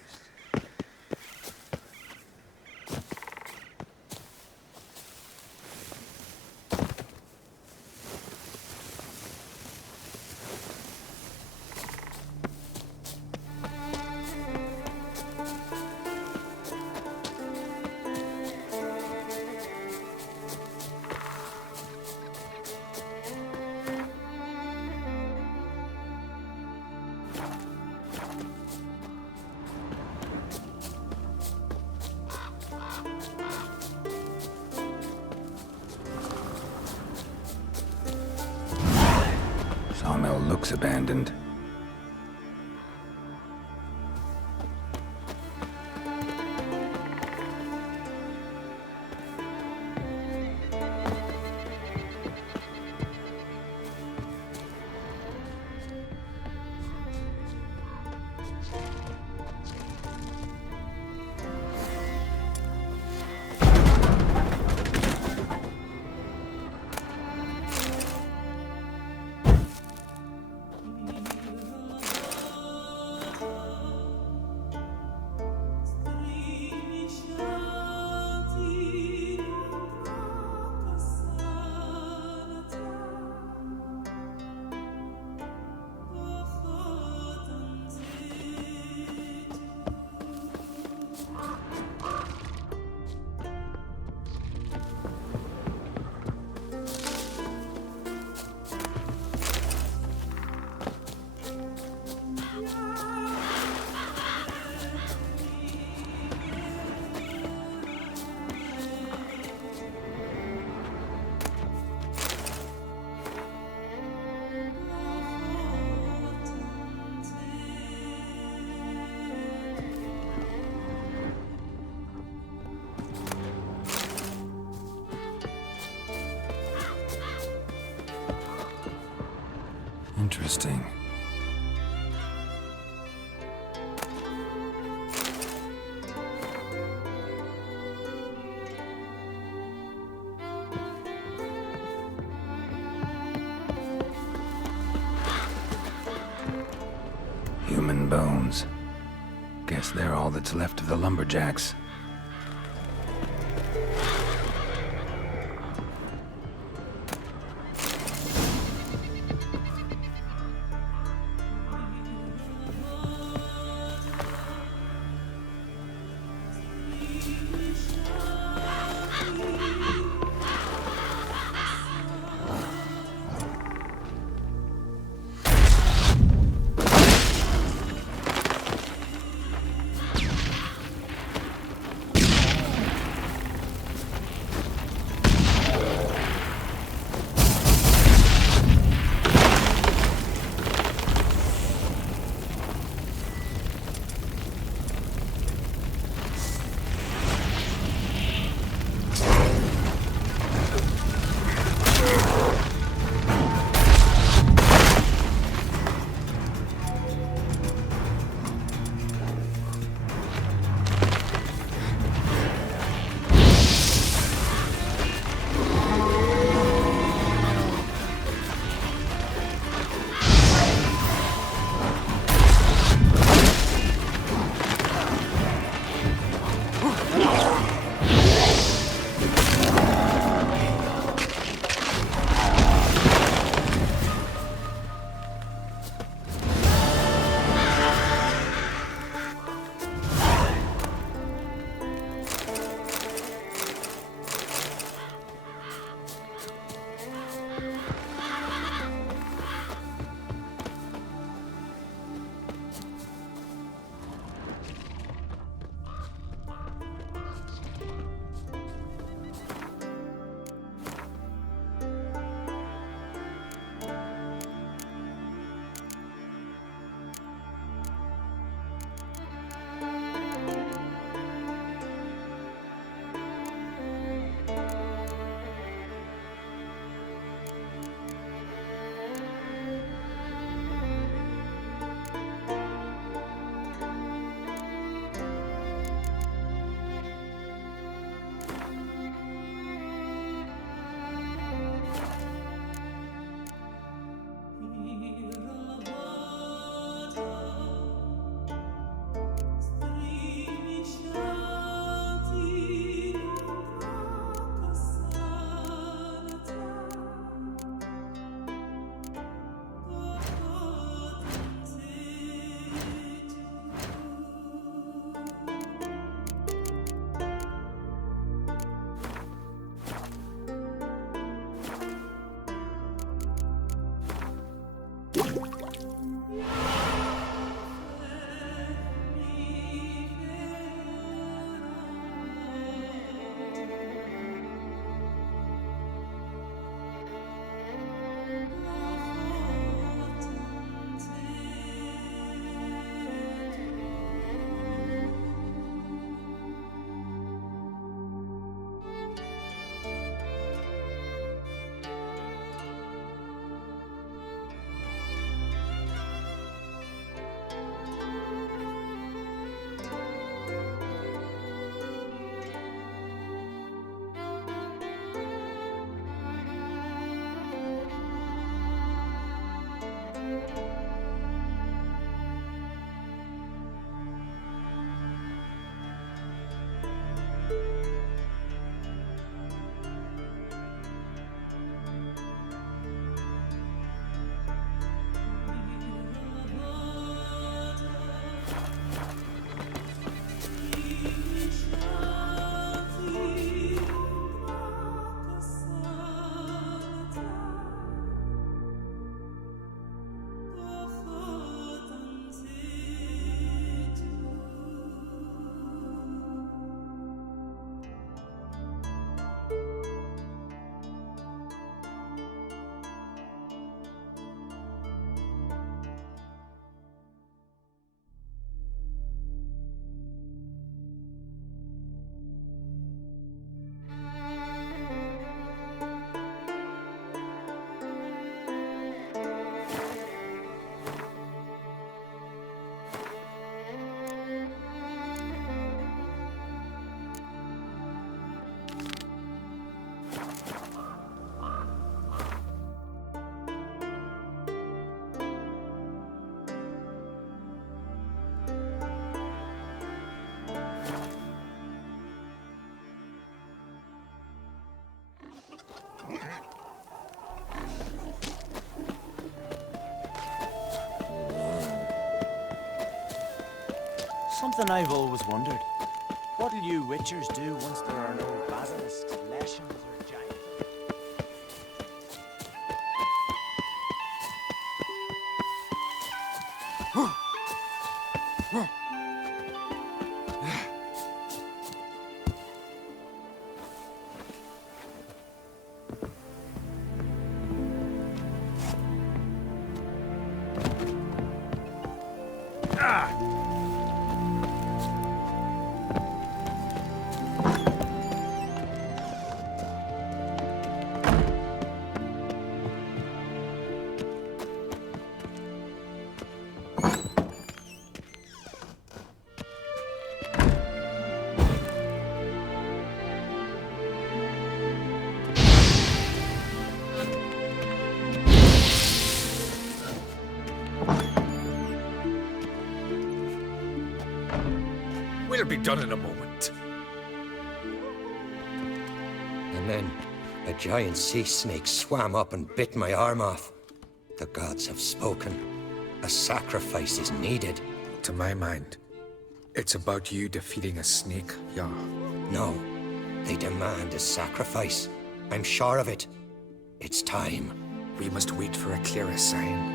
Sawmill looks abandoned. Interesting. Human bones. Guess they're all that's left of the lumberjacks. Something I've always wondered. What'll you witchers do once there are no basilisks, leshens, or giants? We'll be done in a moment. And then a giant sea snake swam up and bit my arm off. The gods have spoken. A sacrifice is needed. To my mind, it's about you defeating a snake, Jarl. No, they demand a sacrifice. I'm sure of it. It's time. We must wait for a clearer sign.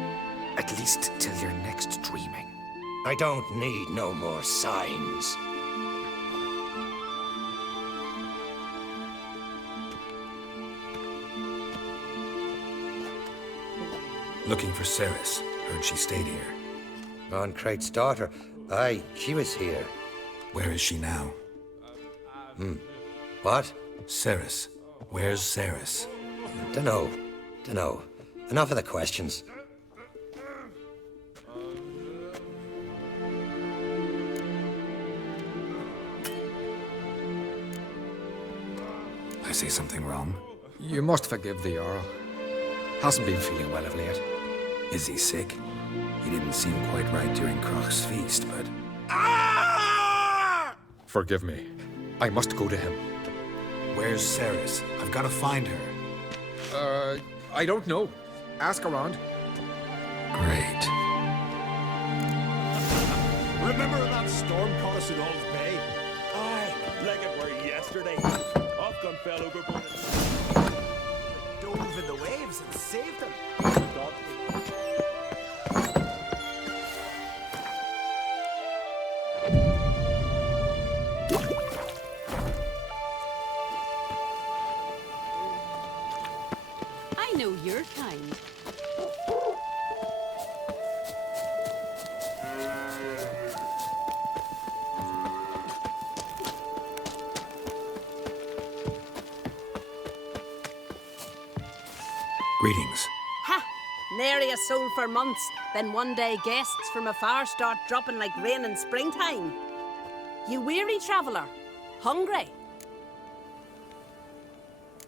At least till your next dreaming. I don't need no more signs. Looking for Ceres. Heard she stayed here. Ron Crate's daughter. Aye, she was here. Where is she now? What? Ceres. Where's Ceres? Dunno. Enough of the questions. I say something wrong? You must forgive the Jarl. Hasn't been feeling well of late. Is he sick? He didn't seem quite right during Croc's feast, but... Forgive me. I must go to him. Where's Ceres? I've got to find her. I don't know. Ask around. Great. Remember that storm caught us in Old Bay? Aye, like it were yesterday. Ofcom fell overboard. Dove in the waves and saved them. I know your kind. Greetings. Ha! Nary a soul for months. Then one day guests from afar start dropping like rain in springtime. You weary traveller? Hungry?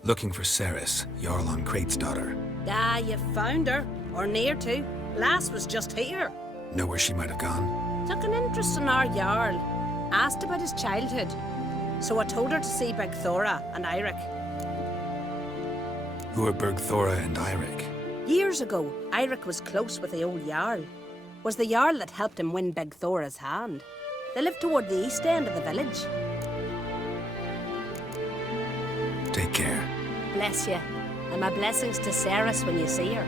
Looking for Ceres, Jarl on Crate's daughter. Ah, you found her. Or near to. Lass was just here. Know where she might have gone? Took an interest in our Jarl. Asked about his childhood. So I told her to see Bergthora and Eirik. Who are Bergthora and Eirik? Years ago, Eirik was close with the old Jarl. Was the Jarl that helped him win Bergthora's hand. They lived toward the east end of the village. Take care. Bless you. And my blessings to Ceres when you see her.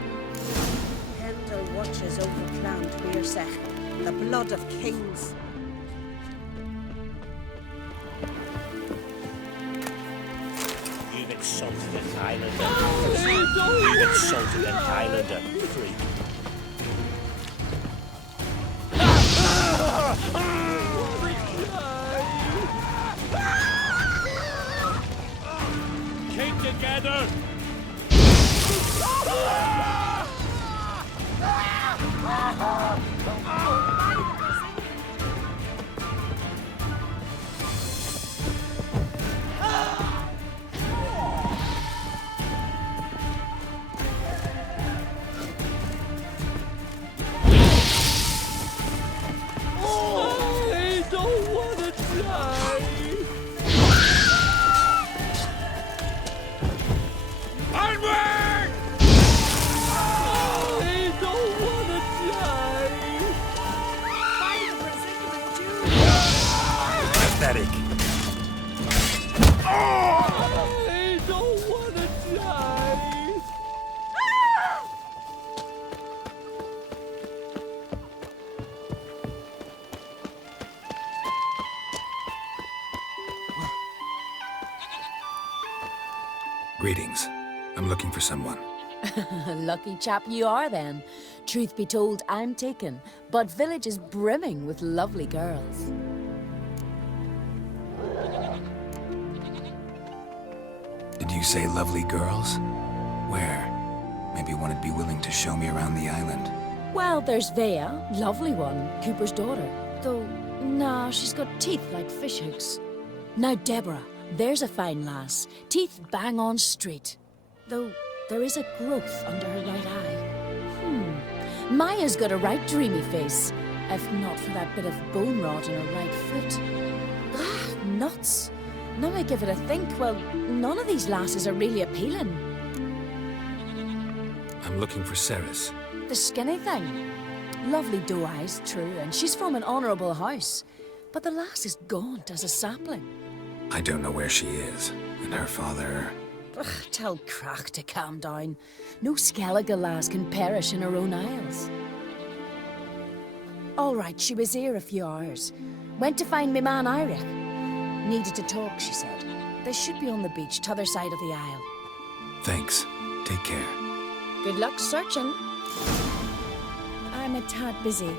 Hendel watches over Clan Tweersech, the blood of kings. You've insulted an islander. You've insulted an islander, freak. Keep together! I don't want to die! Greetings. I'm looking for someone. Lucky chap you are, then. Truth be told, I'm taken, but village is brimming with lovely girls. Did you say lovely girls? Where? Maybe one would be willing to show me around the island. Well, there's Vea, lovely one, Cooper's daughter. Though, nah, she's got teeth like fish hooks. Now, Deborah, there's a fine lass. Teeth bang on straight. Though, there is a growth under her right eye. Maya's got a right dreamy face. If not for that bit of bone rot in her right foot. Ah, nuts. Now I give it a think, well, none of these lasses are really appealing. I'm looking for Ceres. The skinny thing. Lovely doe eyes, true, and she's from an honourable house. But the lass is gaunt as a sapling. I don't know where she is, and her father... Ugh, tell Crack to calm down. No Skellige lass can perish in her own isles. All right, she was here a few hours. Went to find me man Iric. Needed to talk, she said. They should be on the beach, t'other side of the isle. Thanks. Take care. Good luck searching. I'm a tad busy.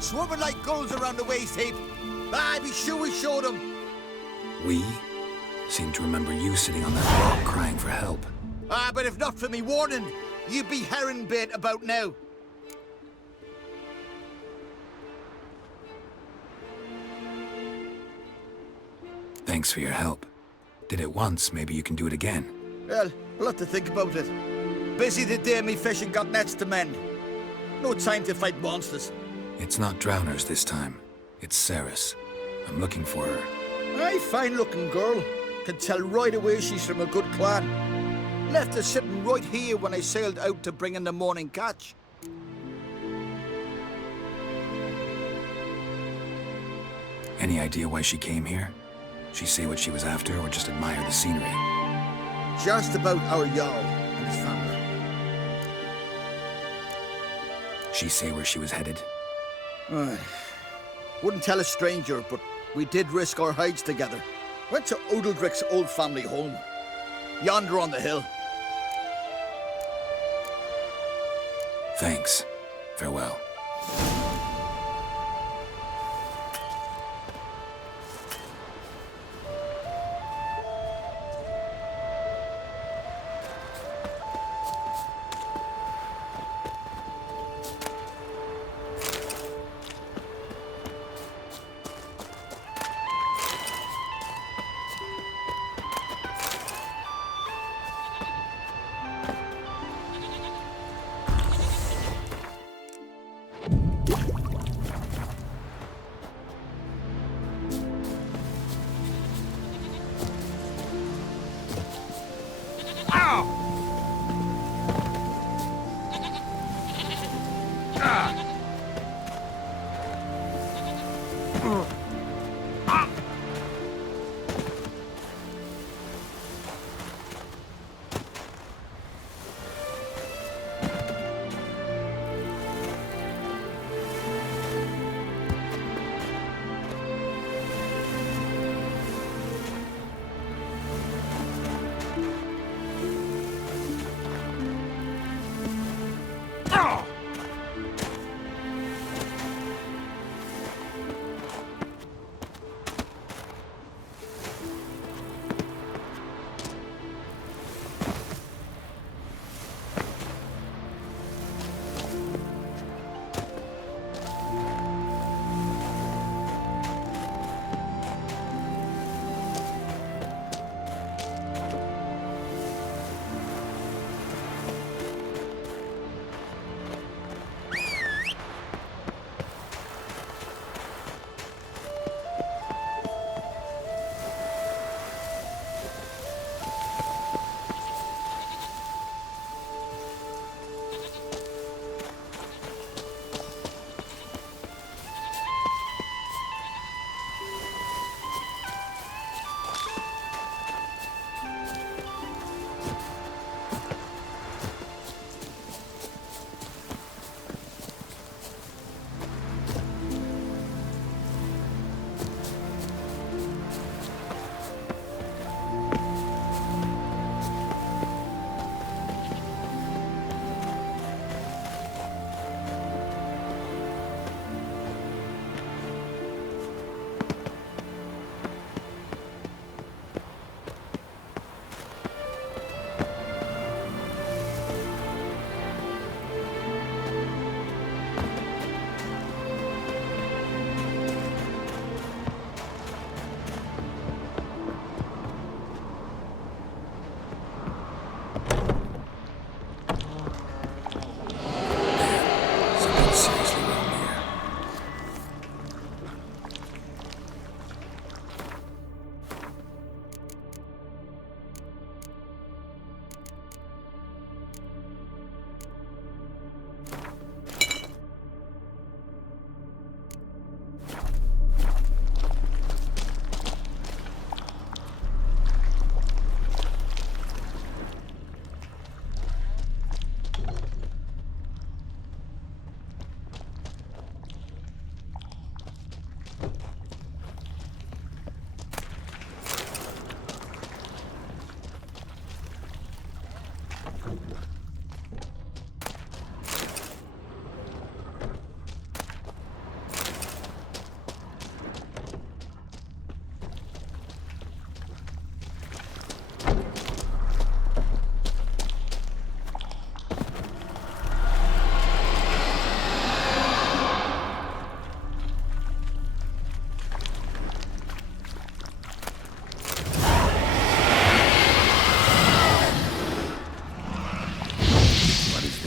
Swarming like gulls around the waist heap. Ah, be sure we showed them. We? Seem to remember you sitting on that rock crying for help. Ah, but if not for me warning, you'd be herring bait about now. Thanks for your help. Did it once, maybe you can do it again. Well, I'll have to think about it. Busy the day me fishing got nets to mend. No time to fight monsters. It's not drowners this time. It's Ceres. I'm looking for her. Aye, fine-looking girl. Can tell right away she's from a good clan. Left her sitting right here when I sailed out to bring in the morning catch. Any idea why she came here? She say what she was after or just admire the scenery? She asked about our Jarl and his family. She say where she was headed? Wouldn't tell a stranger, but we did risk our hides together. Went to Odeldrick's old family home. Yonder on the hill. Thanks. Farewell.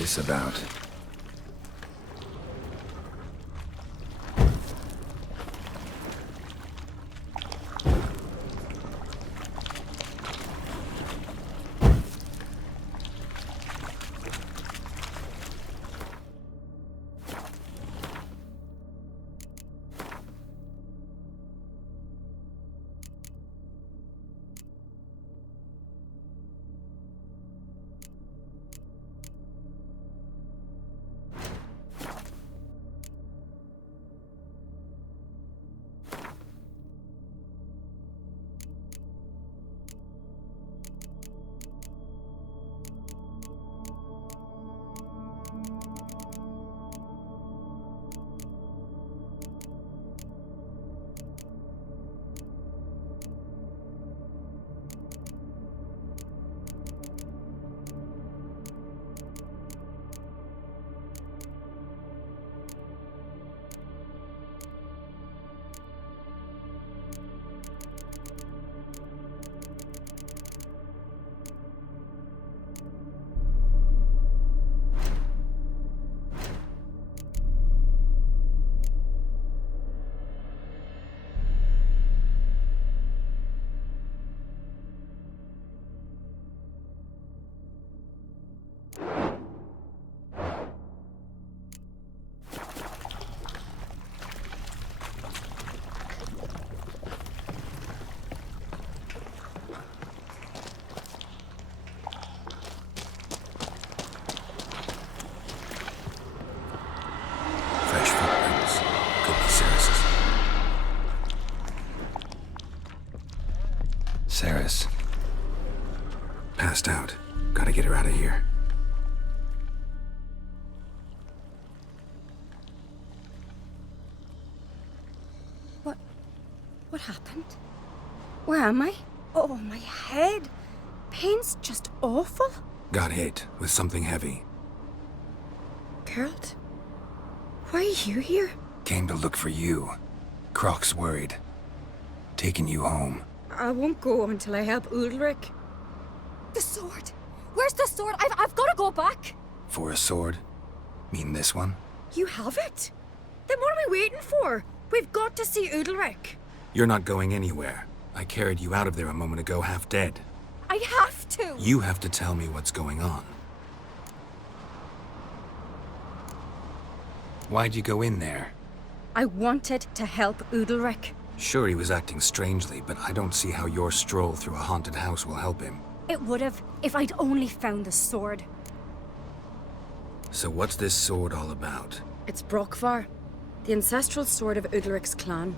this about? Ceres. Passed out. Gotta get her out of here. What happened? Where am I? Oh, my head. Pain's just awful. Got hit with something heavy. Geralt? Why are you here? Came to look for you. Croc's worried. Taking you home. I won't go until I help Ulrich. The sword! Where's the sword? I've got to go back! For a sword? Mean this one? You have it? Then what are we waiting for? We've got to see Ulrich. You're not going anywhere. I carried you out of there a moment ago half dead. I have to! You have to tell me what's going on. Why'd you go in there? I wanted to help Ulrich. Sure, he was acting strangely, but I don't see how your stroll through a haunted house will help him. It would have, if I'd only found the sword. So what's this sword all about? It's Brokvar, the ancestral sword of Udalric's clan.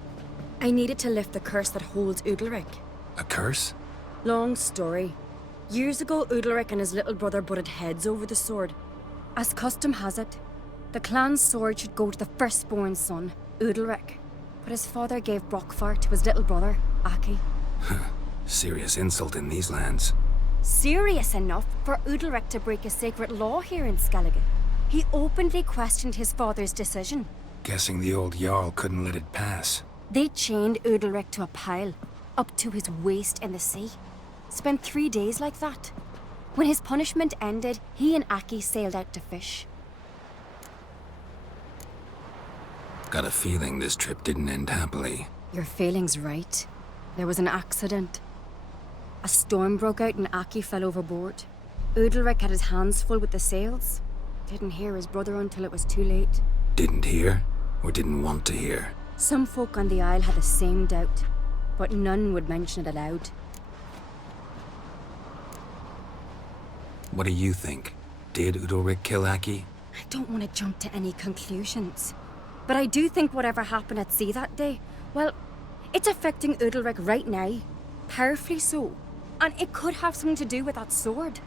I needed to lift the curse that holds Udalric. A curse? Long story. Years ago, Udalric and his little brother butted heads over the sword. As custom has it, the clan's sword should go to the firstborn son, Udalric. But his father gave Brokvar to his little brother, Aki. Serious insult in these lands. Serious enough for Udalric to break a sacred law here in Skellige. He openly questioned his father's decision. Guessing the old Jarl couldn't let it pass. They chained Udalric to a pile, up to his waist in the sea. Spent 3 days like that. When his punishment ended, he and Aki sailed out to fish. Got a feeling this trip didn't end happily. Your feeling's right. There was an accident. A storm broke out and Aki fell overboard. Udalric had his hands full with the sails. Didn't hear his brother until it was too late. Didn't hear? Or didn't want to hear? Some folk on the Isle had the same doubt, but none would mention it aloud. What do you think? Did Udalric kill Aki? I don't want to jump to any conclusions. But I do think whatever happened at sea that day, well, it's affecting Udalric right now. Powerfully so. And it could have something to do with that sword.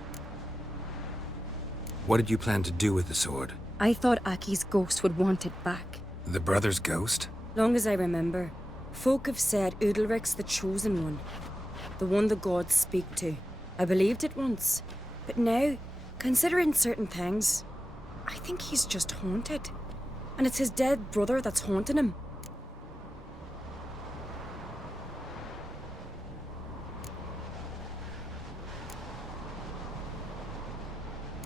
What did you plan to do with the sword? I thought Aki's ghost would want it back. The brother's ghost? Long as I remember, folk have said Udalric's the chosen one. The one the gods speak to. I believed it once. But now, considering certain things, I think he's just haunted. And it's his dead brother that's haunting him.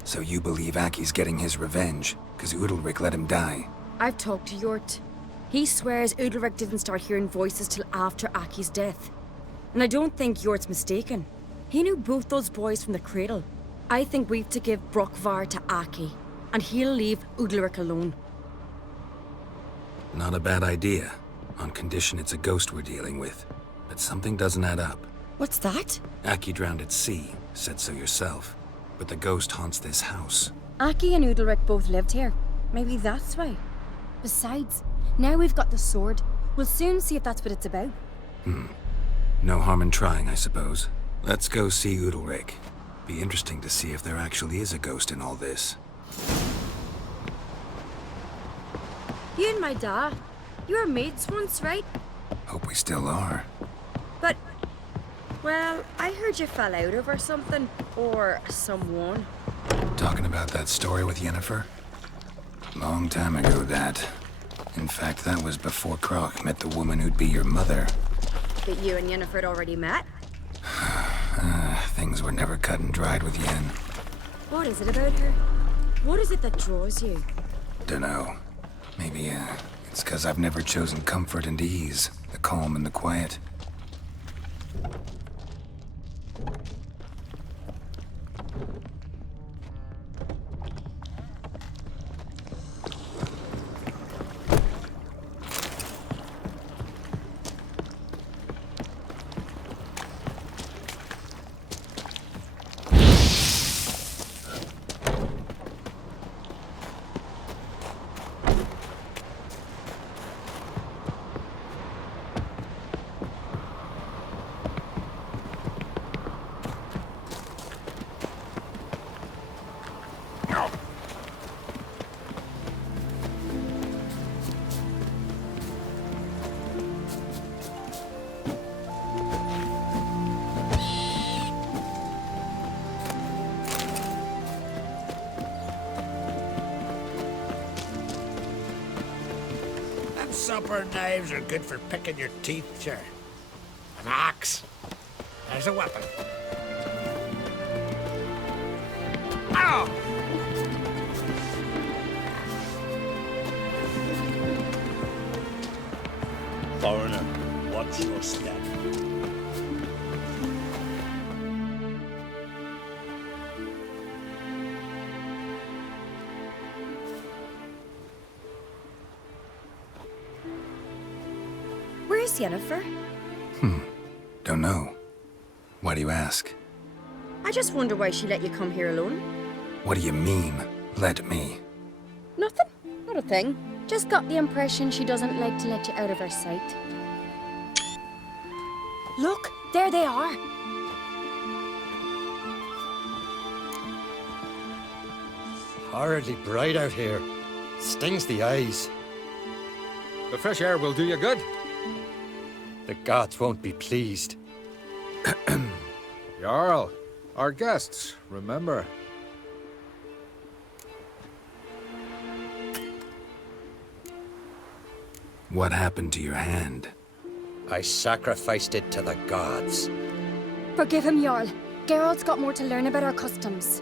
So you believe Aki's getting his revenge, because Udalric let him die? I've talked to Yort. He swears Udalric didn't start hearing voices till after Aki's death. And I don't think Yort's mistaken. He knew both those boys from the cradle. I think we've to give Brokvar to Aki, and he'll leave Udalric alone. Not a bad idea, on condition it's a ghost we're dealing with. But something doesn't add up. What's that? Aki drowned at sea, said so yourself. But the ghost haunts this house. Aki and Udalric both lived here. Maybe that's why. Besides, now we've got the sword. We'll soon see if that's what it's about. No harm in trying, I suppose. Let's go see Udalric. Be interesting to see if there actually is a ghost in all this. You and my dad, you were mates once, right? Hope we still are. But, well, I heard you fell out over something, or someone. Talking about that story with Yennefer? Long time ago, that. In fact, that was before Croc met the woman who'd be your mother. That you and Yennefer had already met? Things were never cut and dried with Yen. What is it about her? What is it that draws you? Dunno. Maybe, it's 'cause I've never chosen comfort and ease, the calm and the quiet. supper knives are good for picking your teeth, sure. An axe. There's a weapon. Ow! Foreigner, watch your step. Where's Yennefer? Don't know. Why do you ask? I just wonder why she let you come here alone. What do you mean, let me? Nothing. Not a thing. Just got the impression she doesn't like to let you out of her sight. Look, there they are. Horridly bright out here. Stings the eyes. The fresh air will do you good. The gods won't be pleased. Jarl, our guests, remember. What happened to your hand? I sacrificed it to the gods. Forgive him, Jarl. Geralt's got more to learn about our customs.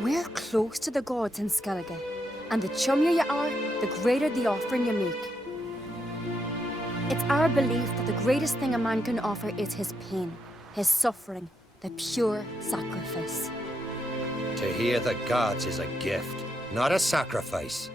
We're close to the gods in Skellige, and the chummier you are, the greater the offering you make. It's our belief that the greatest thing a man can offer is his pain, his suffering, the pure sacrifice. To hear the gods is a gift, not a sacrifice.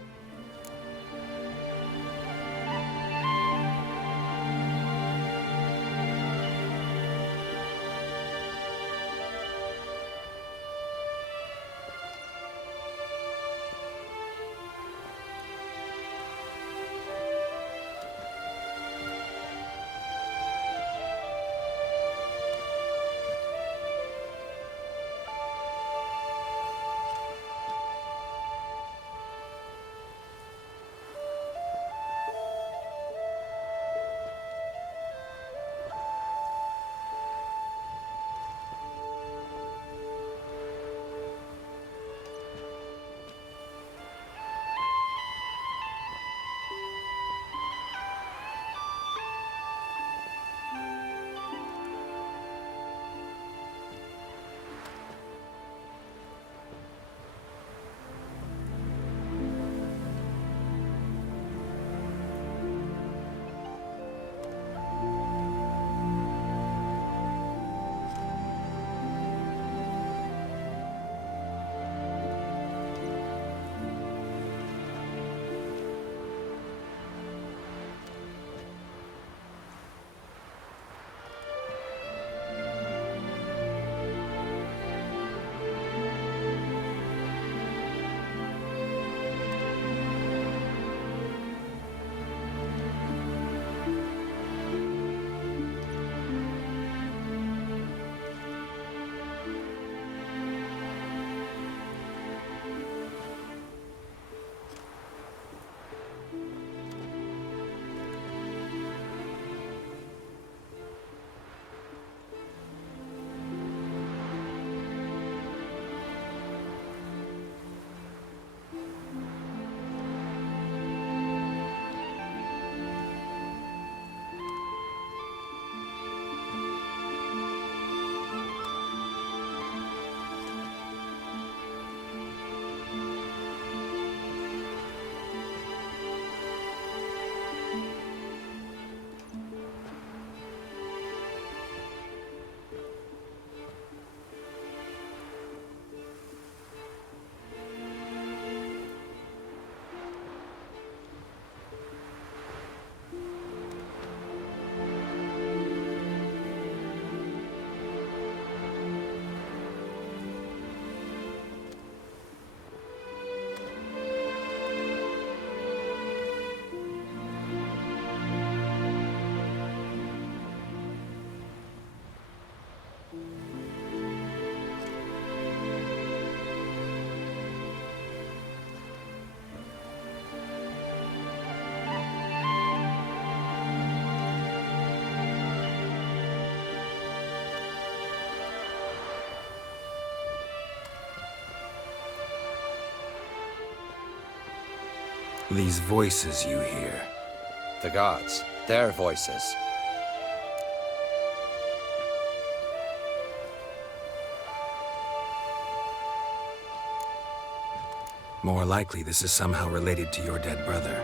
These voices you hear. The gods, their voices. More likely, this is somehow related to your dead brother.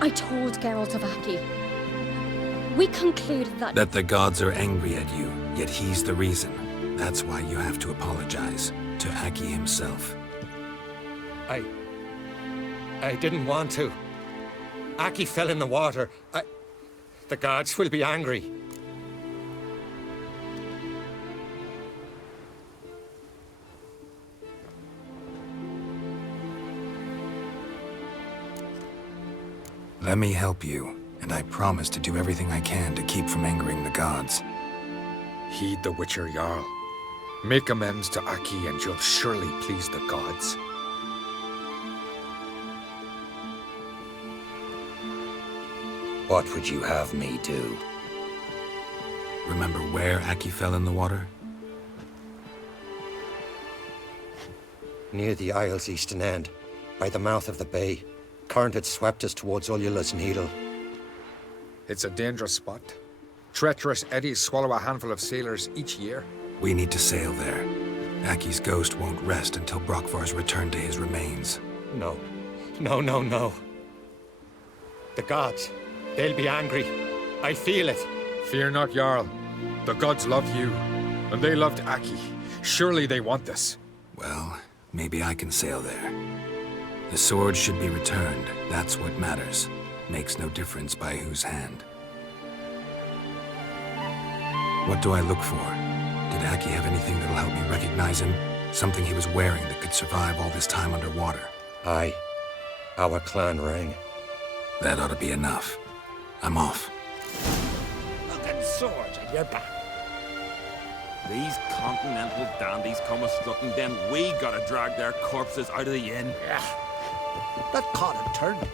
I told Geralt of Aki. We concluded that... That the gods are angry at you, yet he's the reason. That's why you have to apologize to Aki himself. I didn't want to. Aki fell in the water. The gods will be angry. Let me help you, and I promise to do everything I can to keep from angering the gods. Heed the Witcher Jarl. Make amends to Aki and you'll surely please the gods. What would you have me do? Remember where Aki fell in the water? Near the Isle's eastern end, by the mouth of the bay. Current had swept us towards Ullula's Needle. It's a dangerous spot. Treacherous eddies swallow a handful of sailors each year. We need to sail there. Aki's ghost won't rest until Brokvar's returned to his remains. No. No. The gods, they'll be angry. I feel it. Fear not, Jarl. The gods love you, and they loved Aki. Surely they want this. Well, maybe I can sail there. The sword should be returned. That's what matters. Makes no difference by whose hand. What do I look for? Did Aki have anything that'll help me recognize him? Something he was wearing that could survive all this time underwater? Aye. Our clan ring. That ought to be enough. I'm off. Fucking swords at your back. These continental dandies come a-strutting, then we gotta drag their corpses out of the inn. That cart had turned.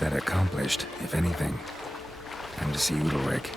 got that accomplished, if anything. Time to see Udalric.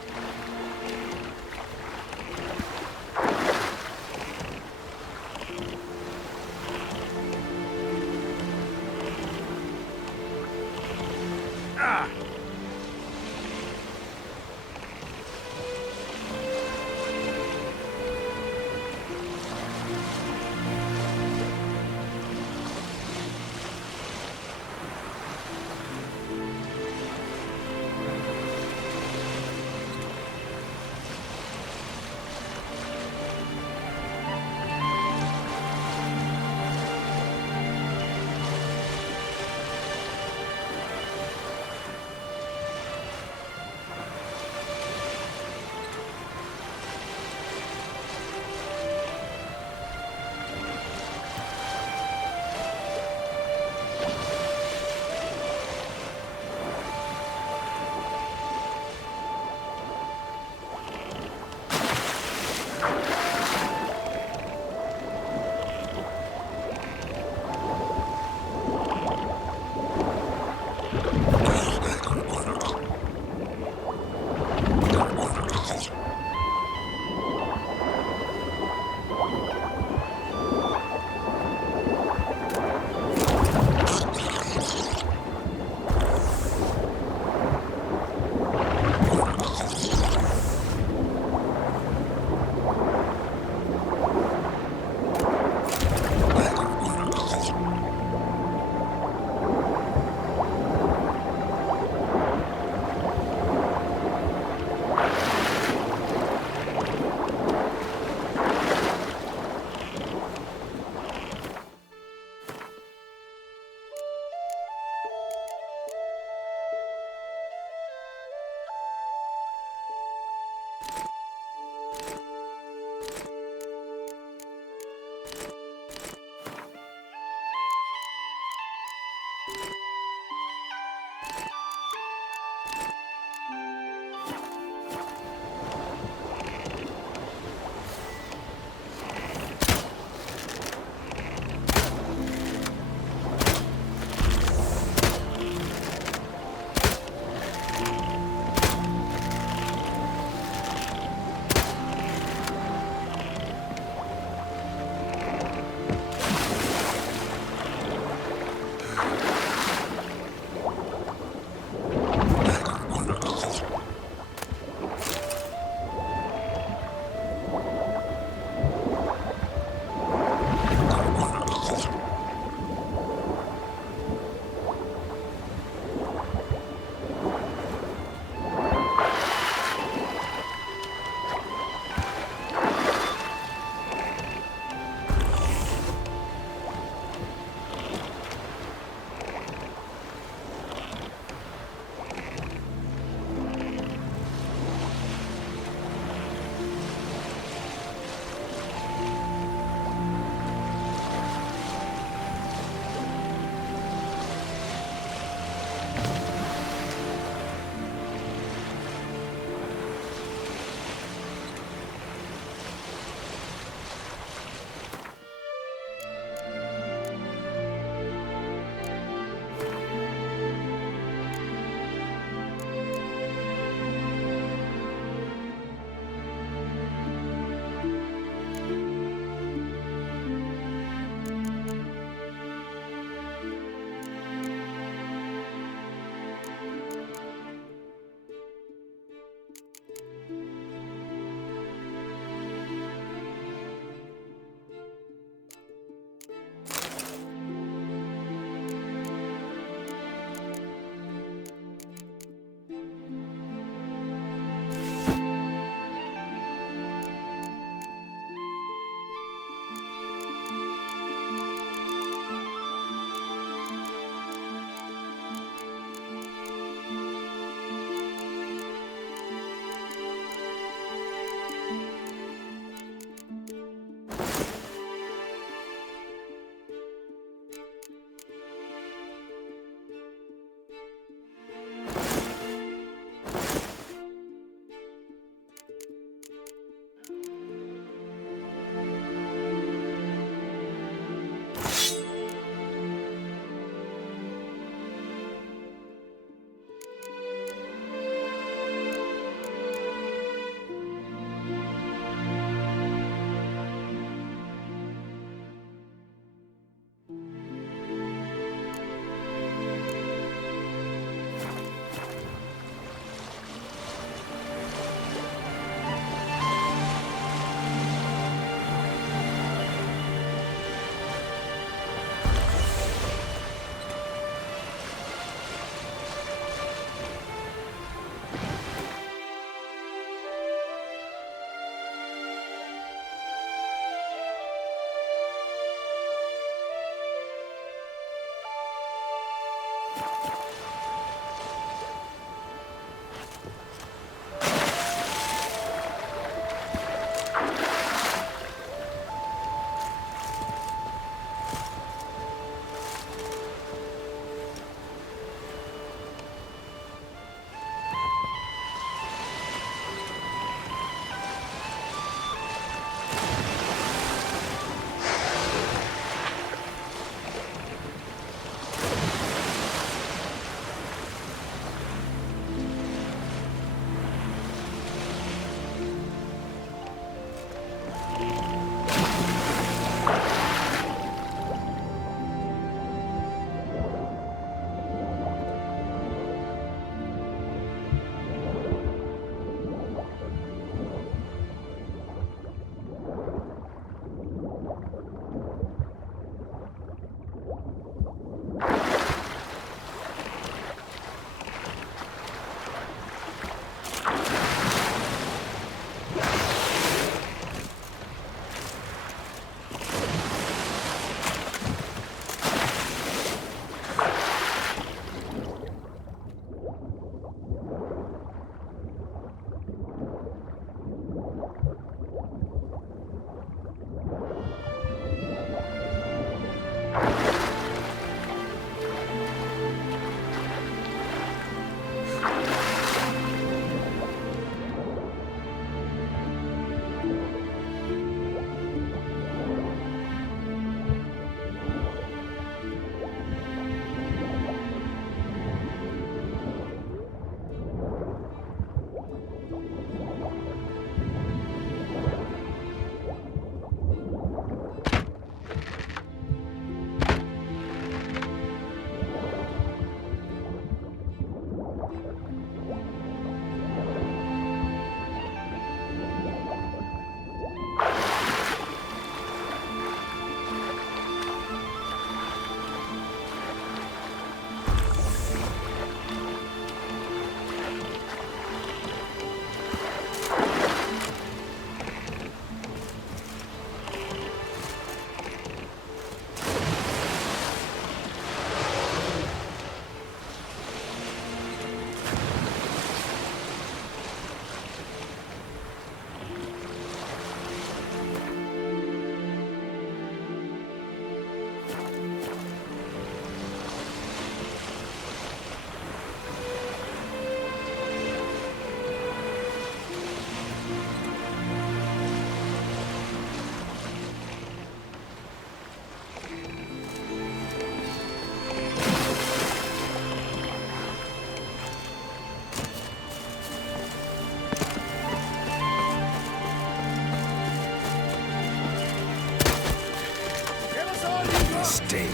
Mistake.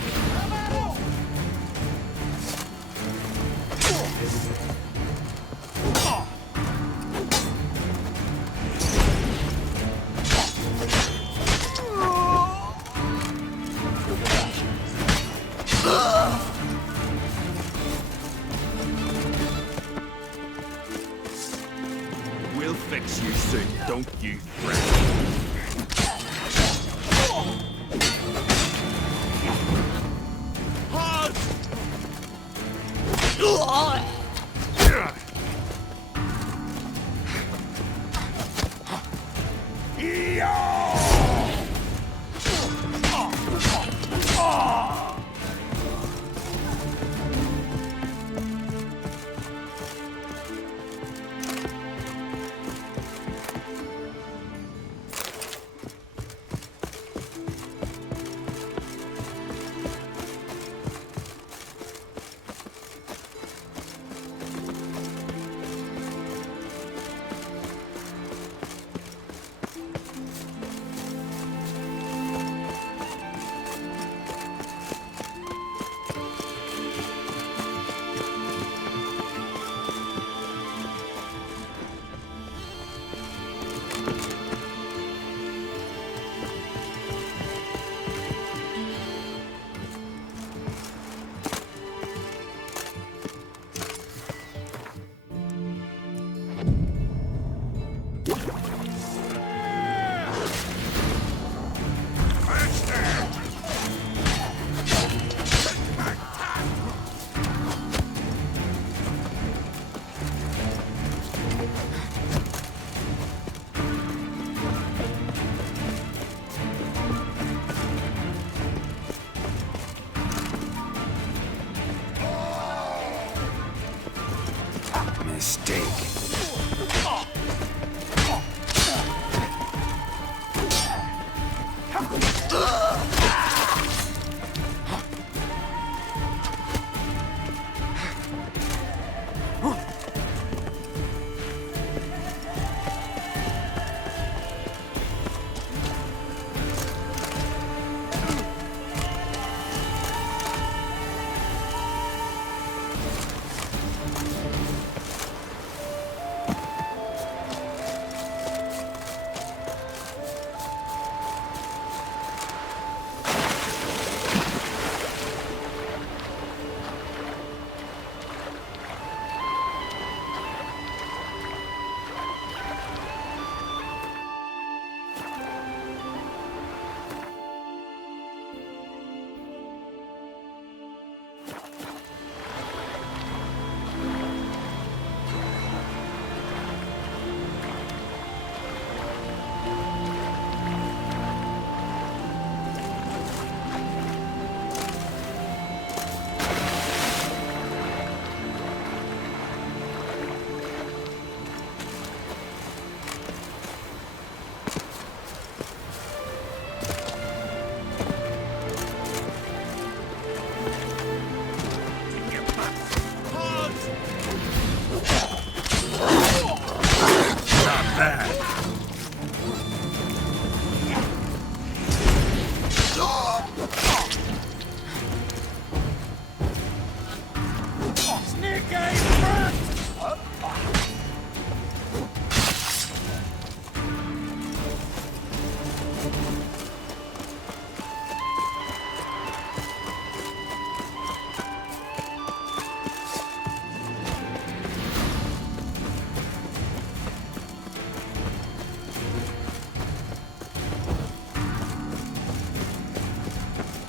We'll fix you soon, don't you fret.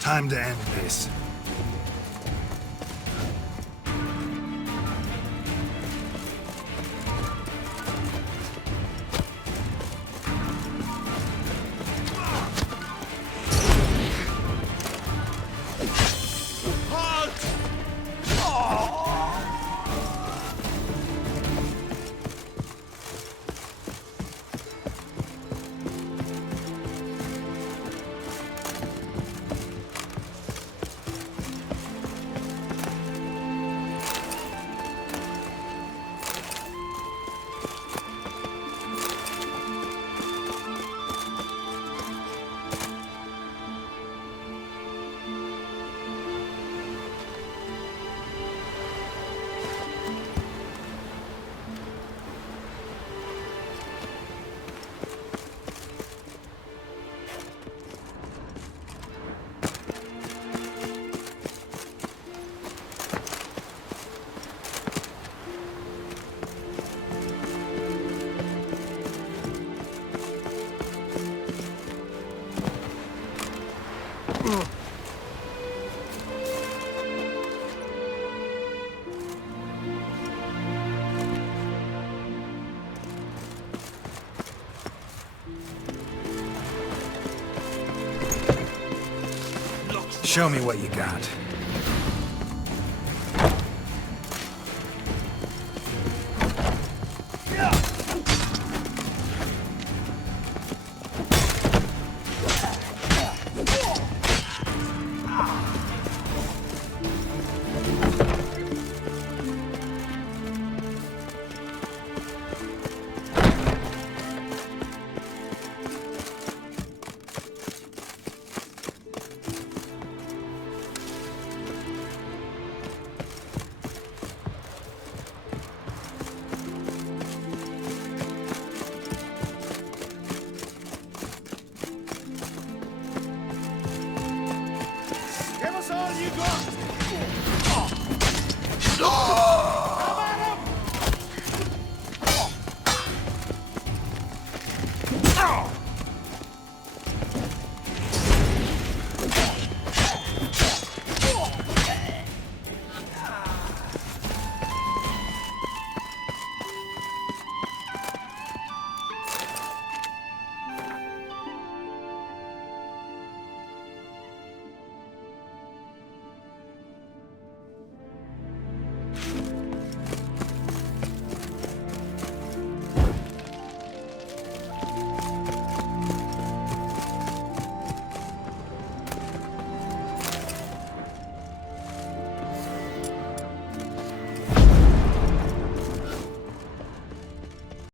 Time to end this. Show me what you got.